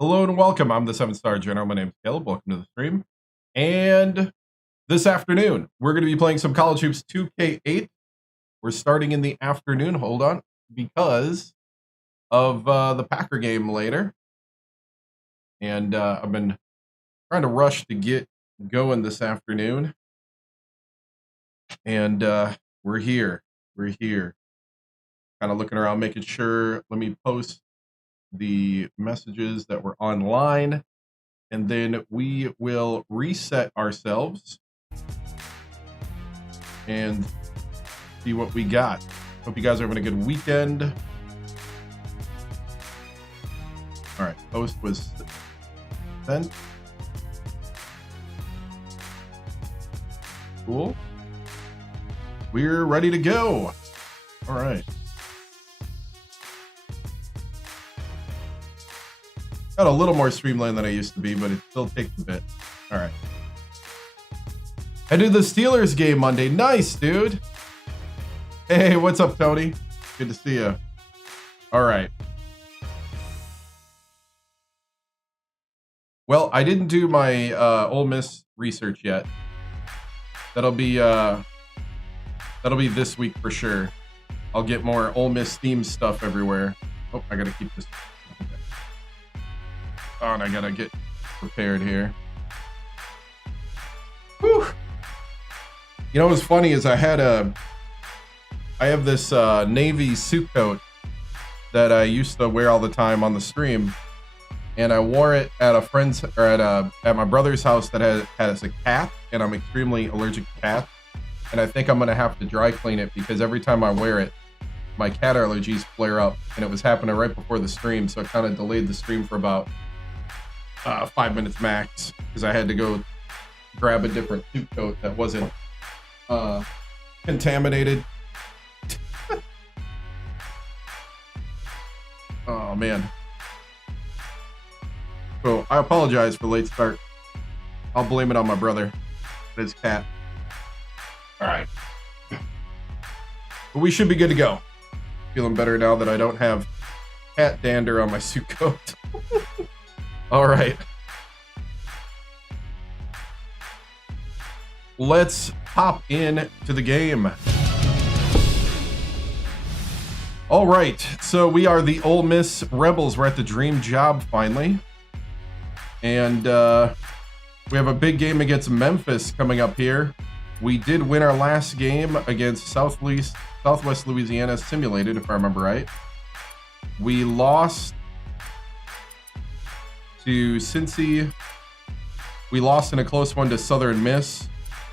Hello and welcome. I'm the 7-star general. My name is Caleb. Welcome to the stream. And this afternoon, we're going to be playing some College Hoops 2K8. We're starting in the afternoon. Hold on. Because of the Packer game later. And I've been trying to rush to get going this afternoon. And we're here. We're here. Kind of looking around, making sure. Let me post the messages that were online, and then we will reset ourselves and see what we got. Hope you guys are having a good weekend. All right, post was sent. Cool. We're ready to go. All right. Got a little more streamlined than I used to be, but it still takes a bit. All right. I did the Steelers game Monday. Nice, dude. Hey, what's up, Tony? Good to see you. All right. Well, I didn't do my Ole Miss research yet. That'll be this week for sure. I'll get more Ole Miss themed stuff everywhere. Oh, I gotta keep this. Oh, and I gotta get prepared here. Whew. You know what's funny is I have this navy suit coat that I used to wear all the time on the stream, and I wore it at a friend's or at my brother's house that has a cat, and I'm extremely allergic to cats, and I think I'm gonna have to dry clean it because every time I wear it, my cat allergies flare up, and it was happening right before the stream, so it kind of delayed the stream for about 5 minutes max because I had to go grab a different suit coat that wasn't contaminated. Oh man. So I apologize for late start. I'll blame it on my brother, his cat. All right. But we should be good to go. Feeling better now that I don't have cat dander on my suit coat. All right. Let's hop in to the game. All right. So we are the Ole Miss Rebels. We're at the dream job finally. And we have a big game against Memphis coming up here. We did win our last game against Southwest Louisiana Simulated, if I remember right. We lost to Cincy. We lost in a close one to Southern Miss.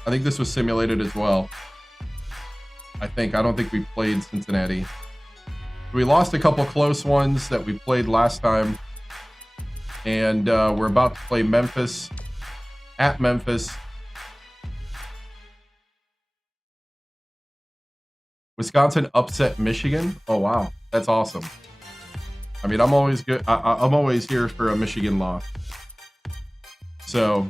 I think this was simulated as well. I don't think we played Cincinnati. We lost a couple close ones that we played last time. And we're about to play Memphis at Memphis. Wisconsin upset Michigan. Oh, wow. That's awesome. I mean, I'm always good. I'm always here for a Michigan loss. So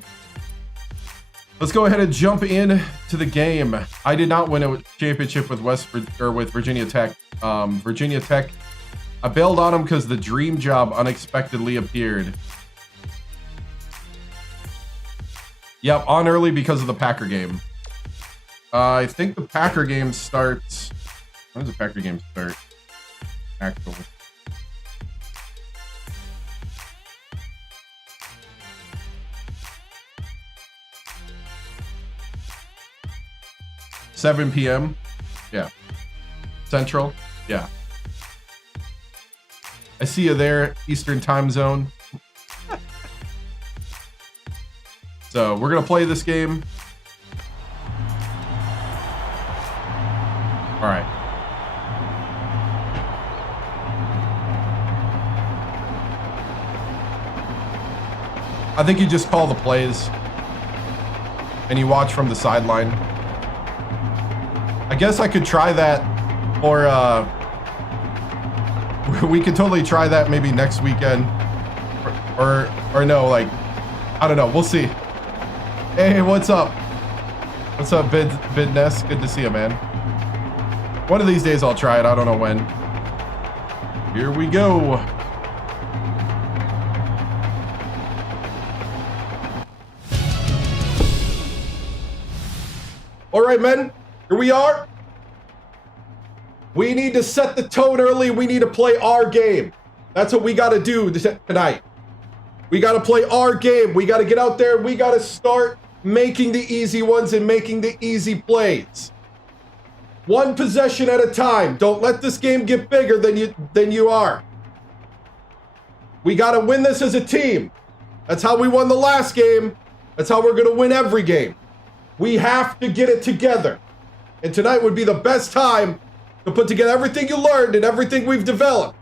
let's go ahead and jump in to the game. I did not win a championship with Virginia Tech. Virginia Tech, I bailed on them because the dream job unexpectedly appeared. Yep, on early because of the Packer game. I think the Packer game starts. When does the Packer game start? Actually. $7 p.m. Yeah. Central. Yeah. I see you there, Eastern time zone. So we're gonna play this game. All right. I think you just call the plays and you watch from the sideline. I guess I could try that, or we could totally try that maybe next weekend, or no, like, I don't know. We'll see. Hey, what's up? What's up, Bidness? Good to see you, man. One of these days I'll try it. I don't know when. Here we go. right, men. Here we are. We need to set the tone early. We need to play our game. That's what we got to do tonight. We got to play our game. We got to get out there. We got to start making the easy ones and making the easy plays. One possession at a time. Don't let this game get bigger than you are. We got to win this as a team. That's how we won the last game. That's how we're going to win every game. We have to get it together. And tonight would be the best time to put together everything you learned and everything we've developed.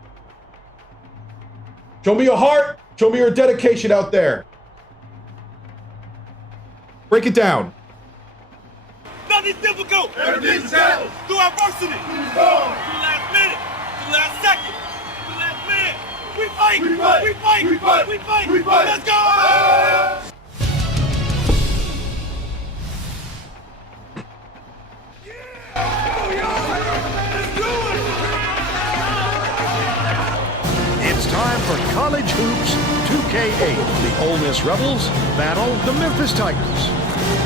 Show me your heart. Show me your dedication out there. Break it down. Nothing's difficult. Everything's challenge. Through adversity. To the last minute. To the last second. To the last minute. We fight. We fight. We fight. We fight. We fight. We fight. Let's go. It's time for College Hoops 2K8. The Ole Miss Rebels battle the Memphis Tigers.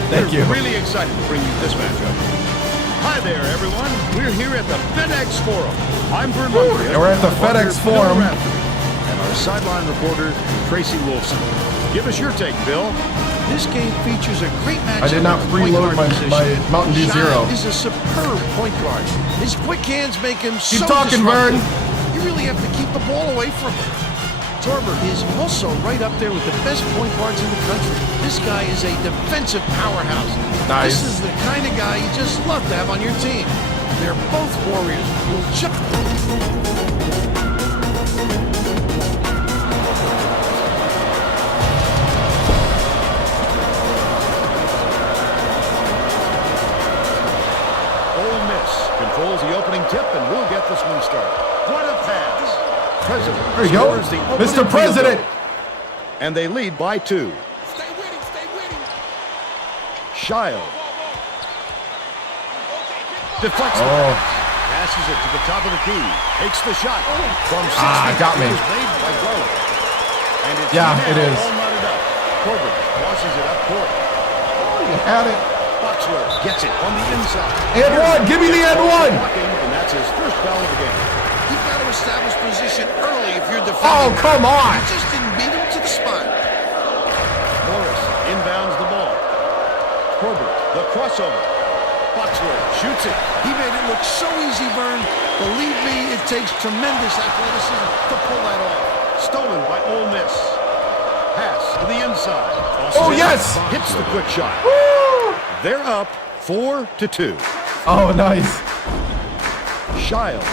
Thank you. We're really excited to bring you this matchup. Hi there, everyone. We're here at the FedEx Forum. I'm Vern Lundgren. We're at the FedEx Forum. And our sideline reporter, Tracy Wolfson. Give us your take, Bill. This game features a great matchup. I did not preload my Mountain Dew Zero. Is a superb point guard. His quick hands make him Keep so talking, Vern. You really have to keep the ball away from him. Torber is also right up there with the best point guards in the country. This guy is a defensive powerhouse. Nice. This is the kind of guy you just love to have on your team. They're both warriors. Ole Miss controls the opening tip, and we'll get this one started. What a pass. President. There you go. Mr. President. And they lead by 2. Stay winning. Stay winning. Shield. Deflects Oh. Passes it to the top of the key. Takes the shot. From 6 feet. got me. It was made by Garland. And it's Yeah, it is. all knotted up. Corbett tosses it up court. You had it. Boxler gets it on the inside. And one. Give me the and one. And that's his first foul of the game. You've got to establish position early if you're defending. Oh, come on. You just didn't beat him to the spine. Morris inbounds the ball. Corbett, the crossover. Boxler shoots it. He made it look so easy, Vern. Believe me, it takes tremendous athleticism to pull that off. Stolen by Ole Miss. Pass to the inside. Oh, yes. Hits the quick shot. Woo. They're up 4-2. Oh, nice. Shield.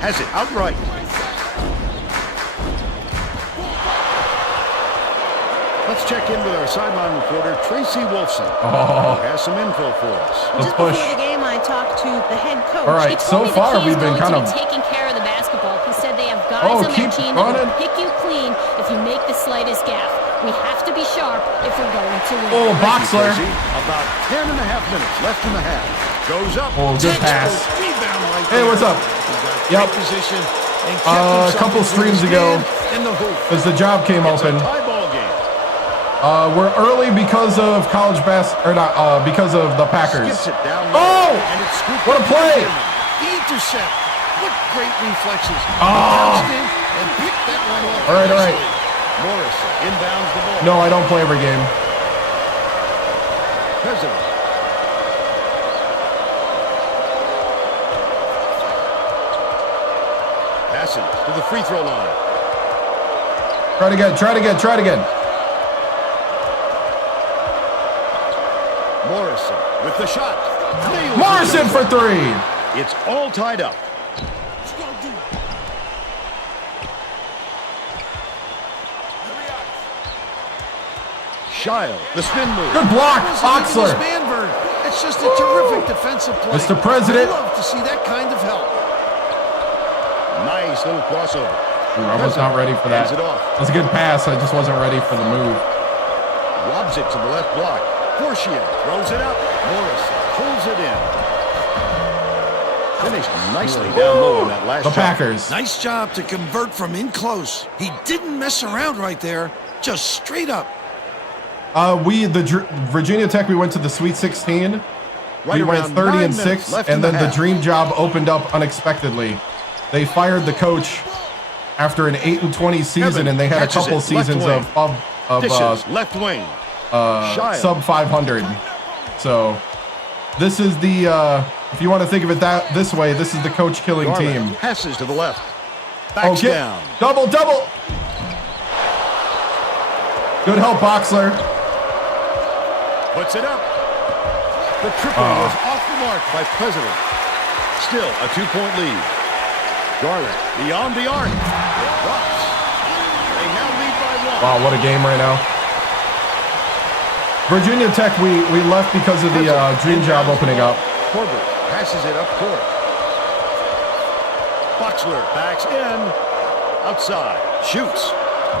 Has it outright. Let's check in with our sideline reporter, Tracy Wolfson. Oh. Who has some info for us. Let's Just push. before the game, I talked to the head coach. All right, He told so me the far key is we've been going kind to of- be taking care of the basketball. He said they have guys Oh, on keep their team that running. will pick you clean if you make the slightest gaffe. We have to be sharp if we're going to win. Oh, Boxler. Tracy. About 10 and a half minutes left in the half. Goes up. Oh, good pass. Rebound right Hey, there. what's up? He Yep. got great position and kept A himself couple between streams his ago, man and the hoop. as the job came It's open. a tie ball game. We're early because of college or not, because of the Packers. Skips it down Oh! low, and it's scooped What a up play! in. The intercept. What great reflexes. Oh. Bounced in and picked that one off. All right, all right. Morris inbounds the ball. No, I don't play every game. President. Passing to the free throw line. Try it again, try it again, try it again. Morrison with the shot. Nails Morrison it. for 3. It's all tied up. What you gonna do? Shield, the spin move. Good block, Wasn't even his Oxler. man, Vern. It's just a terrific defensive play. Mr. President. I love to see that kind of help. Nice little crossover. Ooh, I was not ready for that. Hands it off. That's a good pass. I just wasn't ready for the move. Lobs it to the left block. Fortier throws it up. Morris pulls it in. Finished nicely down low on that last The shot. Packers. Nice job to convert from in close. He didn't mess around right there. Just straight up. Virginia Tech, we went to the Sweet 16. Right We went around 30 9 and minutes 6, left and in then the half. dream job opened up unexpectedly. They fired the coach after an 8-20 season, Evans and they had a catches couple it, seasons left of Dishes, left wing. sub 500. So this is the if you want to think of it this way, this is the coach killing Garland team. passes to the left. Backs down. Double. Good help, Boxler. Puts it up. The triple was off the mark by President. Still a 2-point lead. Garland beyond the arc. It drops. They now lead by 1. Wow, what a game right now. Virginia Tech, we left because of the dream job opening up. Corbett passes it up court. Boxler backs in. Outside. Shoots.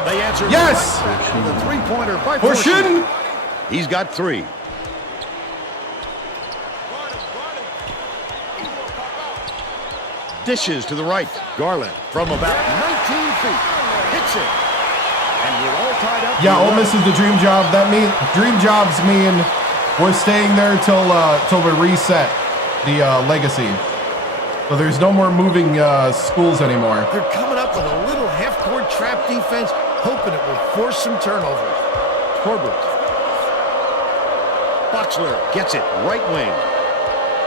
They answer. Yes! Right back into the three-pointer by Forshin! He's got 3. Dishes to the right. Garland from about 19 feet. Hits it. And we're all tied up. Yeah, Ole Miss is the dream job. That means dream jobs mean we're staying there till we reset the legacy. So there's no more moving schools anymore. They're coming up with a little half-court trap defense, hoping it will force some turnovers. Corbett. Boxler gets it right wing.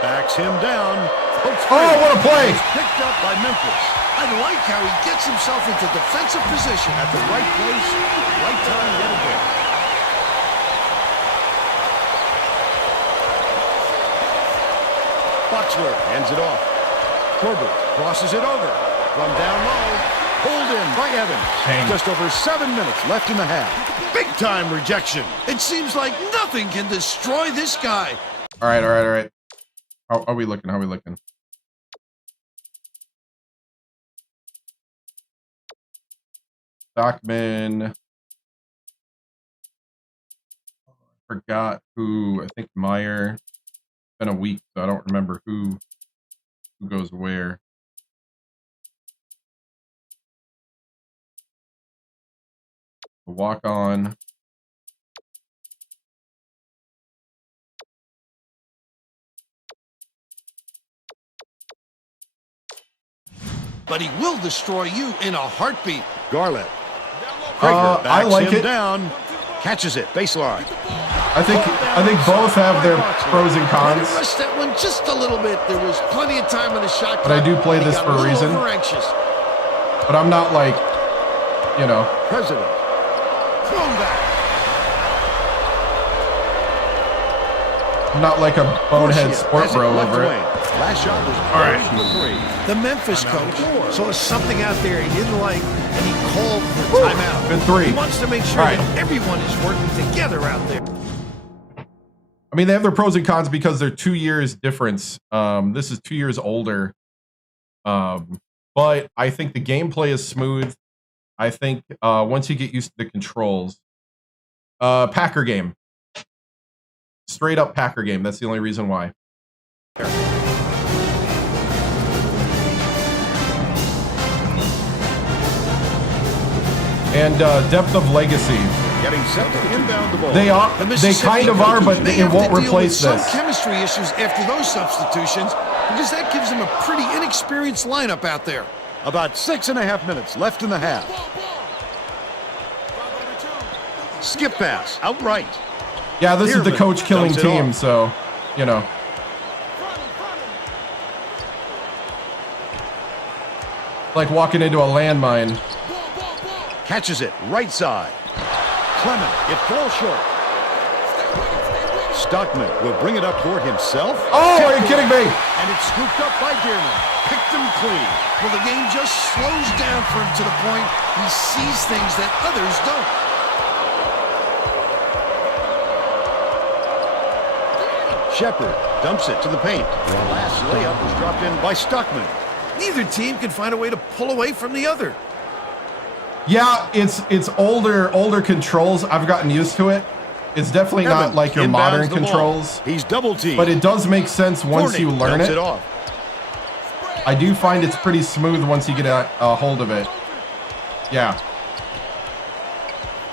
Backs him down. Oh, what a play! Picked up by Memphis. I like how he gets himself into defensive position At the right place, right time yet again. Boxler hands it off. Corbett crosses it over. From down low. Pulled in by Evans. Dang. Just over 7 minutes left in the half. Big time rejection. It seems like nothing can destroy this guy. All right. How are we looking? Stockman. Forgot who. I think Meyer. It's been a week, so I don't remember who goes where. The walk on. But he will destroy you in a heartbeat. Garland. I like it. Down. Catches it. Baseline. I think both have their pros and Trying to cons. rush that one just a little bit. There was plenty of time on the shot clock. But I do play He this got for a little reason. over-anxious. But I'm not like, you know. President. Thrown back. I'm not like a bonehead sport bro over it. Last shot was for 3. The Memphis coach saw something out there he didn't like, and he called for timeout. Good 3. He wants to make sure All right. that everyone is working together out there. I mean, they have their pros and cons because they're 2 years difference. This is 2 years older. But I think the gameplay is smooth. I think once you get used to the controls, Packer game. Straight up Packer game. That's the only reason why. And depth of legacy. Getting set to inbound the ball. They are. The They Mississippi kind of are, but may it have to won't deal with replace some this. chemistry issues after those substitutions, because that gives them a pretty inexperienced lineup out there. About 6.5 minutes left in the half. Skip pass. Outright. Yeah, this is the Dearman coach killing dumps it team, off. so you know. Like walking into a landmine. Catches it. Right side. Clement. It falls short. Stockman will bring it up court himself. Oh, are you kidding me? And it's scooped up by Dearman. Picked him clean. Well, the game just slows down for him to the point he sees things that others don't. Shepard dumps it to the paint. The last layup was dropped in by Stockman. Neither team can find a way to pull away from the other. Yeah, it's older controls. I've gotten used to it. It's definitely not Evans like your inbounds modern the ball. controls, He's double teamed. but it does make sense once you learn dumps it. off. I do find it's pretty smooth once you get a hold of it. Yeah.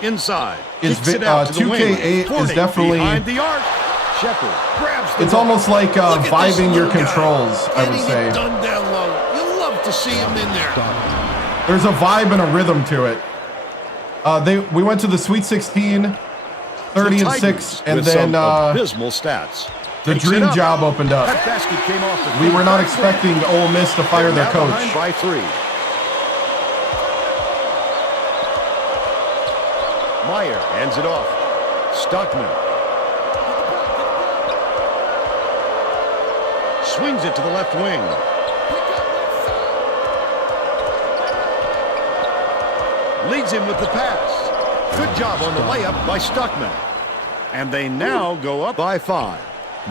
Inside. It's Kicks it out to the wing. 2K8 is definitely. Behind the arc. Shepherd grabs the It's ball. almost like Look at this vibing your little guy. controls, I would Getting say. it done down low. You love to see him in there. There's a vibe and a rhythm to it. We went to the Sweet 16, 30-6, and with then some abysmal stats. the Takes it dream up. job opened up. That basket came off the We were not right expecting foot. Ole Miss to fire their Now coach. behind by 3. Meyer hands it off. Stockman swings it to the left wing. Leads him with the pass. Good job on the layup by Stockman. And they now go up by 5.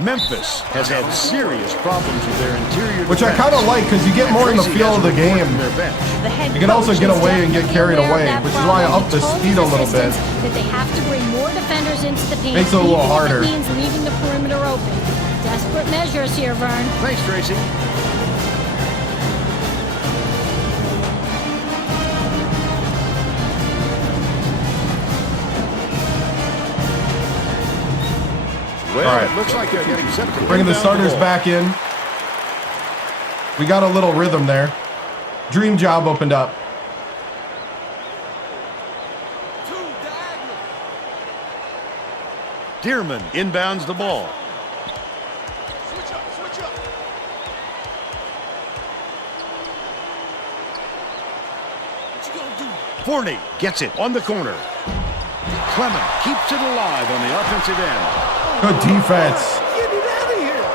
Memphis has had serious problems with their interior Which I defense. kind of like because you get more in the Tracy feel has of the a report game. from their bench. The head You can also coach get is away and get definitely carried aware of away, that which is why I problem. upped the He told speed a his little bit. assistants that they have to bring more defenders into the paint. Makes it a little even if harder. It means leaving the perimeter open. Desperate measures here, Vern. Thanks, Tracy. Well, All right. it looks like they're getting set to Bringing the down starters ball. back in. We got a little rhythm there. Dream job opened up. Dearman inbounds the ball. Forney gets it on the corner. Clement keeps it alive on the offensive end. Good defense. Get it out of here.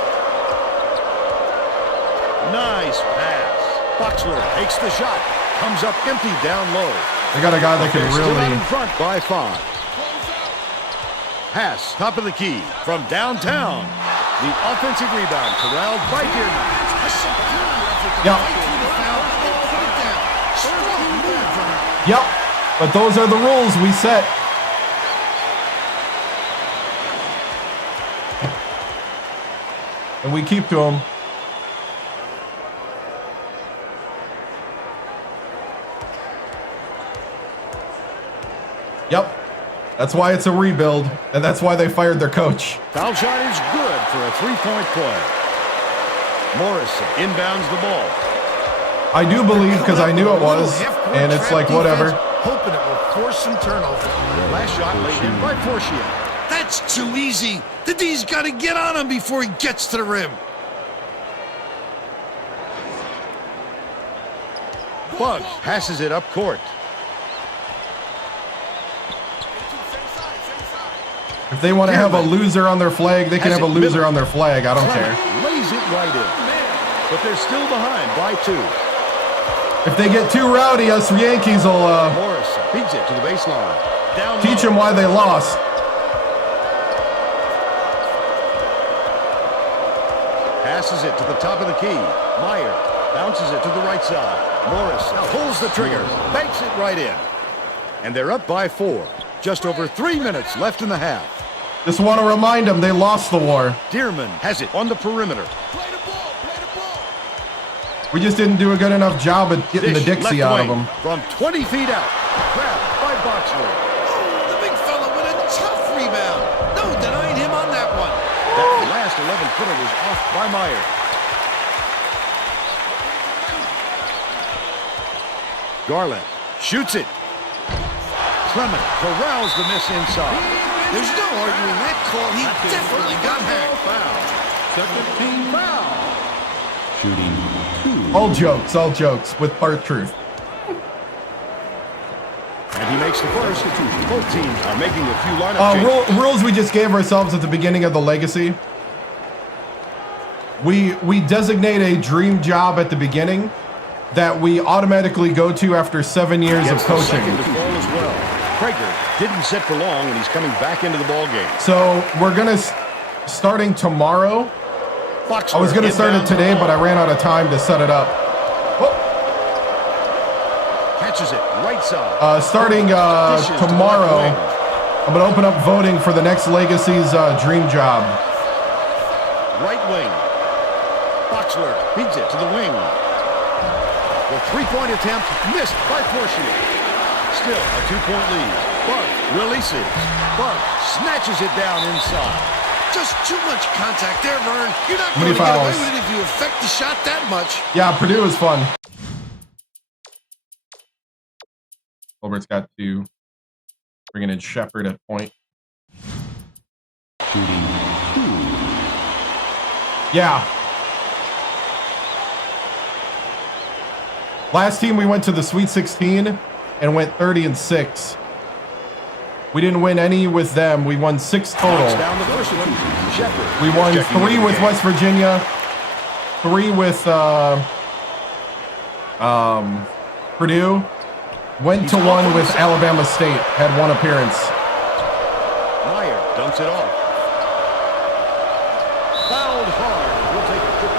Nice pass. Boxler takes the shot. Comes up empty down low. They got a guy that can They're still out really. in front by 5. Pass, top of the key, from downtown. The offensive rebound corralled by Dearman. A superior effort to Yep. fight through the foul and put it down. Strong move, Vern. Yep. But those are the rules we set. And we keep to them. Yep. That's why it's a rebuild, and that's why they fired their coach. Foul shot is good for a 3-point play. Morrison inbounds the ball. I do believe because I knew it was, and it's like whatever. Hoping it will force some turnover. Last shot laid in by Fortier. That's too easy. The D's got to get on him before he gets to the rim. Buggs passes it up court. If they want to have a loser on their flag, they can have a loser on their flag. I don't care. Lays it right in. But they're still behind by 2. If they get too rowdy, us Yankees will Morrison feeds it to the baseline. Down teach low. them why they lost. Passes it to the top of the key. Meyer bounces it to the right side. Morrison pulls the trigger, banks it right in. And they're up by 4. Just over 3 minutes left in the half. Just want to remind them they lost the war. Dearman has it on the perimeter. We just didn't do a good enough job at getting the Dish Dixie left out of wing them. From 20 feet out. Grabbed by Boxler. Oh, the big fella with a tough rebound. No denying him on that one. That last 11-footer was off by Meyer. Garland shoots it. Clement corrals the miss inside. There's no arguing that call. He definitely got hacked. Foul. All jokes with part truth. And he makes the first. Both teams are making a few lineup changes. Rules we just gave ourselves at the beginning of the legacy. We designate a dream job at the beginning that we automatically go to after 7 years of Gets the coaching. second to fall as well. Prager didn't sit for long, and he's coming back into the ball game. So we're gonna starting tomorrow. Boxler I was gonna start it inbounds today, the but I ball. ran out of time to set it up. Catches it right side. Starting Dishes to the tomorrow, left wing. I'm gonna open up voting for the next Legacy's dream job. Right wing. Boxler feeds it to the wing. The three-point attempt missed by Fortier. Still a 2-point lead. Bug releases. Bug snatches it down inside. Just too much contact there, Vern. You're not How many going to get away fouls? with it if you affect the shot that much. Yeah, Purdue is fun. Gilbert's got 2. Bringing in Shepard at point. Yeah. Last team we went to the Sweet 16 and went 30-6. We didn't win any with them. We won 6 total. Down the first one. Shepard. We won 3 with West Virginia, 3 with Purdue, went to 1 with Alabama State, had 1 appearance. Meyer dumps it off. Fouled hard. We'll take a trip.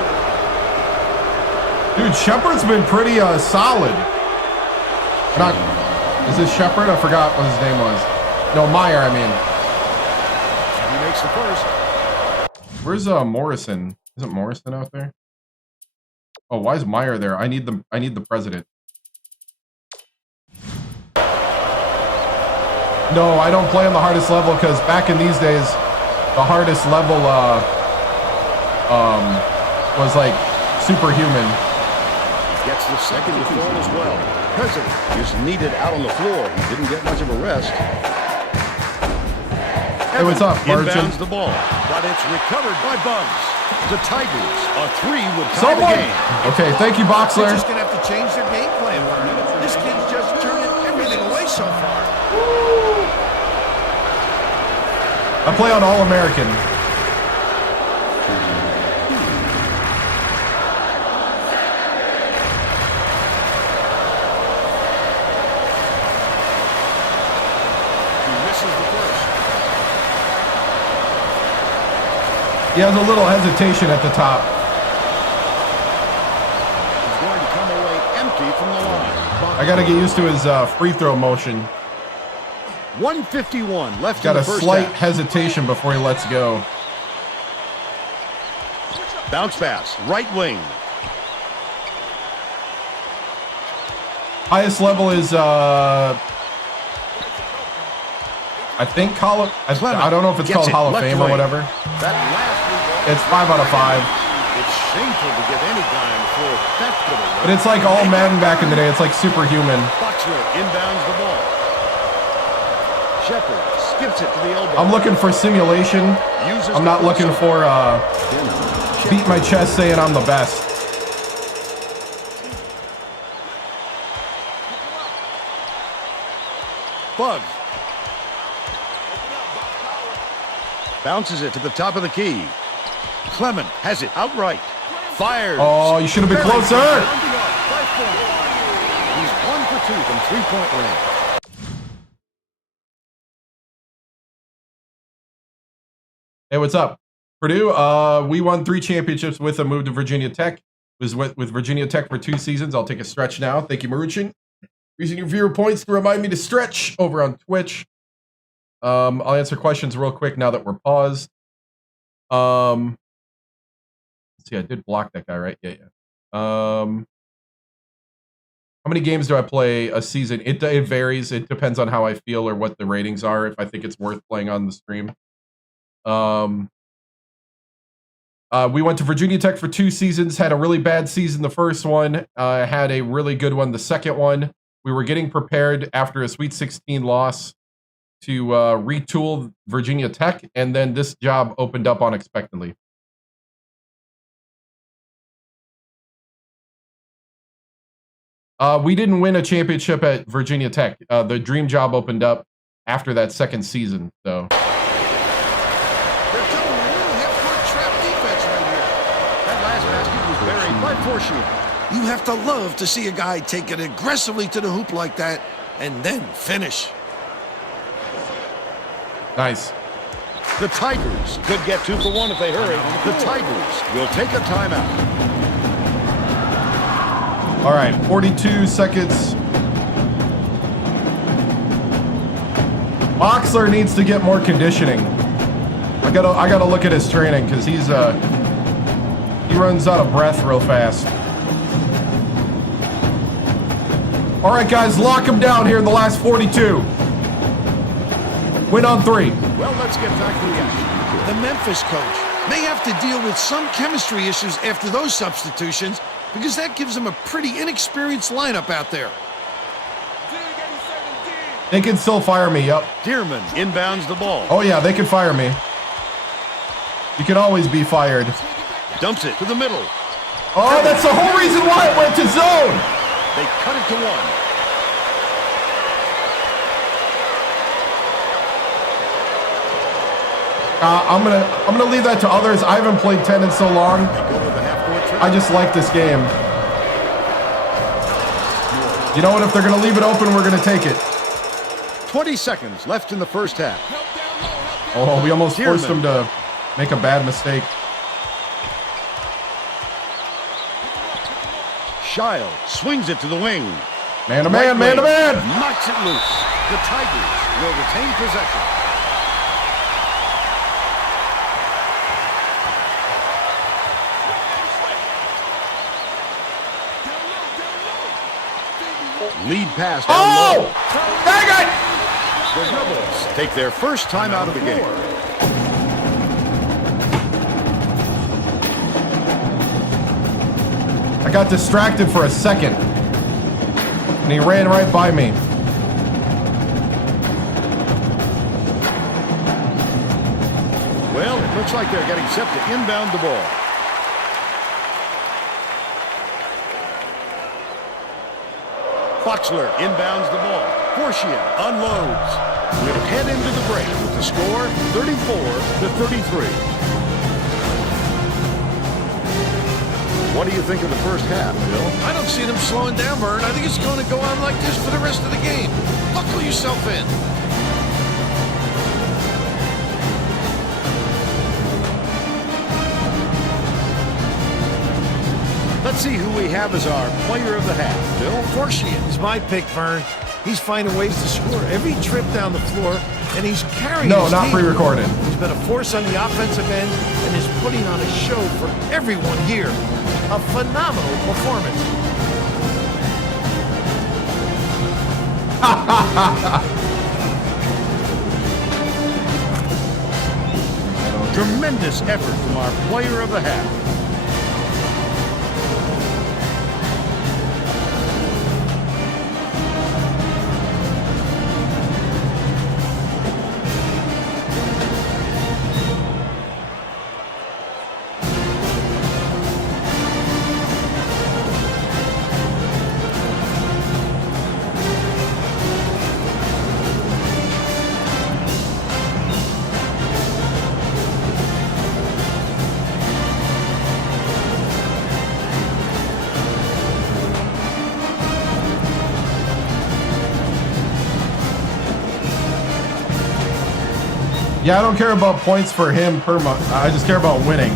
Dude, Shepard's been pretty solid. Is this Shepard? I forgot what his name was. No, Meyer, I mean. He makes the first. Where's Morrison? Isn't Morrison out there? Oh, why is Meyer there? I need the president. No, I don't play on the hardest level because back in these days, the hardest level was like superhuman. Gets the second to fall as well. President is needed out on the floor. He didn't get much of a rest. Hey, what's up, Merchant? Inbounds the ball, but it's recovered by Bugs. The Tigers, a 3 would tie Someone. the game. Okay, thank you, Boxler. They're just going to have to change their game plan, Vern. This kid's just turning everything away so far. I play on All-American. He has a little hesitation at the top. He's going to come away empty from the line. I got to get used to his free throw motion. 1:51 left Got in a the first slight half. hesitation before he lets go. Bounce pass, right wing. Highest level is I think I don't know if it's called Hall of Fame or whatever. That last It's 5 out of 5. It's shameful to give any time for that good a But it's like all Madden back in the day. It's like superhuman. Boxler inbounds the ball. Shepard skips it to the elbow. I'm looking for simulation. I'm not looking for beat my chest saying I'm the best. Bug. Bounces it to the top of the key. Clement has it outright. Fires. Oh, you should have been closer. He's 1 for 2 from three-point range. Hey, what's up? Purdue, we won 3 championships with a move to Virginia Tech. Was with Virginia Tech for 2 seasons. I'll take a stretch now. Thank you, Maruchin. Using your viewer points to remind me to stretch over on Twitch. I'll answer questions real quick now that we're paused. Let's see, I did block that guy, right? Yeah. How many games do I play a season? It varies. It depends on how I feel or what the ratings are, if I think it's worth playing on the stream. We went to Virginia Tech for 2 seasons, had a really bad season the first one, had a really good one the second one. We were getting prepared after a Sweet 16 loss to retool Virginia Tech, and then this job opened up unexpectedly. We didn't win a championship at Virginia Tech. The dream job opened up after that second season, so... You have to love to see a guy take it aggressively to the hoop like that and then finish. Nice. The Tigers could get 2 for 1 if they hurry. The Tigers will take a timeout. All right, 42 seconds. Boxler needs to get more conditioning. I gotta look at his training because he runs out of breath real fast. All right, guys, lock him down here in the last 42. Win on 3. Well, let's get back to the action. The Memphis coach may have to deal with some chemistry issues after those substitutions because that gives him a pretty inexperienced lineup out there. They can still fire me, yep. Dearman inbounds the ball. Oh, yeah, they can fire me. You can always be fired. Dumps it to the middle. Oh, that's the whole reason why it went to zone. They cut it to 1. I'm gonna leave that to others. I haven't played 10 in so long. I just like this game. You know what? If they're gonna leave it open, we're gonna take it. 20 seconds left in the first half. Oh, we almost forced them to make a bad mistake. Shiles swings it to the wing. Man to man, man to man. Knocks it loose. The Tigers will retain possession. Lead pass down low. Dang it! The Rebels take their first time out of the game. I got distracted for a second, and he ran right by me. Well, it looks like they're getting set to inbound the ball. Foxler inbounds the ball. Forcia unloads. We'll head into the break with the score 34-33. What do you think of the first half, Bill? I don't see them slowing down, Vern. I think it's going to go on like this for the rest of the game. Buckle yourself in. Let's see who we have as our player of the half, Bill. Forcia is my pick, Vern. He's finding ways to score every trip down the floor, and he's carrying No, his not team. pre-recorded. He's been a force on the offensive end and is putting on a show for everyone here. A phenomenal performance. Tremendous effort from our player of the half. Yeah, I don't care about points for him per month. I just care about winning.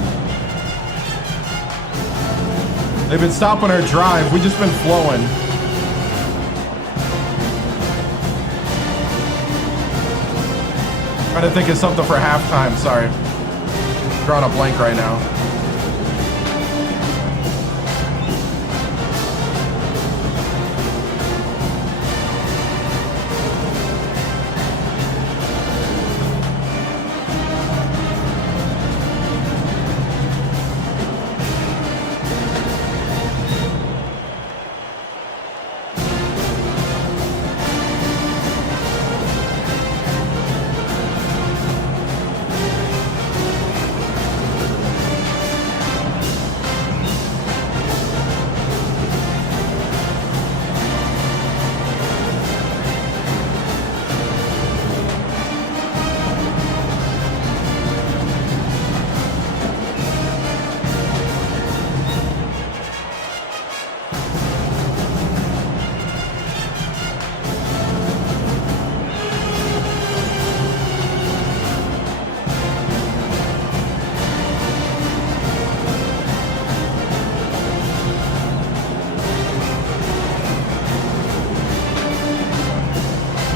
They've been stopping our drive. We've just been flowing. Trying to think of something for halftime. Sorry. Drawing a blank right now.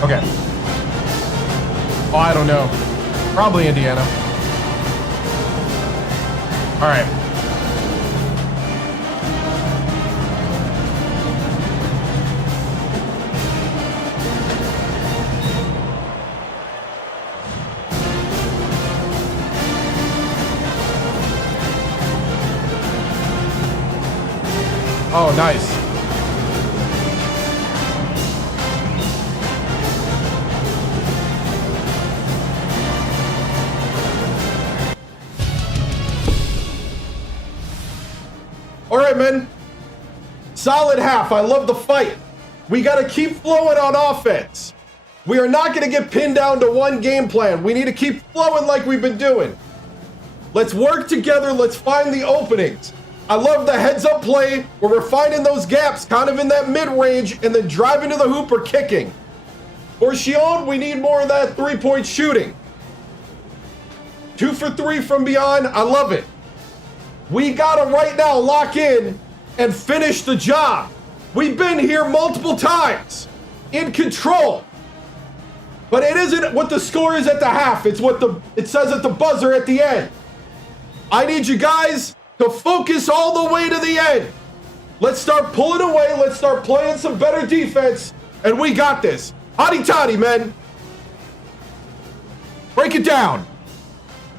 Okay. Oh, I don't know. Probably Indiana. All right. Oh, nice. All right, man. Solid half. I love the fight. We got to keep flowing on offense. We are not going to get pinned down to one game plan. We need to keep flowing like we've been doing. Let's work together. Let's find the openings. I love the heads-up play where we're finding those gaps kind of in that mid-range and then driving to the hoop or kicking. For Shion, we need more of that three-point shooting. 2 for 3 from beyond. I love it. We got to right now lock in and finish the job. We've been here multiple times in control. But it isn't what the score is at the half. It's what it says at the buzzer at the end. I need you guys to focus all the way to the end. Let's start pulling away. Let's start playing some better defense. And we got this. Hotty toddy, man. Break it down.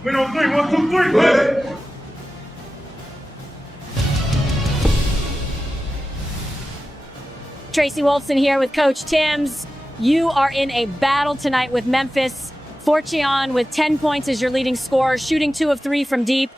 Win on 3, 1, 2, 3, man. Tracy Wolfson here with Coach TImms. You are in a battle tonight with Memphis. Forchion with 10 points as your leading scorer, shooting 2 of 3 from deep.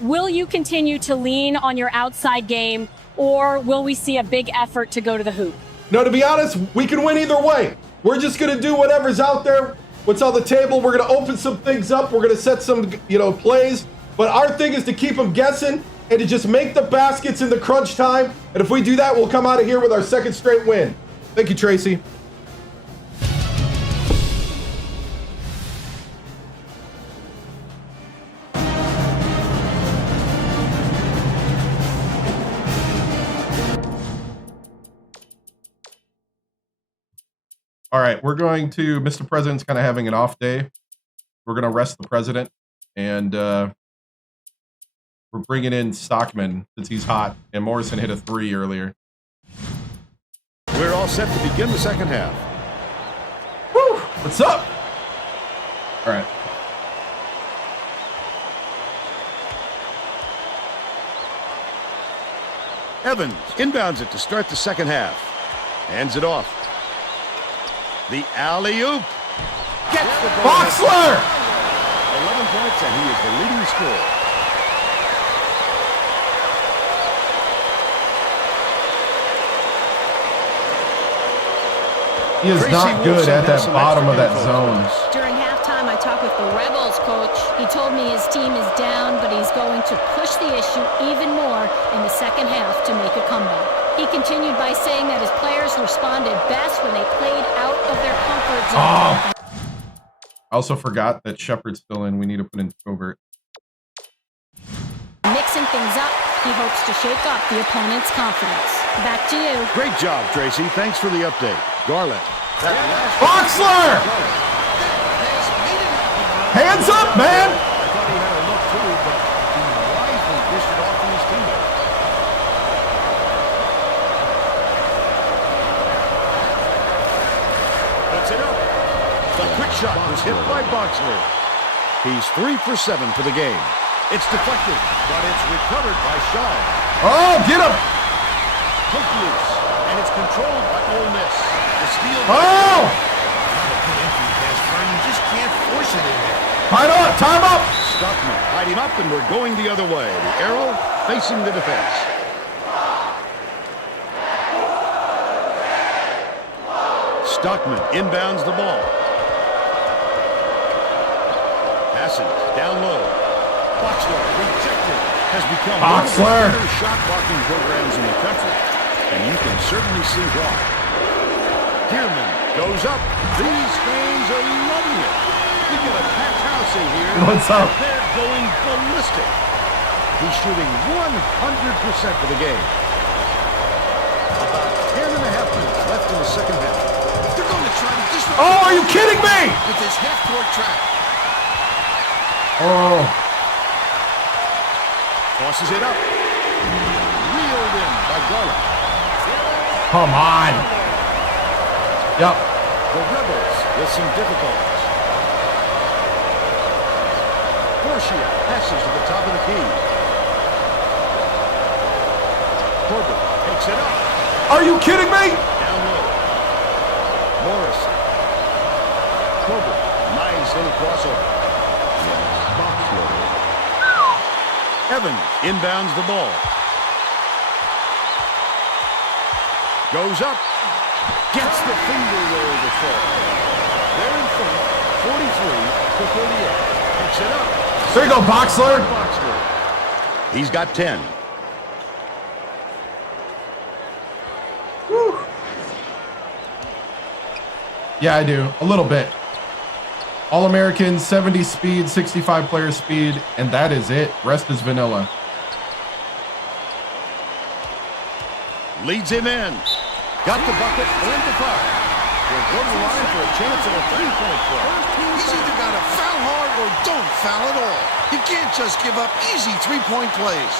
Will you continue to lean on your outside game, or will we see a big effort to go to the hoop? No, to be honest, we can win either way. We're just going to do whatever's out there, what's on the table. We're going to open some things up. We're going to set some, plays. But our thing is to keep them guessing and to just make the baskets in the crunch time. And if we do that, we'll come out of here with our second straight win. Thank you, Tracy. All right, we're going to, Mr. President's kind of having an off day. We're going to rest the president, and we're bringing in Stockman since he's hot, and Morrison hit a 3 earlier. We're all set to begin the second half. Woo! What's up? All right. Evans inbounds it to start the second half. Hands it off. The alley-oop. Gets the ball. Boxler! 11 points, and he is the leading scorer. He is not good at that bottom of that zone. During halftime, I talked with the Rebels coach. He told me his team is down, but he's going to push the issue even more in the second half to make a comeback. He continued by saying that his players responded best when they played out of their comfort zone. Oh. I also forgot that Shepard's still in. We need to put in covert. Mixing things up, he hopes to shake up the opponent's confidence. Back to you. Great job, Tracy. Thanks for the update. Garland. Boxler! Hands up, man! I thought he had a look too, but he wisely dished it off to his teammate. Puts it up. The quick shot was hit by Boxler. He's 3 for 7 for the game. It's deflected, but it's recovered by Shaw. Oh, get him! Hook loose, and it's controlled by Ole Miss. The steal. Oh! You just can't force it in there. Time up! Stockman tied him up, and we're going the other way. The arrow facing the defense. Stockman inbounds the ball. Passes down low. Boxler rejected. Has become Boxler. one of the better shot blocking programs in the country, and you can certainly see why. Tierman goes up. These fans are loving it. We get a packed house in here. What's up? They're going ballistic. He's shooting 100% for the game. About 10 and a half minutes left in the second half. They're going to try to disrupt. Oh, are you kidding me? With this half-court trap. Oh. Tosses it up. Reeled in by Garland. Come on. Yep. The Rebels with some difficulties. Forcia passes to the top of the key. Corbett Picks it up. Are you kidding me? Down low. Morrison. Colbert. Nice little crossover. Evans inbounds the ball. Goes up. Gets the finger roll to fall. They're in front, 43-38. Picks it up. There you go, Boxler. He's got 10. Whew. Yeah, I do. A little bit. All-American, 70 speed, 65 player speed, and that is it. Rest is vanilla. Leads him in. Got the bucket and the foul. He'll go to the line for a chance at a three-point play. He's either got to foul hard or don't foul at all. You can't just give up easy three-point plays.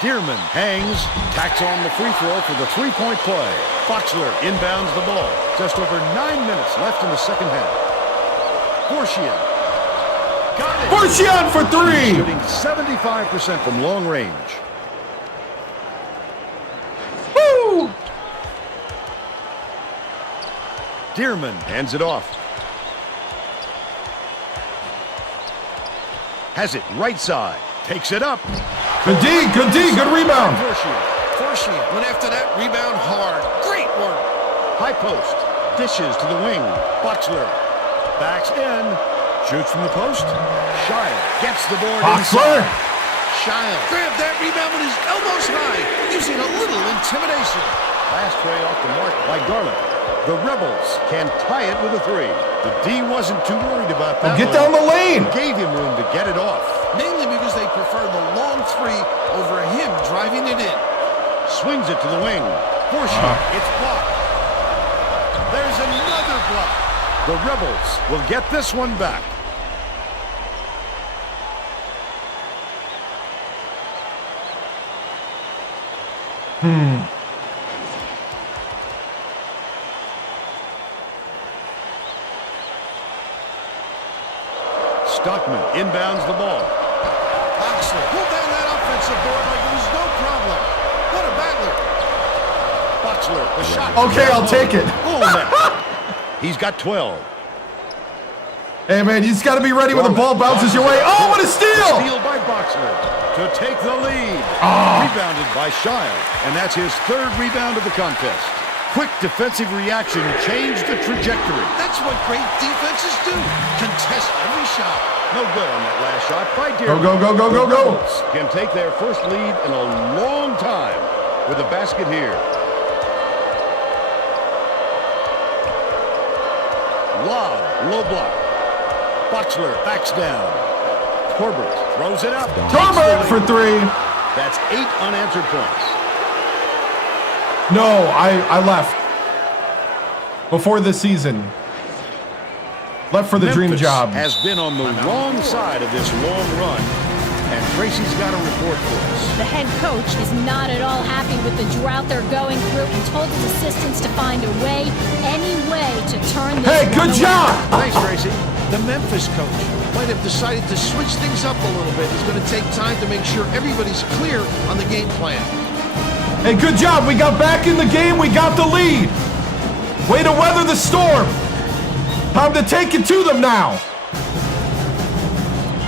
Dearman hangs, tacks on the free throw for the three-point play. Boxler inbounds the ball. Just over 9 minutes left in the second half. Borchian. Got it. Borchian for three. Shooting 75% from long range. Woo! Dearman hands it off. Has it right side. Takes it up. Good D, good D, good rebound. Borchian went after that rebound hard. Great work. High post. Dishes to the wing. Boxler. Backs in. Shoots from the post. Shire gets the board Boxler. inside. Shire grabbed that rebound with his elbows high, using a little intimidation. Last tray off the mark by Garland. The Rebels can tie it with a three. The D wasn't too worried about that. Get down the lane. Gave him room to get it off. Mainly because they prefer the long three over him driving it in. Swings it to the wing. Borchian. It's blocked. There's another block. The Rebels will get this one back. Stockman inbounds the ball. Boxler pulled down that offensive board like it was no problem. What a battler. Boxler, the shot. Okay, I'll take it. Oh, man. He's got 12. Hey, man, you just got to be ready when the ball bounces your way. Oh, what a steal! Steal by Boxler to take the lead. Rebounded by Shire, and that's his third rebound of the contest. Quick defensive reaction changed the trajectory. That's what great defenses do. Contest every shot. No good on that last shot by Go, Dearman. go, go, go, go, The go. Rebels can take their first lead in a long time with a basket here. Lob, low block. Boxler backs down. Corbett throws it up. Corbett for three. That's 8 unanswered points. No, I left before this season. Left for the dream Memphis job. Has been on the wrong side of this long run, and Tracy's got a report for us. The head coach is not at all happy with the drought they're going through and told his assistants to find a way, any way, to turn this Hey, good one job! around. Thanks, Tracy. The Memphis coach might have decided to switch things up a little bit. It's going to take time to make sure everybody's clear on the game plan. Hey, good job. We got back in the game. We got the lead. Way to weather the storm. Time to take it to them now.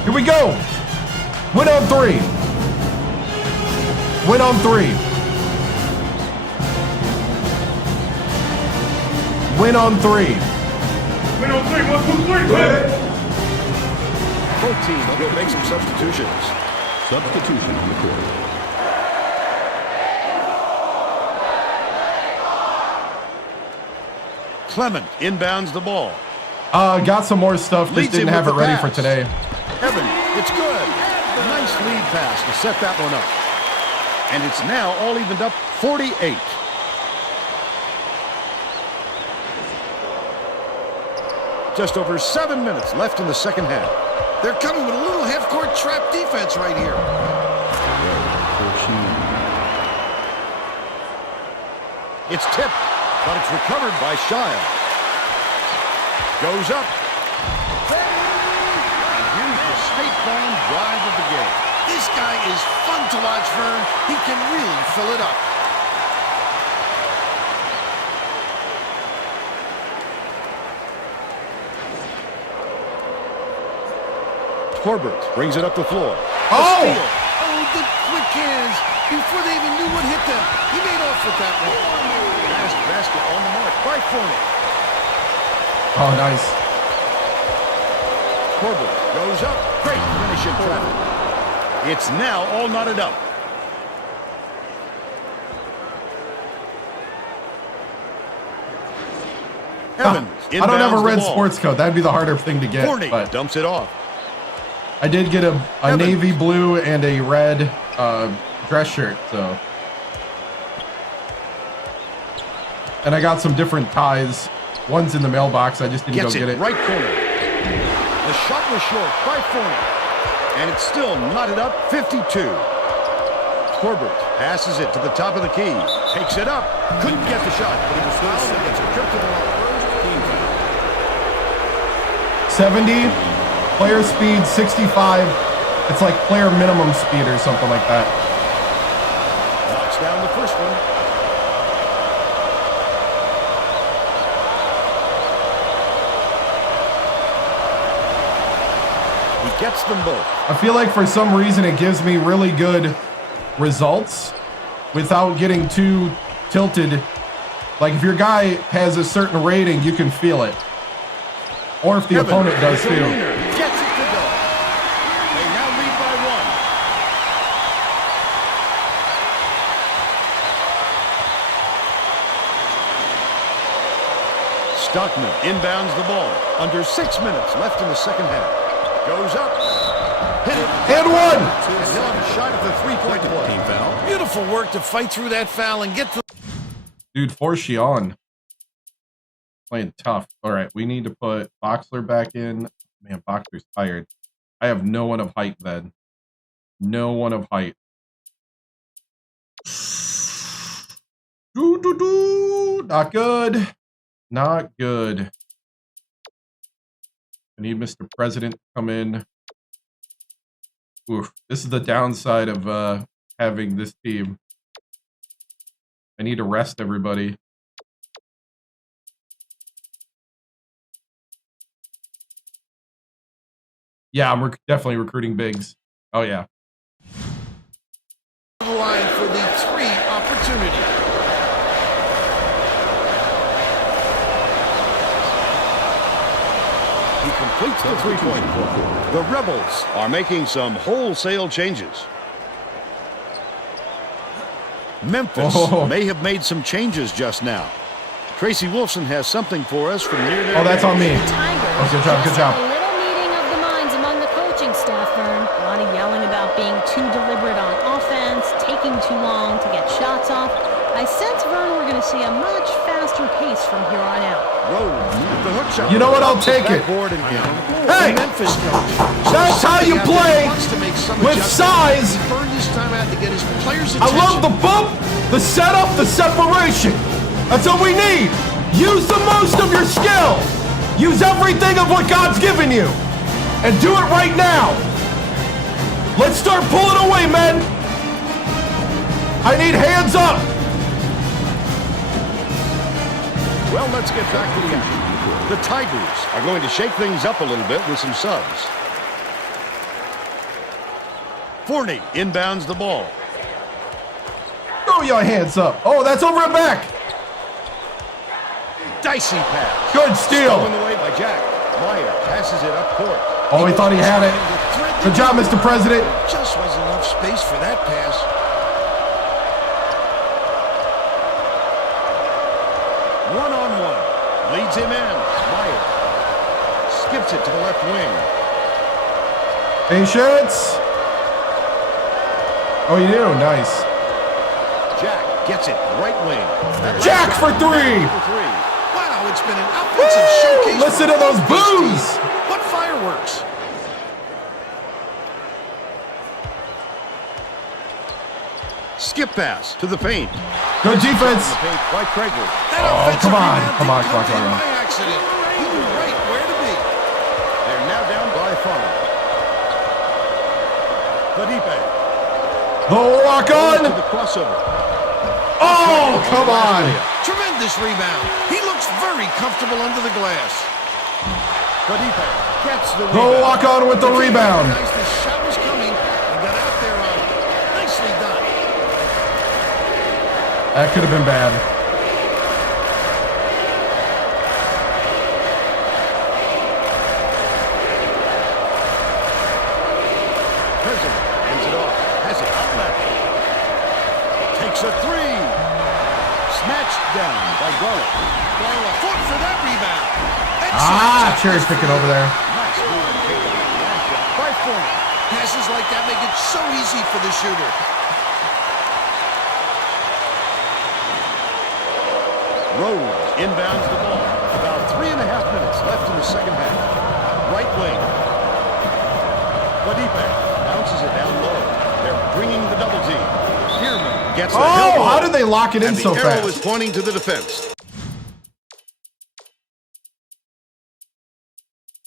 Here we go. Win on three. Win on three. Win on three. Win on three. 1, 2, 3. Win. Both teams will make some substitutions. Substitution on the court. Clement inbounds the ball. Got some more stuff. Just Leads didn't him have it with the ready pass. for today. Evan, it's good. A nice lead pass to set that one up. And it's now all evened up 48. Just over 7 minutes left in the second half. They're coming with a little half-court trap defense right here. It's tipped, but it's recovered by Shia. Goes up. And here's the State Farm drive of the game. This guy is fun to watch, Vern. He can really fill it up. Corbett brings it up the floor. Oh! Oh, the quick hands. Before they even knew what hit them, he made off with that one. Last basket on the mark by Fournier. Oh, nice. Corbett goes up. Great finish in traffic. It's now all knotted up. Evans I don't have a inbounds red the ball. sports coat. That'd be the harder thing to get. Fournier But dumps it off. I did get a navy blue and a red dress shirt, so. And I got some different ties. One's in the mailbox. I just didn't Gets go get it. Right corner. The shot was short by Fournier. And it's still knotted up 52. Corbett passes it to the top of the key. Takes it up. Couldn't get the shot, but he was fouled and gets a trip to the line. Team foul. 70, player speed 65. It's like player minimum speed or something like that. Knocks down the first one. He gets them both. I feel like for some reason it gives me really good results without getting too tilted. Like if your guy has a certain rating, you can feel it. Or if the Evans, opponent does the too. leader, gets it to go. They now lead by one. Stockman inbounds the ball. Under 6 minutes left in the second half. Goes up. Hit it. And one! And he'll have a shot at the three-point play. Team foul. Beautiful work to fight through that foul and get to... Dude, Forchion. Playing tough. All right, we need to put Boxler back in. Man, Boxler's tired. I have no one of height then. No one of height. Not good. Not good. I need Mr. President to come in. Oof. This is the downside of having this team. I need to rest everybody. Yeah, I'm definitely recruiting bigs. Oh, yeah. line for the three opportunity. He completes the three-point play. The Rebels are making some wholesale changes. Memphis may have made some changes just now. Tracy Wolfson has something for us from near there. Oh, that's on me. Tigers. Oh, good job, good job. A little meeting of the minds among the coaching staff, Vern. A lot of yelling about being too deliberate on offense, taking too long to get shots off. I sense, Vern, we're going to see a much faster pace from here on out. The hook shot. You know what? I'll take it. Hey! Memphis coach. That's how you play with size. He burned his time out to get his players' I attention. love the bump, the setup, the separation. That's what we need. Use the most of your skill. Use everything of what God's given you. And do it right now. Let's start pulling away, men. I need hands up. Well, let's get back to the action. The Tigers are going to shake things up a little bit with some subs. Fournier inbounds the ball. Throw your hands up. Oh, that's over and back. Dicey pass. Good steal. Stolen away by Jack. Meyer passes it up court. Oh, he thought he had it. Good job, Mr. President. Just wasn't enough space for that pass. One-on-one. Leads him in. Meyer skips it to the left wing. Patience. Oh, you do? Nice. Jack gets it right wing. Jack for three. Wow, it's been an offensive showcase. Listen to those boos. What fireworks. Skip pass to the paint. Good defense. The paint by Krager. That Oh, offensive come on. rebound Come on, didn't come on, come come on. by accident. He knew right where to be. They're now down by 5. Felipe. The walk on. To the crossover. Oh, come on. Tremendous rebound. He looks very comfortable under the glass. Felipe gets the The rebound. walk on with the rebound. Guys, the shot was coming and got out there on it. Nicely done. That could have been bad. President ends it off. Has it outlet. Takes a 3. Snatched down by Garland. Garland fought for that rebound. Cherry picking over there. Nice move and take it. Last shot by Foreman. Passes like that make it so easy for the shooter. Rose inbounds the ball. About 3.5 minutes left in the second half. Right wing. Felipe bounces it down low. They're bringing the double team. Tierman gets the Oh, how did they lock it in so the arrow is fast? pointing to the defense.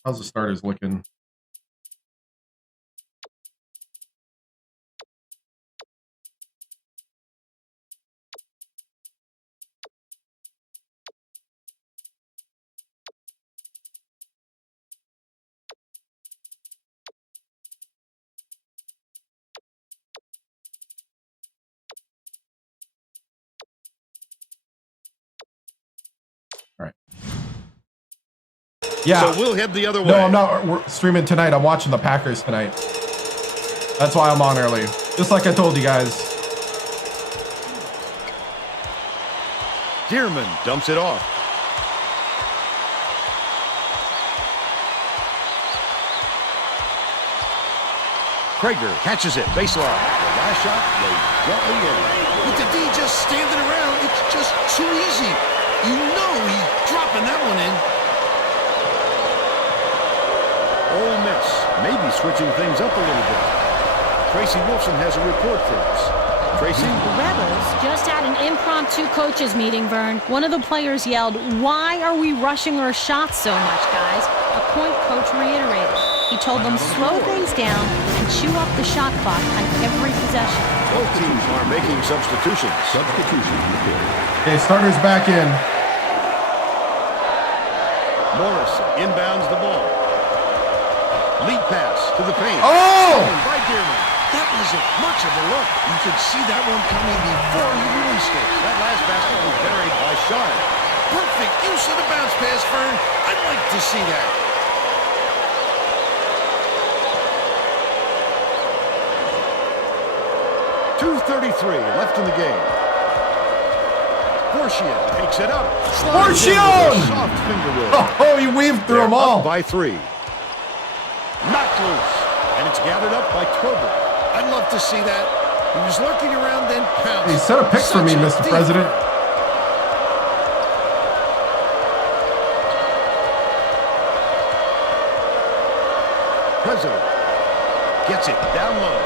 How's the starters looking? Yeah. So we'll head the other way. No, I'm not we're streaming tonight. I'm watching the Packers tonight. That's why I'm on early. Just like I told you guys. Tierman dumps it off. Krager catches it. Baseline. The last shot laid gently in. With the D just standing around, it's just too easy. You know he's dropping that one in. Ole Miss maybe switching things up a little bit. Tracy Wolfson has a report for us. Tracy? The Rebels just had an impromptu coaches meeting, Vern. One of the players yelled, "Why are we rushing our shots so much, guys?" A point coach reiterated. He told them slow things down and chew up the shot clock on every possession. Both teams are making substitutions. Okay, starters back in. Morris inbounds the ball. Lead pass to the paint. Oh! By Tierman. That wasn't much of a look. You could see that one coming before he released it. That last basket was buried by Shard. Perfect use of the bounce pass, Vern. I'd like to see that. .233 left in the game. Fortune takes it up. Fortune! Soft finger roll. Oh, he weaved through them They're all. up by 3. Knocked loose. And it's gathered up by Torbert. I'd love to see that. He was lurking around, then pounced. He set a pick for me, Such a Mr. deep President. burn. President gets it down low.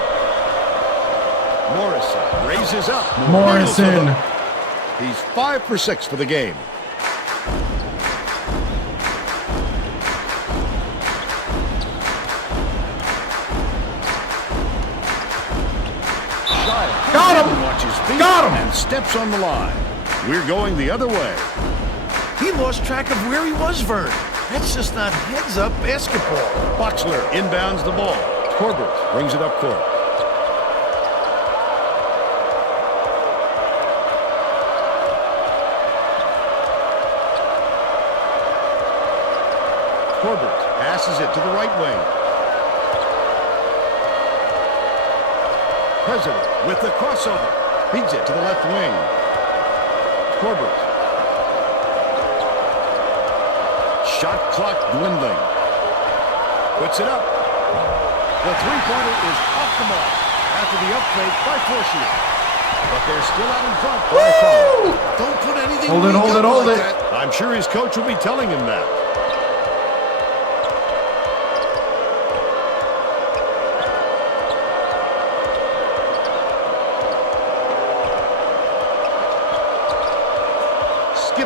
Morrison raises up. Morrison. He's 5 for 6 for the game. Got him. Watches feet Got him. and steps on the line. We're going the other way. He lost track of where he was, Vern. That's just not heads-up basketball. Boxler inbounds the ball. Torbert brings it up court. Torbert passes it to the right wing. President with the crossover. Feeds it to the left wing. Torbert. Shot clock dwindling. Puts it up. The three-pointer is off the mark after the up fake by Fortier. But they're still out in front by 5. Don't put anything Hold it, weak hold up it, hold like it. that. I'm sure his coach will be telling him that.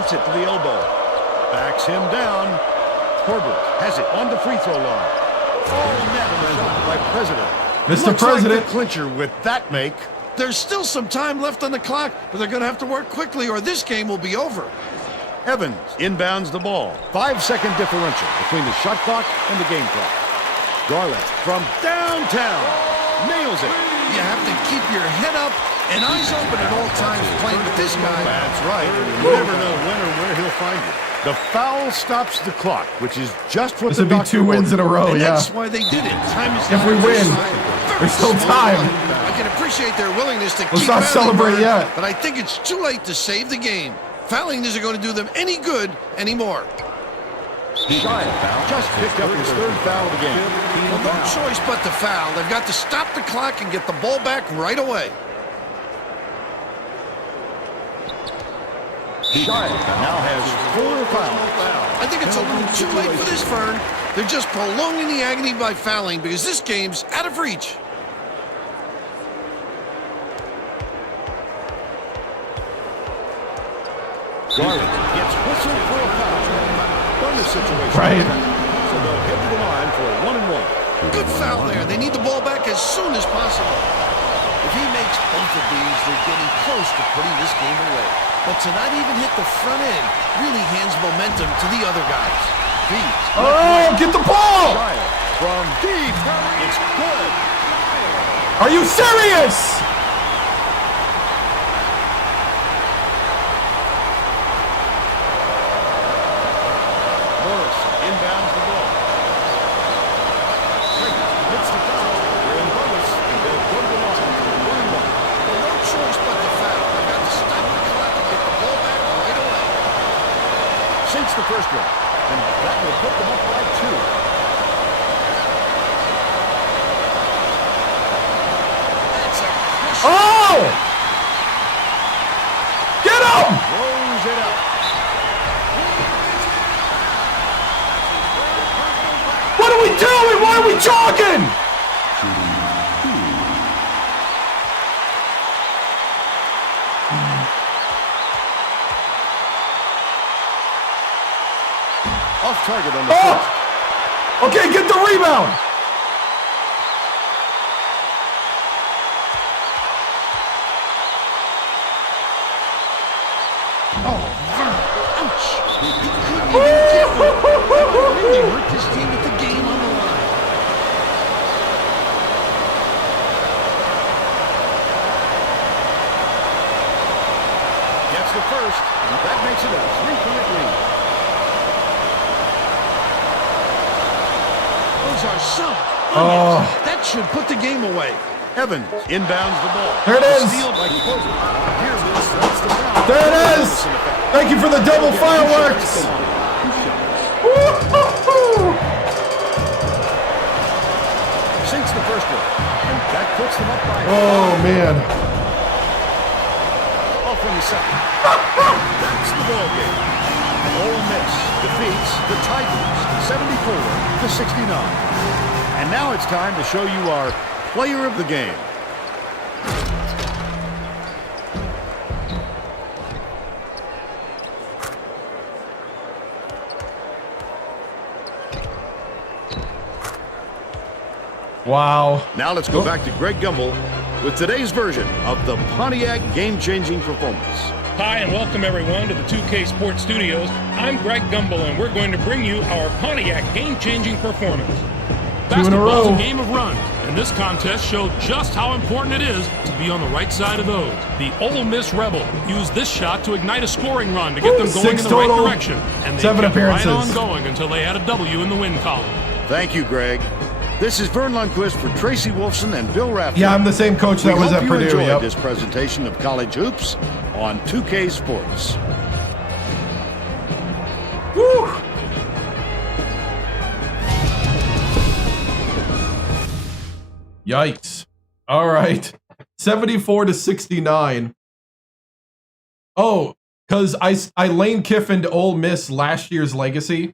gets it to the elbow. Backs him down. Herbert has it on the free throw line. Oh, net shot by President. Mr. Looks President. like the clincher with that make. There's still some time left on the clock, but they're going to have to work quickly or this game will be over. Evans inbounds the ball. 5-second differential between the shot clock and the game clock. Garland from downtown nails it. You have to keep your head up and eyes open at all times playing with this guy. That's right. You never know when or where he'll find you. The foul stops the clock, which is just what This the would be doctor 2 wins in a row, And yeah. that's why they did it. Time is If we not on their win, side. there's still Smart time. play. I can appreciate their willingness to Let's keep not battling, celebrate Bird, yet. but I think it's too late to save the game. Fouling isn't going to do them any good anymore. Just picked up his third foul of the game. Well, no choice but to foul. They've got to stop the clock and get the ball back right away. Now has 4 fouls. I think it's a little too late for this, Vern. They're just prolonging the agony by fouling because this game's out of reach. Garland gets whistled for a foul. Bonus situation. Right. So they'll head to the line for a 1-and-1. Good foul there. They need the ball back as soon as possible. If he makes both of these, they're getting close to putting this game away. But to not even hit the front end really hands momentum to the other guys. Oh, get the ball! From deep. It's good. Are you serious? Morris inbounds the ball. Creighton hits the foul. They're in bonus, and they'll go to the line for 1-and-1. Well, no choice but to foul. They've got to stop the clock and get the ball back right away. Sinks the first one, and that will put them up by 2. Oh! Get him! Throws it up. What are we doing? Why are we jogging? Off target on the foot. Oh! Okay, get the rebound. Really hurt this team with the game on the line. Gets the first, and that makes it a 3-point lead. Those are some. Oh. That should put the game away. Evans inbounds the ball. There it is. Steal by Closer. Here's Willis. That's the foul. There it is. Thank you for the double fireworks. Woo-hoo-hoo. Sinks the first one, and that puts them up by Oh, man. off on the second. That's the ball game. Ole Miss defeats the Titans 74-69. And now it's time to show you our player of the game. Wow. Now let's go back to Greg Gumbel with today's version of the Pontiac game-changing performance. Hi, and welcome everyone to the 2K Sports Studios. I'm Greg Gumbel, and we're going to bring you our Pontiac game-changing performance. Two in a Basketball's row. a game of runs, and this contest showed just how important it is to be on the right side of those. The Ole Miss Rebels used this shot to ignite a scoring run to get them going 6 in the right total, direction, and they 7 kept appearances. right on going until they had a W in the win column. Thank you, Greg. This is Vern Lundquist for Tracy Wolfson and Bill Rafferty. Yeah, I'm the same coach that We was hope at you Purdue. enjoyed Yep. this presentation of college hoops on 2K Sports. Woo. Yikes. All right. 74-69. Oh, because I Lane Kiffined Ole Miss last year's legacy.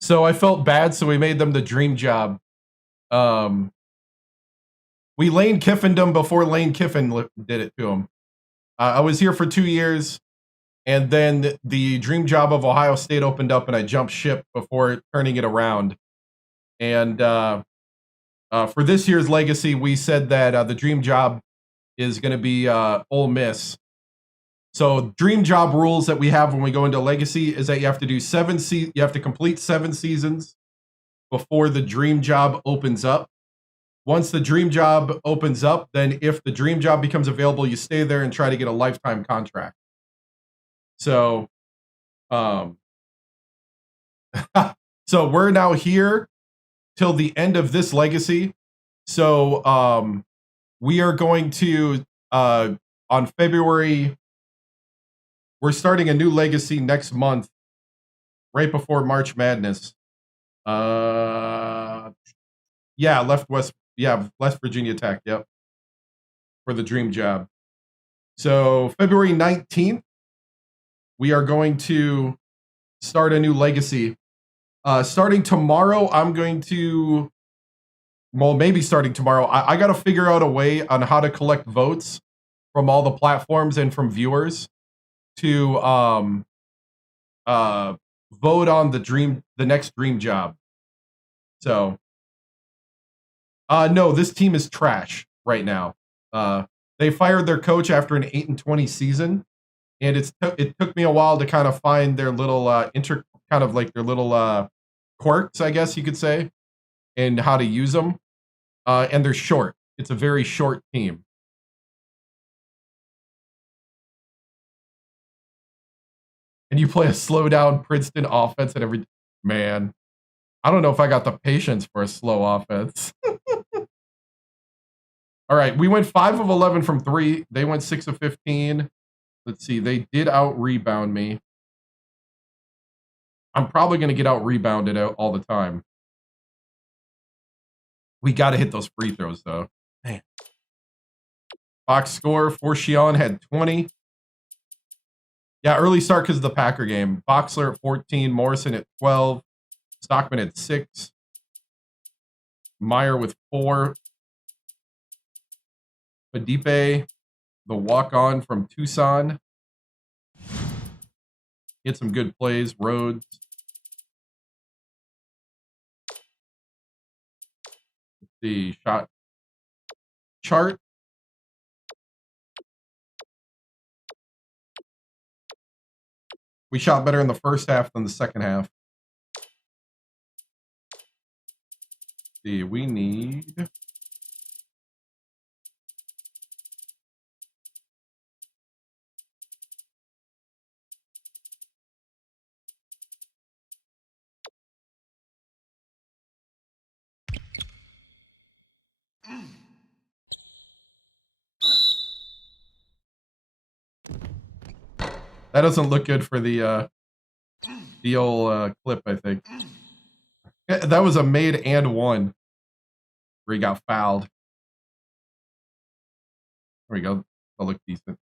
So I felt bad, so we made them the dream job. We Lane Kiffined them before Lane Kiffin did it to him. I was here for 2 years. And then the dream job of Ohio State opened up, and I jumped ship before turning it around. And for this year's legacy, we said that the dream job is going to be Ole Miss. So dream job rules that we have when we go into legacy is that you have to do you have to complete 7 seasons before the dream job opens up. Once the dream job opens up, then if the dream job becomes available, you stay there and try to get a lifetime contract. So, so we're now here till the end of this legacy. So, we are going to, on February, we're starting a new legacy next month, right before March Madness. West Virginia Tech, yep, for the dream job. So February 19th, we are going to start a new legacy. Starting tomorrow, maybe starting tomorrow, I got to figure out a way on how to collect votes from all the platforms and from viewers to vote on the next dream job. So, no, this team is trash right now. They fired their coach after an 8-20 season, and it took me a while to kind of find their little their little quirks, I guess you could say, and how to use them. And they're short. It's a very short team. And you play a slow down Princeton offense at every man. I don't know if I got the patience for a slow offense. All right, we went 5 of 11 from 3. They went 6 of 15. Let's see, they did out rebound me. I'm probably going to get out rebounded all the time. We got to hit those free throws, though. Man. Box score, Forchion had 20. Yeah, early start because of the Packer game. Boxler at 14, Morrison at 12, Stockman at 6, Meyer with 4, Fadipe, the walk-on from Tucson. He had some good plays. Rhodes. Let's see, shot chart. We shot better in the first half than the second half. Let's see, we need... That doesn't look good for the old clip, I think. That was a made and one where he got fouled. There we go. That'll look decent.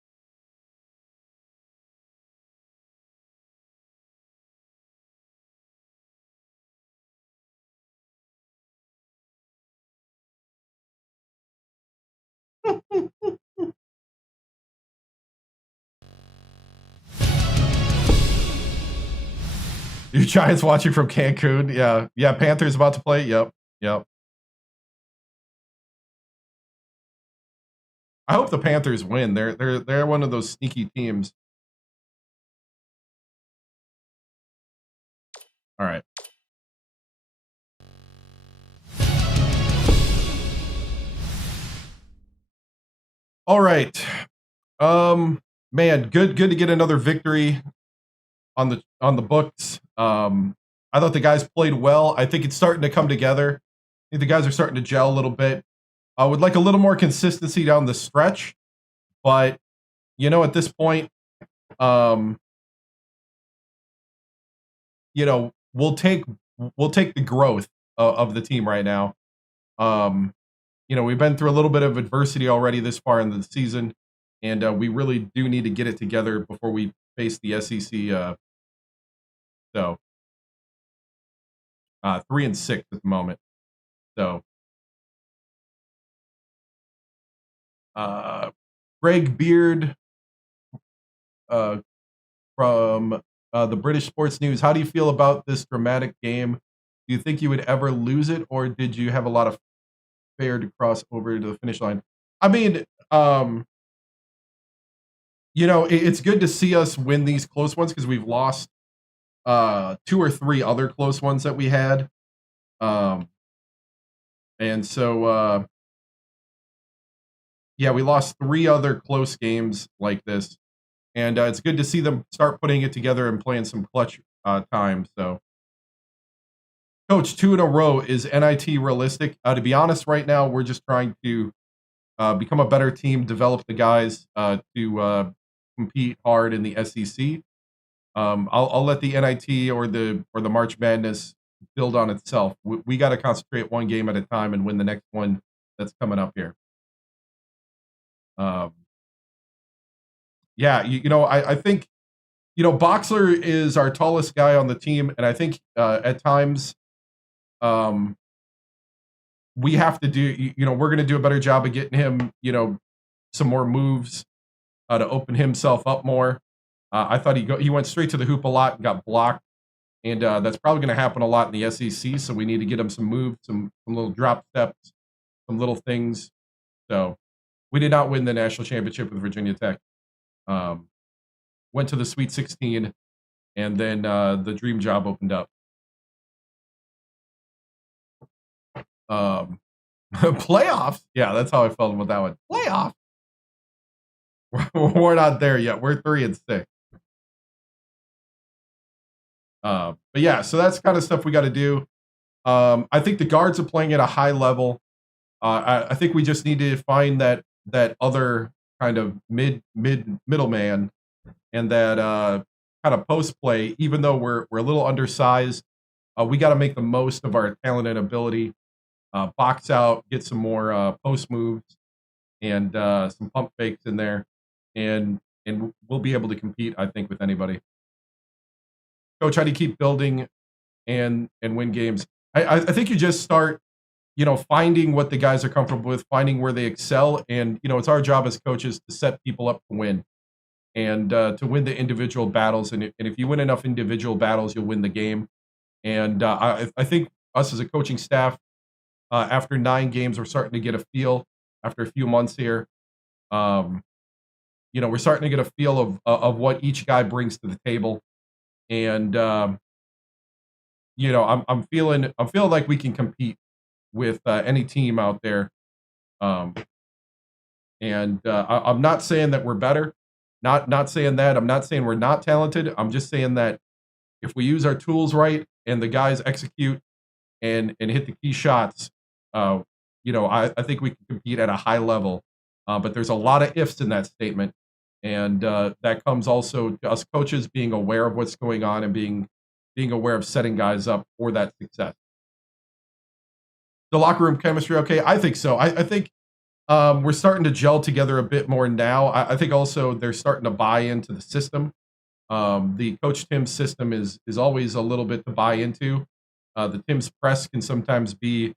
You Giants watching from Cancun? Yeah. Yeah, Panthers about to play? Yep. I hope the Panthers win. They're one of those sneaky teams. All right. All right. Man, good to get another victory on the books. I thought the guys played well. I think it's starting to come together. I think the guys are starting to gel a little bit. I would like a little more consistency down the stretch, but at this point, we'll take the growth of the team right now. We've been through a little bit of adversity already this far in the season, and we really do need to get it together before we face the SEC. So 3-6 at the moment. So Greg Beard, from the British Sports News. How do you feel about this dramatic game? Do you think you would ever lose it, or did you have a lot of fair to cross over to the finish line? I mean, it's good to see us win these close ones because we've lost 2 or 3 other close ones that we had. And so, yeah, we lost 3 other close games like this. And it's good to see them start putting it together and playing some clutch time. So, Coach, 2 in a row, is NIT realistic? To be honest, right now, we're just trying to become a better team, develop the guys to compete hard in the SEC. I'll let the NIT or the March Madness build on itself. We got to concentrate one game at a time and win the next one that's coming up here. Yeah, I think, Boxler is our tallest guy on the team, and I think at times we have to do, we're going to do a better job of getting him, some more moves to open himself up more. I thought he went straight to the hoop a lot and got blocked, and that's probably going to happen a lot in the SEC. So we need to get him some moves, some little drop steps, some little things. So we did not win the national championship with Virginia Tech. Went to the Sweet 16, and then the dream job opened up. Playoffs? Yeah, that's how I felt about that one. Playoffs? We're not there yet. We're 3-6. But yeah, so that's kind of stuff we got to do. I think the guards are playing at a high level. I think we just need to find that other kind of middleman and that kind of post play. Even though we're a little undersized, we got to make the most of our talent and ability. Box out, get some more post moves and some pump fakes in there, and we'll be able to compete, I think, with anybody. Coach, how do you keep building and win games? I think you just start, finding what the guys are comfortable with, finding where they excel, and it's our job as coaches to set people up to win, and to win the individual battles. And if you win enough individual battles, you'll win the game. And I think us as a coaching staff, after 9 games, we're starting to get a feel. After a few months here, we're starting to get a feel of what each guy brings to the table. And I'm feeling like we can compete with any team out there. I'm not saying that we're better. Not saying that. I'm not saying we're not talented. I'm just saying that if we use our tools right and the guys execute and hit the key shots, I think we can compete at a high level. But there's a lot of ifs in that statement. And that comes also to us coaches being aware of what's going on and being aware of setting guys up for that success. The locker room chemistry, okay, I think so. I think we're starting to gel together a bit more now. I think also they're starting to buy into the system. The Coach TImms system is always a little bit to buy into. The TImms press can sometimes be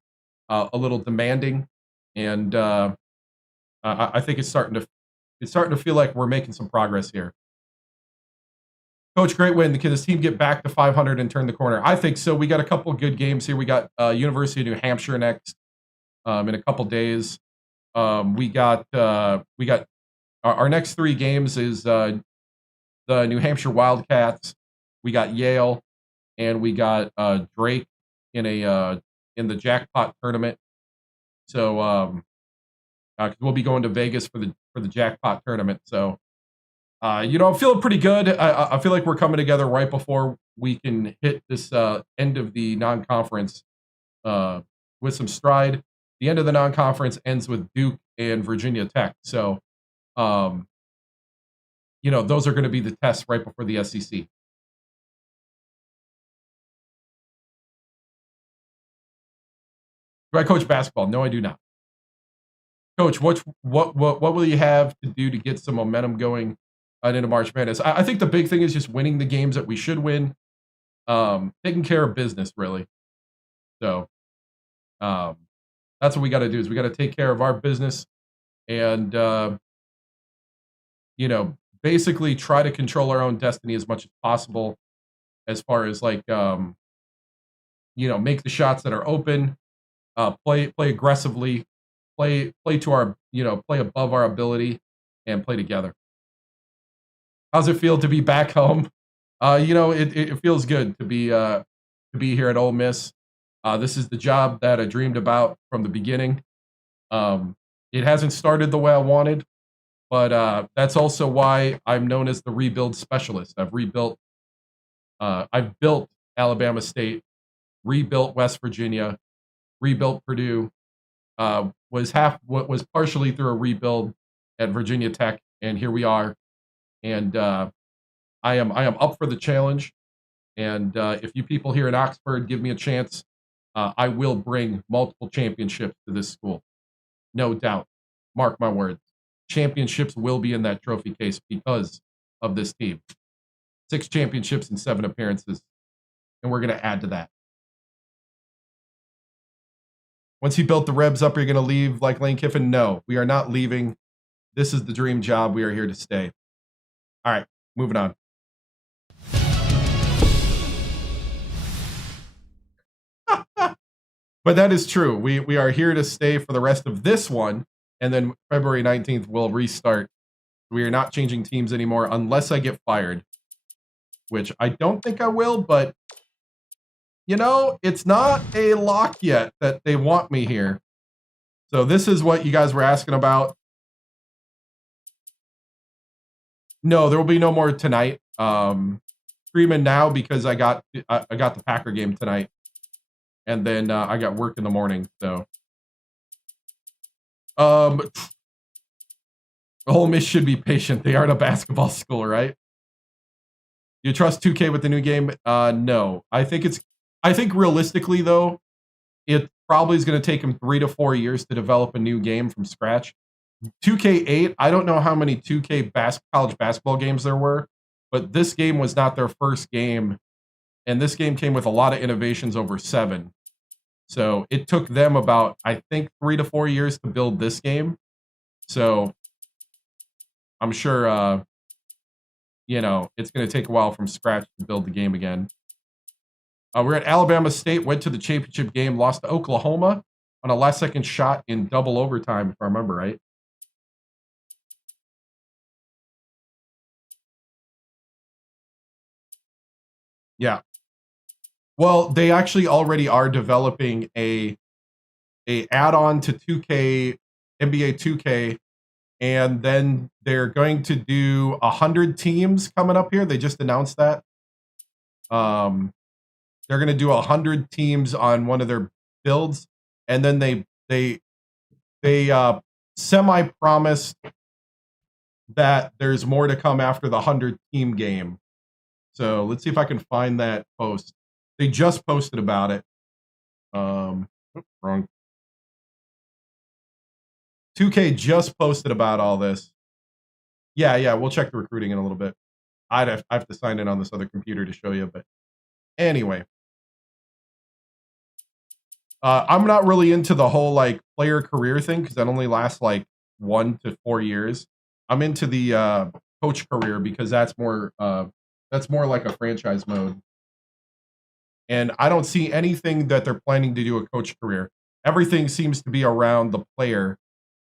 a little demanding, and I think it's starting to feel like we're making some progress here. Coach, great win. Can this team get back to 500 and turn the corner? I think so. We got a couple good games here. We got University of New Hampshire next in a couple days. We got our next 3 games is the New Hampshire Wildcats. We got Yale, and we got Drake in the jackpot tournament. So we'll be going to Vegas for the jackpot tournament. So I'm feeling pretty good. I feel like we're coming together right before we can hit this end of the non-conference with some stride. The end of the non-conference ends with Duke and Virginia Tech. So, those are going to be the tests right before the SEC. Do I coach basketball? No, I do not. Coach, what will you have to do to get some momentum going into March Madness? I think the big thing is just winning the games that we should win, taking care of business, really. So that's what we got to do is we got to take care of our business and, basically try to control our own destiny as much as possible, as far as like make the shots that are open, play aggressively, play to our play above our ability, and play together. How's it feel to be back home? It feels good to be here at Ole Miss. This is the job that I dreamed about from the beginning. It hasn't started the way I wanted, but that's also why I'm known as the rebuild specialist. I've built Alabama State, rebuilt West Virginia, rebuilt Purdue. Was partially through a rebuild at Virginia Tech, and here we are. And I am up for the challenge. And if you people here in Oxford give me a chance, I will bring multiple championships to this school. No doubt. Mark my words. Championships will be in that trophy case because of this team. 6 championships and 7 appearances. And we're going to add to that. Once you built the Rebs up, are you going to leave like Lane Kiffin? No, we are not leaving. This is the dream job. We are here to stay. All right, moving on. But that is true. We are here to stay for the rest of this one, and then February 19th we'll restart. We are not changing teams anymore unless I get fired, which I don't think I will, but it's not a lock yet that they want me here. So this is what you guys were asking about. No, there will be no more tonight. Streaming now because I got the Packer game tonight. And then I got work in the morning, so. Ole Miss should be patient. They aren't a basketball school, right? Do you trust 2K with the new game? No. I think realistically, though, it probably is going to take them 3 to 4 years to develop a new game from scratch. 2K8, I don't know how many 2K college basketball games there were, but this game was not their first game. And this game came with a lot of innovations over 7. So it took them about, I think, 3 to 4 years to build this game. So I'm sure, it's going to take a while from scratch to build the game again. We're at Alabama State, went to the championship game, lost to Oklahoma on a last-second shot in double overtime, if I remember right. Yeah. Well, they actually already are developing a add-on to 2K, NBA 2K, and then they're going to do 100 teams coming up here. They just announced that. They're going to do 100 teams on one of their builds, and then they semi-promised that there's more to come after the 100-team game. So let's see if I can find that post. They just posted about it. Wrong. 2K just posted about all this. Yeah, we'll check the recruiting in a little bit. I have to sign in on this other computer to show you, but anyway. I'm not really into the whole like player career thing because that only lasts like 1 to 4 years. I'm into the coach career because that's more like a franchise mode. And I don't see anything that they're planning to do a coach career. Everything seems to be around the player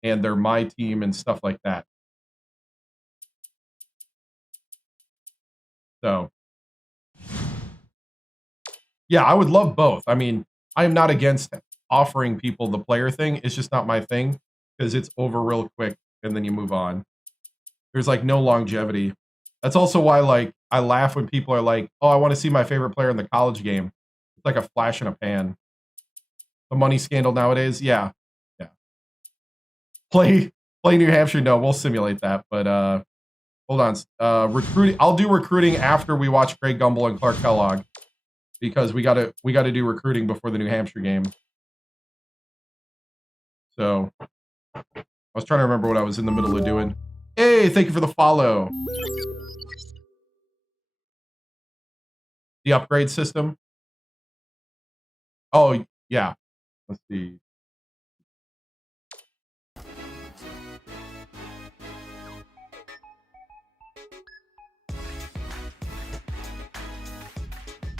and their my team and stuff like that. So, yeah, I would love both. I mean, I am not against offering people the player thing. It's just not my thing because it's over real quick and then you move on. There's like no longevity. That's also why like I laugh when people are like, "Oh, I want to see my favorite player in the college game." It's like a flash in a pan. The money scandal nowadays, yeah. Play New Hampshire. No, we'll simulate that. But hold on. Recruiting. I'll do recruiting after we watch Greg Gumbel and Clark Kellogg because we gotta do recruiting before the New Hampshire game. So I was trying to remember what I was in the middle of doing. Hey, thank you for the follow. The upgrade system. Oh, yeah. Let's see.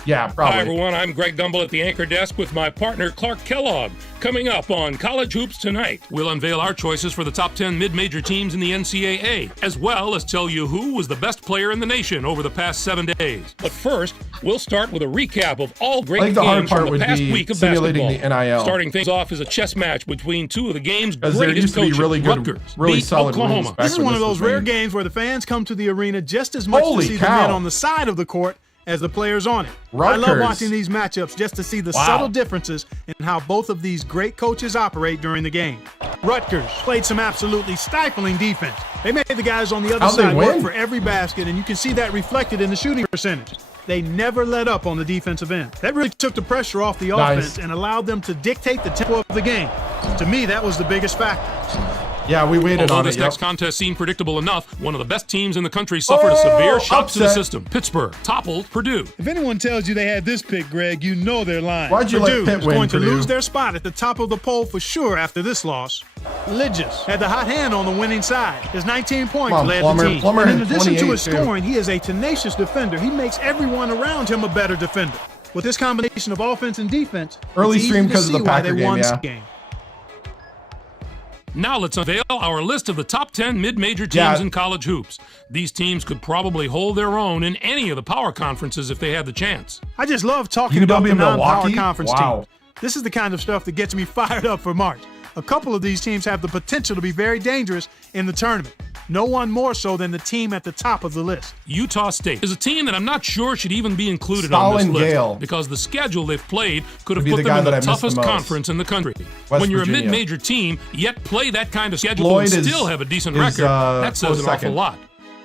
Yeah, probably. Hi, everyone. I'm Greg Gumbel at the anchor desk with my partner, Clark Kellogg. Coming up on College Hoops Tonight, we'll unveil our choices for the top 10 mid-major teams in the NCAA, as well as tell you who was the best player in the nation over the past 7 days. But first, we'll start with a recap of all great games from the past week of basketball. The NIL. Starting things off is a chess match between two of the game's Because there greatest used to be coaches. really good, Rutgers really beat solid Oklahoma. rules back This is when one of those rare made. games where the fans come to the arena just as much to see the men on the side of the court as the players on it. Rutgers. I love watching these matchups just to see the subtle differences in how both of these great coaches operate during the game. Rutgers played some absolutely stifling defense. They made the guys on the other side work for every basket, and you can see that reflected in the shooting percentage. They never let up on the defensive end. That really took the pressure off the offense and allowed them to dictate the tempo of the game. To me, that was the biggest factor. Yeah, we waited Although on this it. next contest seemed predictable enough, one of the best teams in the country suffered a severe shock to the system. Pittsburgh toppled Purdue. If anyone tells you they had this pick, Greg, you know they're lying. Why'd you Purdue let Pitt is win, going to Purdue? lose their spot at the top of the poll for sure after this loss. Liggins had the hot hand on the winning side. His 19 points led the team. Plummer And in had addition to 28 his too. scoring, he is a tenacious defender. He makes everyone around him a better defender. With this combination of offense and defense, Early it's easy stream to because of see the why Packer they game, won this yeah. game. Now let's unveil our list of the top 10 mid-major teams Yeah. in college hoops. These teams could probably hold their own in any of the power conferences if they had the chance. I just love talking UW about the non-power Milwaukee? conference Wow. teams. This is the kind of stuff that gets me fired up for March. A couple of these teams have the potential to be very dangerous in the tournament. No one more so than the team at the top of the list. Utah State is a team that I'm not sure should even be included on this Stalin list Gale. because the schedule they've played could have Would be put the them guy in the that I missed the toughest most. conference in the country. West When you're Virginia. a mid-major team, yet play that kind of schedule Floyd and is- still have a decent is, record, that says close an awful second. lot.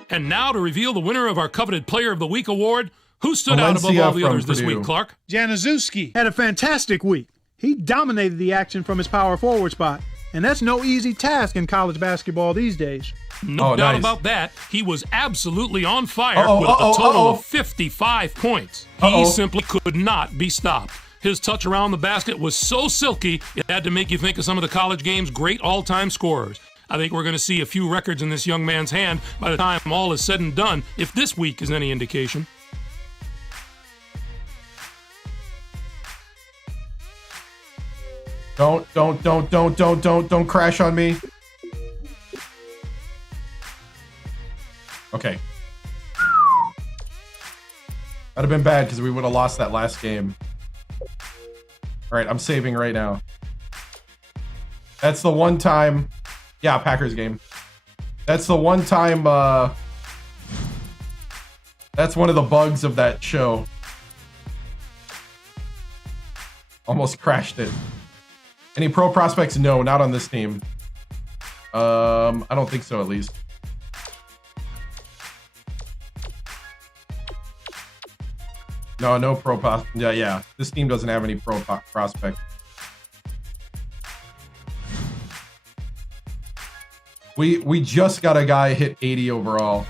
And now to reveal the winner of our coveted Player of the Week award, who stood out above Valencia all the from others this Purdue. week, Clark? Januszewski had a fantastic week. He dominated the action from his power forward spot, and that's no easy task in college basketball these days. No Oh, doubt nice. about that. He was absolutely on fire Uh-oh, with a uh-oh, total uh-oh. of 55 points. Uh-oh. He simply could not be stopped. His touch around the basket was so silky, it had to make you think of some of the college game's great all-time scorers. I think we're going to see a few records in this young man's hand by the time all is said and done, if this week is any indication. Don't crash on me. Okay. That'd have been bad because we would have lost that last game. All right, I'm saving right now. That's the one time. Yeah, Packers game. That's the one time. That's one of the bugs of that show. Almost crashed it. Any pro prospects? No, not on this team. I don't think so, at least. No pro prospect. Yeah. This team doesn't have any pro prospect. We just got a guy hit 80 overall.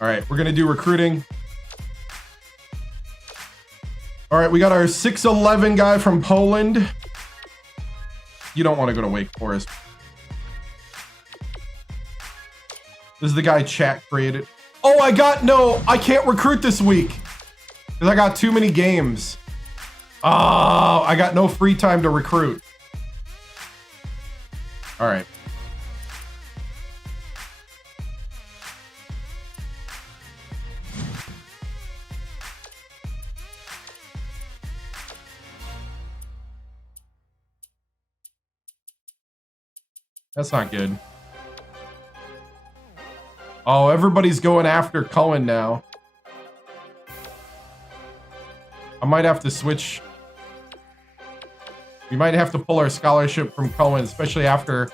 All right, we're gonna do recruiting. All right, we got our 6'11" guy from Poland. You don't want to go to Wake Forest. This is the guy chat created. Oh, I can't recruit this week because I got too many games. Oh, I got no free time to recruit. All right. That's not good. Oh, everybody's going after Cohen now. I might have to switch. We might have to pull our scholarship from Cohen, especially after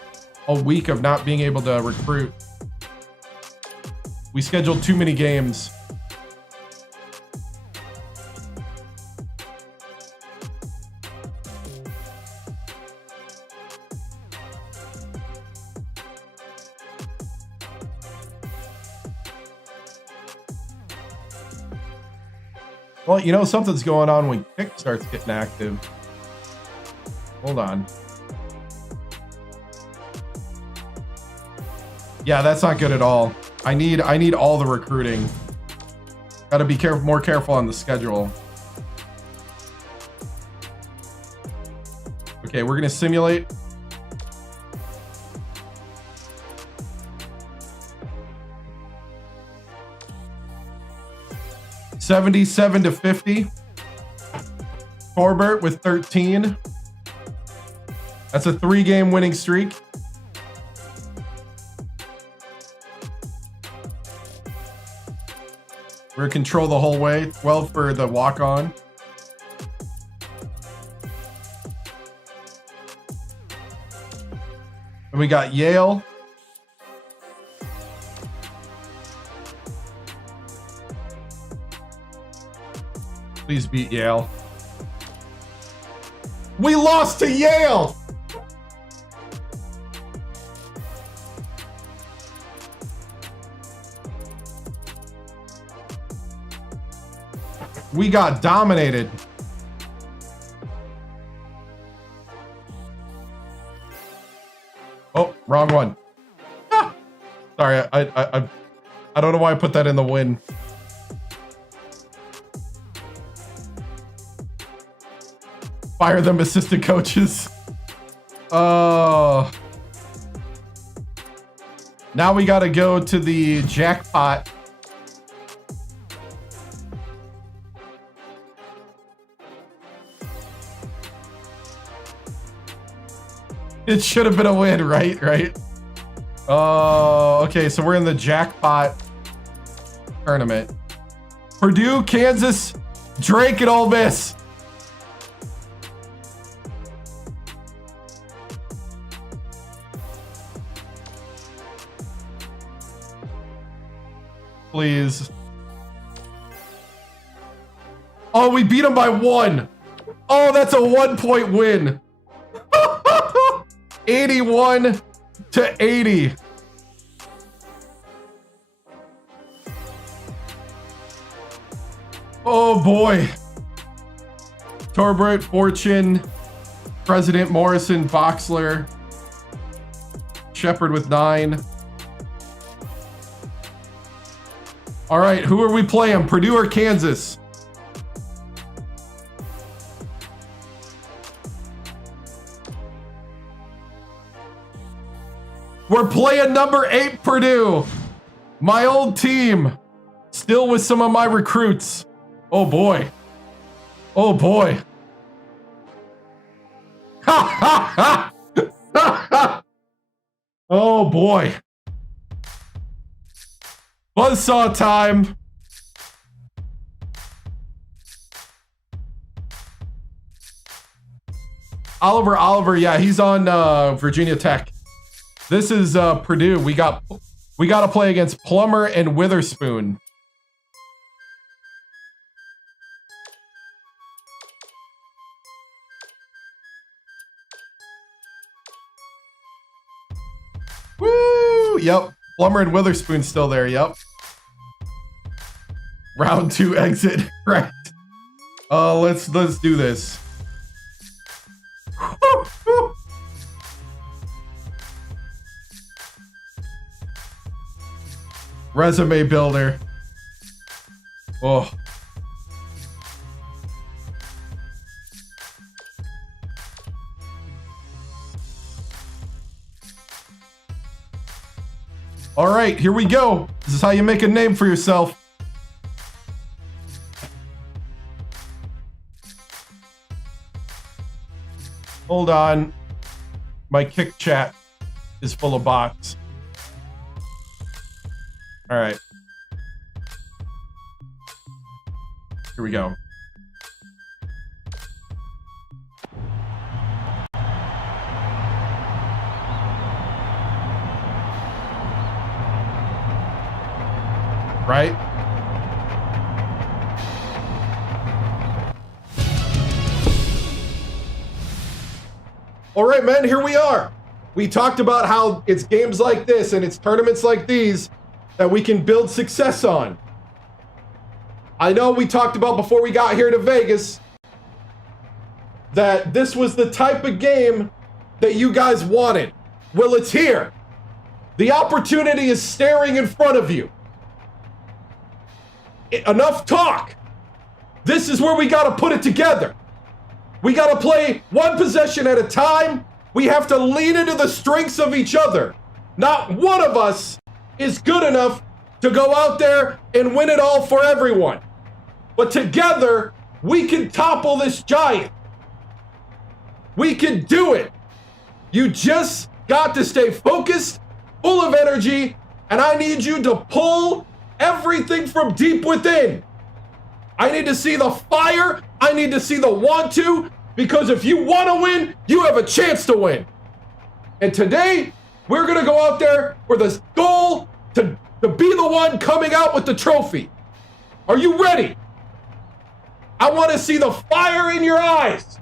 a week of not being able to recruit. We scheduled too many games. Well, you know, something's going on when Kick starts getting active. Hold on. Yeah, that's not good at all. I need all the recruiting. Got to be more careful on the schedule. Okay, we're gonna simulate. $77-50. Corbett with 13. That's a 3-game winning streak. We're in control the whole way. 12 for the walk-on. And we got Yale. Please beat Yale. We lost to Yale! We got dominated. Oh, wrong one. Ah! Sorry, I don't know why I put that in the win. Fire them assistant coaches. Oh. Now we got to go to the jackpot. It should have been a win, right? Right? Oh, okay. So we're in the jackpot tournament. Purdue, Kansas, Drake, and Ole Miss. Please. Oh, we beat them by 1. Oh, that's a 1-point win. 81-80. Oh boy. Torbert, Fortune, President Morrison, Boxler, Shepard with 9. All right, who are we playing? Purdue or Kansas? We're playing number 8 Purdue. My old team. Still with some of my recruits. Oh boy. Oh boy. Ha ha ha. Oh boy. Buzzsaw time. Oliver, yeah, he's on Virginia Tech. This is Purdue. We got to play against Plummer and Witherspoon. Woo! Yep. Plummer and Witherspoon still there. Yep. Round 2 exit. Right. Let's do this. Resume builder. Oh. All right, here we go. This is how you make a name for yourself. Hold on. My kick chat is full of bots. All right. Here we go. Right? All right, man, here we are. We talked about how it's games like this and it's tournaments like these that we can build success on. I know we talked about before we got here to Vegas that this was the type of game that you guys wanted. Well, it's here. The opportunity is staring in front of you. Enough talk. This is where we got to put it together. We got to play one possession at a time. We have to lean into the strengths of each other. Not one of us is good enough to go out there and win it all for everyone. But together, we can topple this giant. We can do it. You just got to stay focused, full of energy, and I need you to pull everything from deep within. I need to see the fire. I need to see the want to, because if you want to win, you have a chance to win. And today, we're going to go out there with a goal to be the one coming out with the trophy. Are you ready? I want to see the fire in your eyes.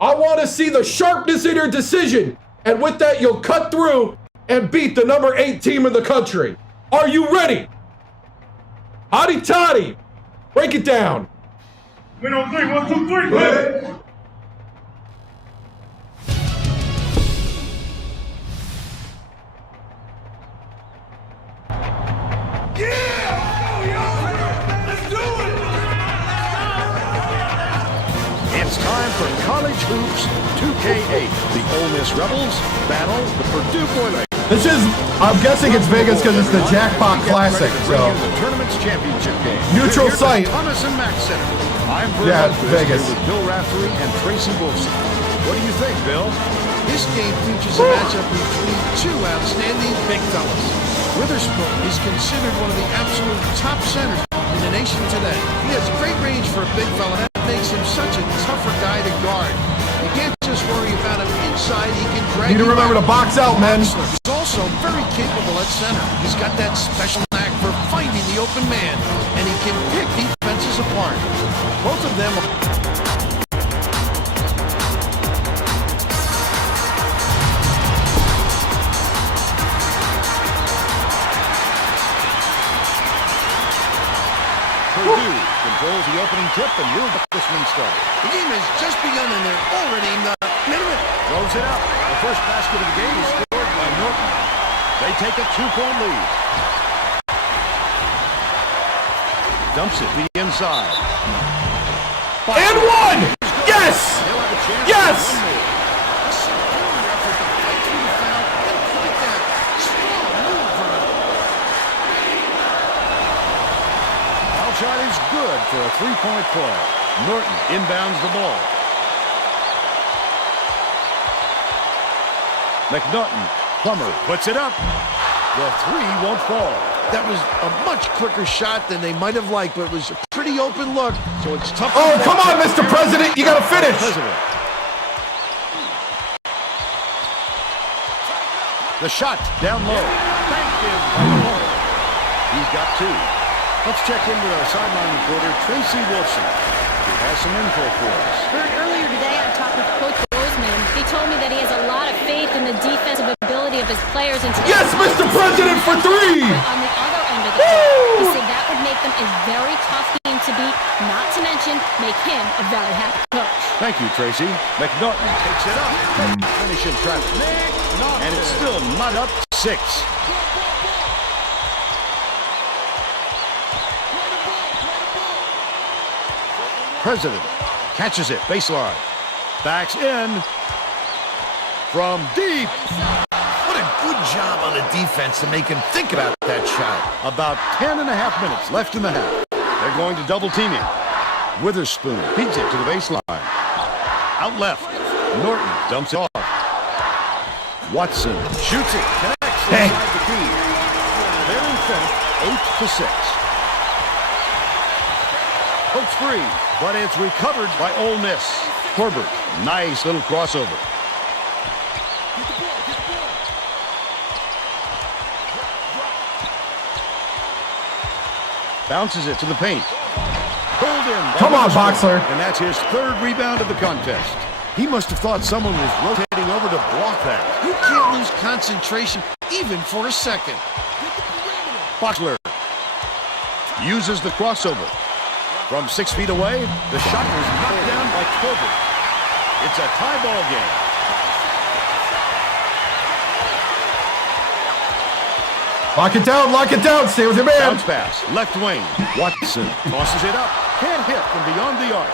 I want to see the sharpness in your decision. And with that, you'll cut through and beat the number 8 team in the country. Are you ready? Hotty toddy. Break it down. Win on 3. 1, 2, 3. Ready? It's time for College Hoops 2K8. The Ole Miss Rebels battle the Purdue Boilermakers. This is, I'm guessing it's Vegas because it's the Jackpot Classic, so. The tournament's championship game. Neutral site. Thomas and Mack Center. I'm Yeah, Vegas. with Bill Raftery and Tracy Wolfson. What do you think, Bill? This game features a matchup between two outstanding big fellas. Witherspoon is considered one of the absolute top centers in the nation today. He has great range for a big fella. That makes him such a tougher guy to guard. You can't just worry about him inside. He can drag You need to remember to box out, men. He's also very capable at center. He's got that special knack for finding the open man, and he can pick defenses apart. Both of them are... Purdue controls the opening tip, and you'll get this one started. The game has just begun, and they're already in the minute. Throws it up. The first basket of the game is scored by Norton. They take a 2-point lead. Dumps it to the inside. And one! Yes! They'll have a chance Yes! to win more. A superior effort to fight through the foul and point that strong move for him. Foul shot is good for a 3-point play. Norton inbounds the ball. McNaughton, Plummer puts it up. The 3 won't fall. That was a much quicker shot than they might have liked, but it was a pretty open look, so it's tough. Oh, come on, Mr. President. You got to finish. President. The shot down low. Thanked him by the ball. He's got 2. Let's check in with our sideline reporter, Tracy Wolfson, who has some info for us. Bert, earlier today I talked with Coach Bozeman. He told me that he has a lot of faith in the defensive ability of his players. And Yes, Mr. President, for 3. On the other end of the court, he said that would make them a very tough team to beat, not to mention make him a very happy coach. Thank you, Tracy. McNaughton takes it up. Finish in traffic. And it's still not up 6. President catches it, baseline. Backs in from deep. What a good job on the defense to make him think about that shot. About 10.5 minutes left in the half. They're going to double team him. Witherspoon feeds it to the baseline. Out left. Norton dumps it off. Watson shoots it. Connects inside the key. They're in front, 8-6. Hooks free, but it's recovered by Ole Miss. Corbett, nice little crossover. Bounces it to the paint. Pulled in. Come on, Boxler. And that's his 3rd rebound of the contest. He must have thought someone was rotating over to block that. You can't lose concentration even for a second. Boxler uses the crossover. From 6 feet away, the shot was knocked down by Corbett. It's a tie ball game. Lock it down, stay with your man. Bounce pass, left wing. Watson tosses it up. Can't hit from beyond the arc.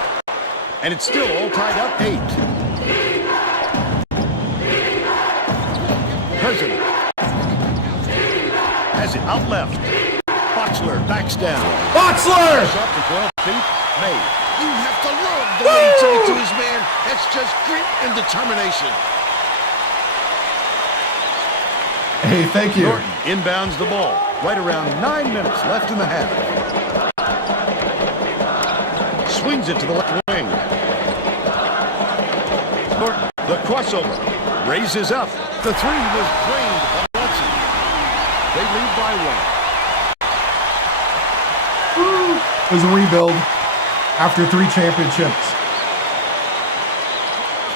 And it's still all tied up 8. President has it out left. Boxler backs down. Boxler! Up to 12 feet, made. You have to love the way he took it to his man. That's just grit and determination. Hey, thank you. Norton inbounds the ball. Right around 9 minutes left in the half. Swings it to the left wing. Norton, the crossover. Raises up. The 3 was drained by Watson. They lead by 1. It was a rebuild after 3 championships.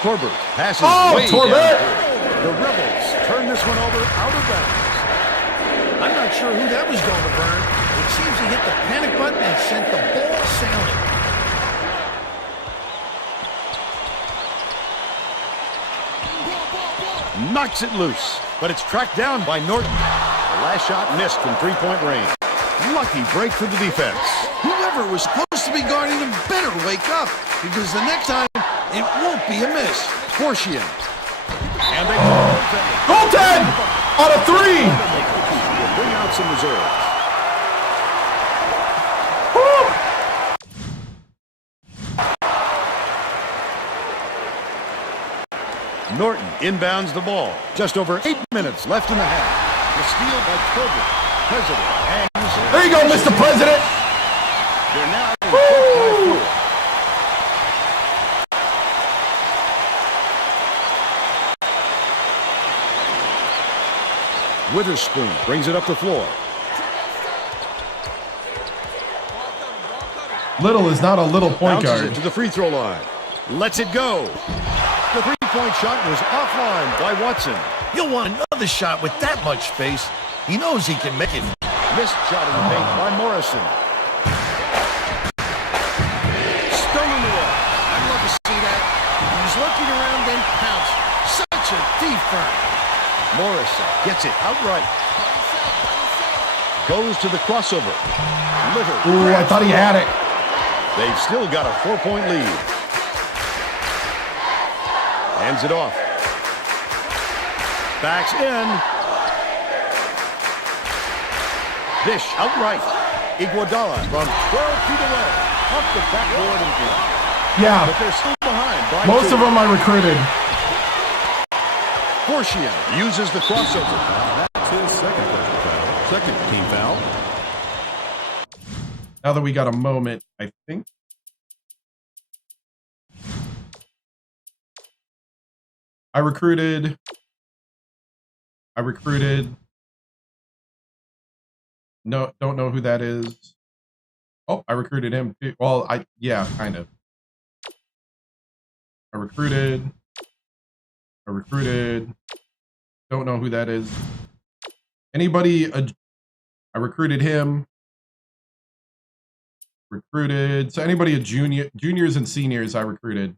Corbett passes way Torbert! down. The Rebels turn this one over out of bounds. I'm not sure who that was going to burn. It seems he hit the panic button and sent the ball sailing. Knocks it loose, but it's tracked down by Norton. The last shot missed from 3-point range. Lucky break for the defense. Whoever was supposed to be guarding him better wake up, because the next time it won't be a miss. Fortian. And they call Goaltend! On a 3! We'll bring out some reserves. Norton inbounds the ball. Just over 8 minutes left in the half. The steal by Corbett. President hangs. There you go, Mr. President! They're now in front by 4. Witherspoon brings it up the floor. Little is not a little point Bounces guard. it to the free throw line. Lets it go. The three-point shot was offline by Watson. He'll want another shot with that much space. He knows he can make it. Missed shot in the paint by Morrison. Stolen away. I'd love to see that. He was looking around and pounced. Such a defense. Morrison gets it outright. Goes to the crossover. Litter. Ooh, I thought he had it. They've still got a 4-point lead. Hands it off. Backs in. Dish outright. Iguodala from 12 feet away. Off the backboard and in. Yeah. But they're still behind by Most 2. of them I recruited. Fortian uses the crossover. That's his second team foul. Now that we got a moment, I think. I recruited. No, don't know who that is. Oh, I recruited him too. Well, yeah, kind of. I recruited. Don't know who that is. Anybody? I recruited him. Recruited. So anybody a juniors and seniors I recruited.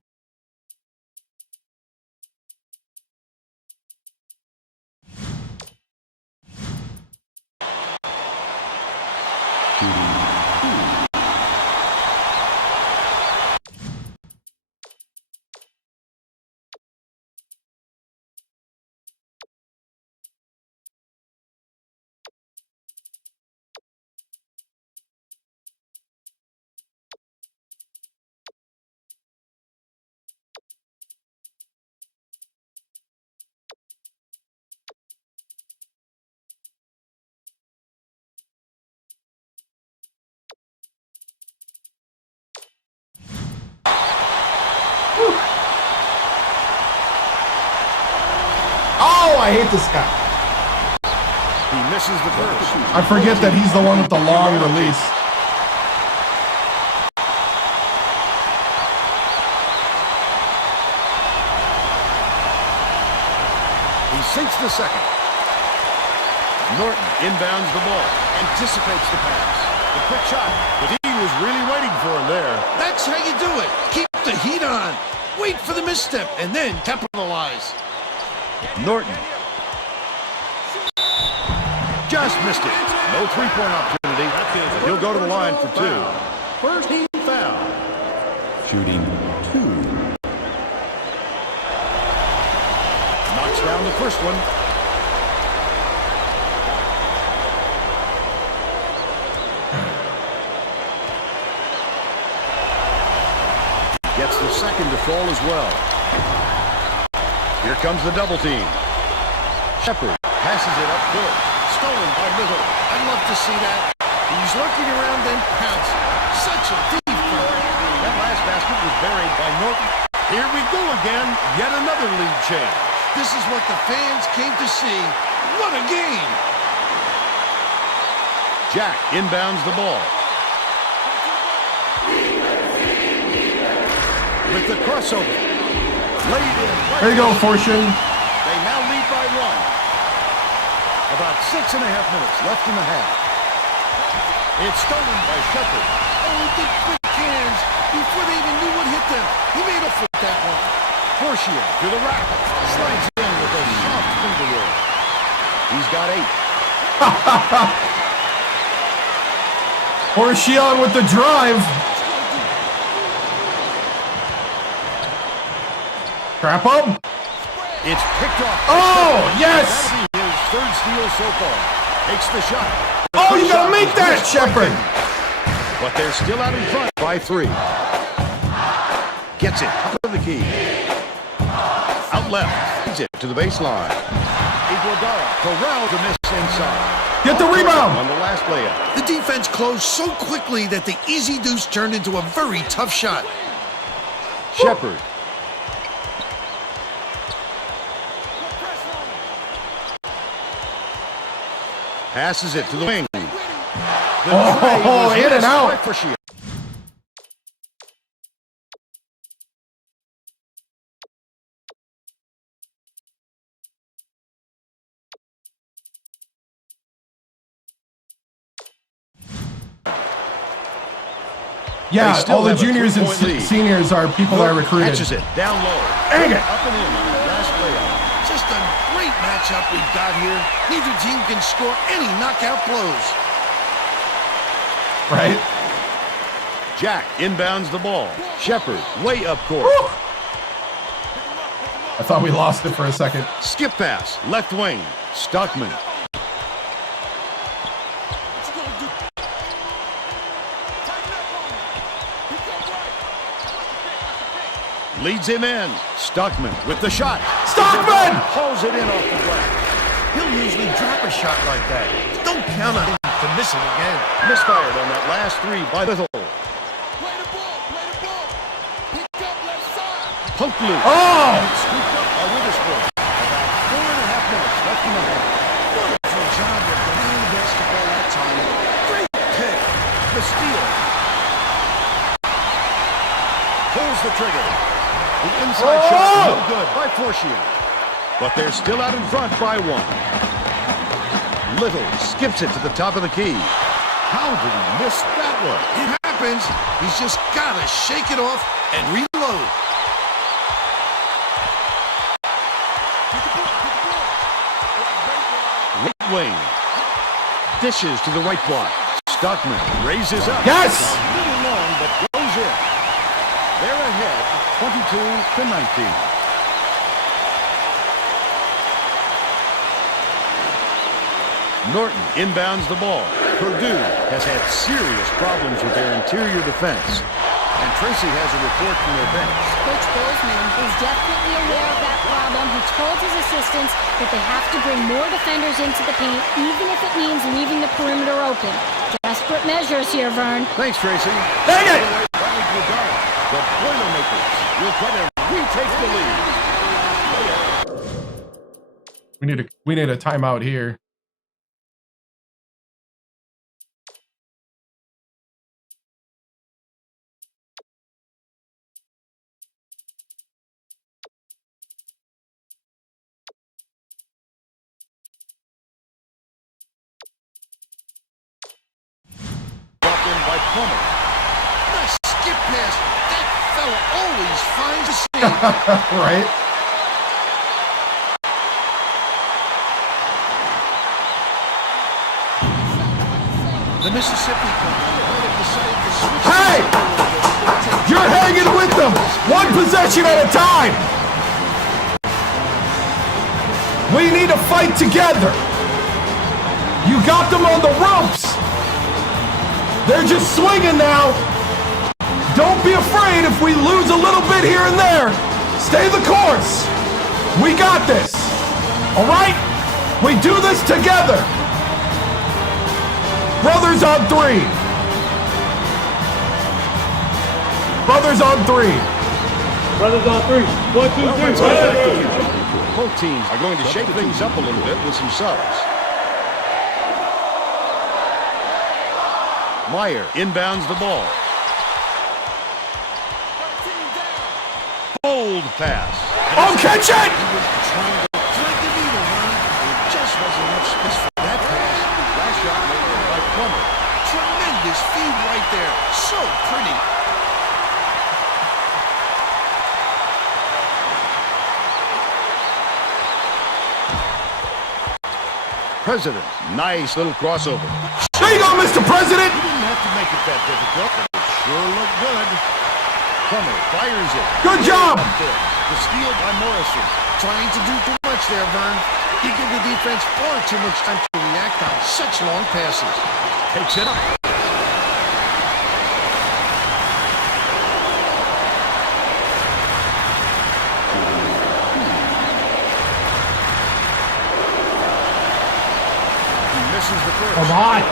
Oh, I hate this guy. He misses the first. I forget that he's the one with the long release. He sinks the second. Norton inbounds the ball. Anticipates the pass. The quick shot. The team was really waiting for him there. That's how you do it. Keep the heat on. Wait for the misstep and then capitalize. Norton. Just missed it. No three-point opportunity. He'll go to the line for two. First team foul. Shooting 2. Knocks down the first one. Gets the second to fall as well. Here comes the double team. Shepard passes it up court. Stolen by Little. I'd love to see that. He's lurking around and pounce. Such a deep throw. That last basket was buried by Norton. Here we go again. Yet another lead change. This is what the fans came to see. What a game! Jack inbounds the ball. With the crossover. Laid in. There you go, Fortune. They now lead by 1. About 6.5 minutes left in the half. It's stolen by Shepard. Oh, the quick hands before they even knew what hit them. He made up for that one. Fortier to the rack. Slides in with a soft finger roll. He's got 8. Fortune with the drive. Trap him. It's picked off. Oh, yes. That'll be his third steal so far. Takes the shot. Oh, you gotta make that, Shepard. But they're still out in front by 3. Gets it up to the key. Out left. Feeds it to the baseline. Iguodala corrals the miss inside. Get the rebound. On the last layup. The defense closed so quickly that the easy deuce turned into a very tough shot. Shepard. Passes it to the wing. Oh, in and out. Yeah, all the juniors and seniors are people that are recruited. Catches it down low. Dang it. Up and in on the last layup. Just a great matchup we've got here. Neither team can score any knockout blows. Right? Jack inbounds the ball. Shepard way up court. Woo. I thought we lost it for a second. Skip pass. Left wing. Stockman. Leads him in. Stockman with the shot. Stockman! Pulls it in off the glass. He'll usually drop a shot like that. Don't count on him to miss it again. Misfired on that last 3 by Little. Play the ball. Pick up left side. Poke loop. Oh! Scooped up by Witherspoon. About 4.5 minutes left in the half. Wonderful job of delaying the basketball that time. Great pick. The steal. Pulls the trigger. The inside shot no good by Fortier. But they're still out in front by 1. Little skips it to the top of the key. How did he miss that one? It happens. He's just got to shake it off and reload. Right wing. Dishes to the right block. Stockman raises up. Yes! A little long, but goes in. They're ahead 22-19. Norton inbounds the ball. Purdue has had serious problems with their interior defense. And Tracy has a report from their bench. Coach Bozeman is definitely aware of that problem. He told his assistants that they have to bring more defenders into the paint, even if it means leaving the perimeter open. Desperate measures here, Vern. Thanks, Tracy. Dang it! The Boilermakers will try to retake the lead. We need a timeout here. Dropped in by Plummer. Nice skip pass. That fella always finds a seam. Right? The Mississippi decided to switch. Hey! You're hanging with them! One possession at a time! We need to fight together! You got them on the ropes! They're just swinging now! Don't be afraid if we lose a little bit here and there! Stay the course! We got this! Alright? We do this together! Brothers on three! Brothers on three! Brothers on three. 1, 2, 3. Both teams are going to shake things up a little bit with some subs. Meyer inbounds the ball. Bold pass. Oh, catch it! He was trying to thread the needle, man. There just wasn't enough space for that pass. Last shot made by Plummer. Tremendous feed right there. So pretty. President, nice little crossover. There you go, Mr. President! He didn't have to make it that difficult, but it sure looked good. Plummer fires it. Good job! The steal by Morrison. Trying to do too much there, Vern. He gave the defense far too much time to react on such long passes. Takes it up. He misses the first. Come on!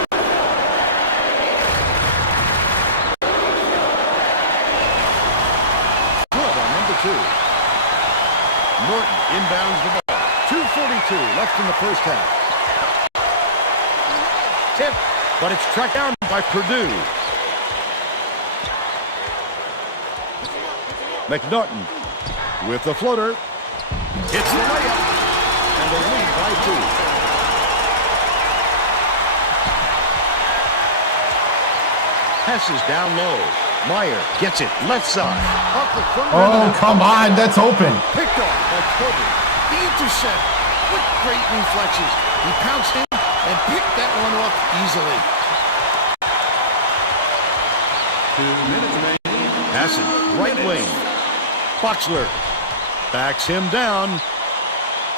Good on number 2. Norton inbounds the ball. 2:42 left in the first half. Tip, but it's tracked down by Purdue. McNaughton with the floater. Hits the layup. And they lead by 2. Passes down low. Meyer gets it left side. Up the front. Oh, come on, that's open. Picked off by Corbin. The intercept with great reflexes. He pounced in and picked that one off easily. 2 minutes remaining. Passing right wing. Boxler backs him down.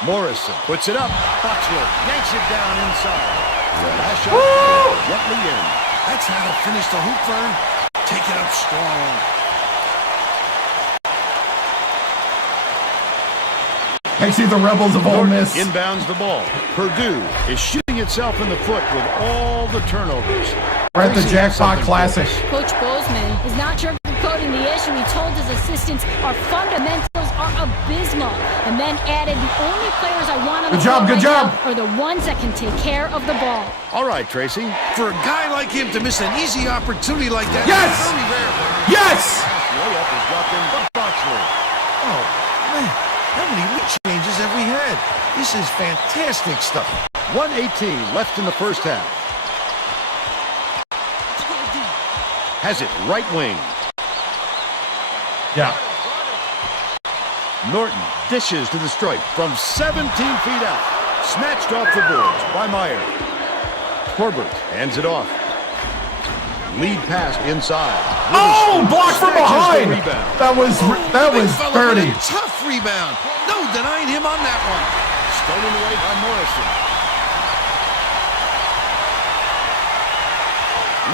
Morrison puts it up. Boxler yanks it down inside. The last shot gently in. That's how to finish the hoop, Vern. Take it up strong. I see the Rebels of Ole Miss. Inbounds the ball. Purdue is shooting itself in the foot with all the turnovers. We're at the Jackpot Classic. Coach Bozeman is not sugarcoating the issue. He told his assistants our fundamentals are abysmal, and then added the only players I want on the floor right now are the ones that can take care of the ball. All right, Tracy. For a guy like him to miss an easy opportunity like that, yes! is very rare. Yes! Layup is dropped in by Boxler. Oh, man. How many lead changes have we had? This is fantastic stuff. 1:18 left in the first half. Has it right wing. Yeah. Norton dishes to the stripe from 17 feet out. Snatched off the boards by Meyer. Corbett hands it off. Lead pass inside. Oh, blocked from behind. That was dirty. Tough rebound. No denying him on that one. Stolen away by Morrison.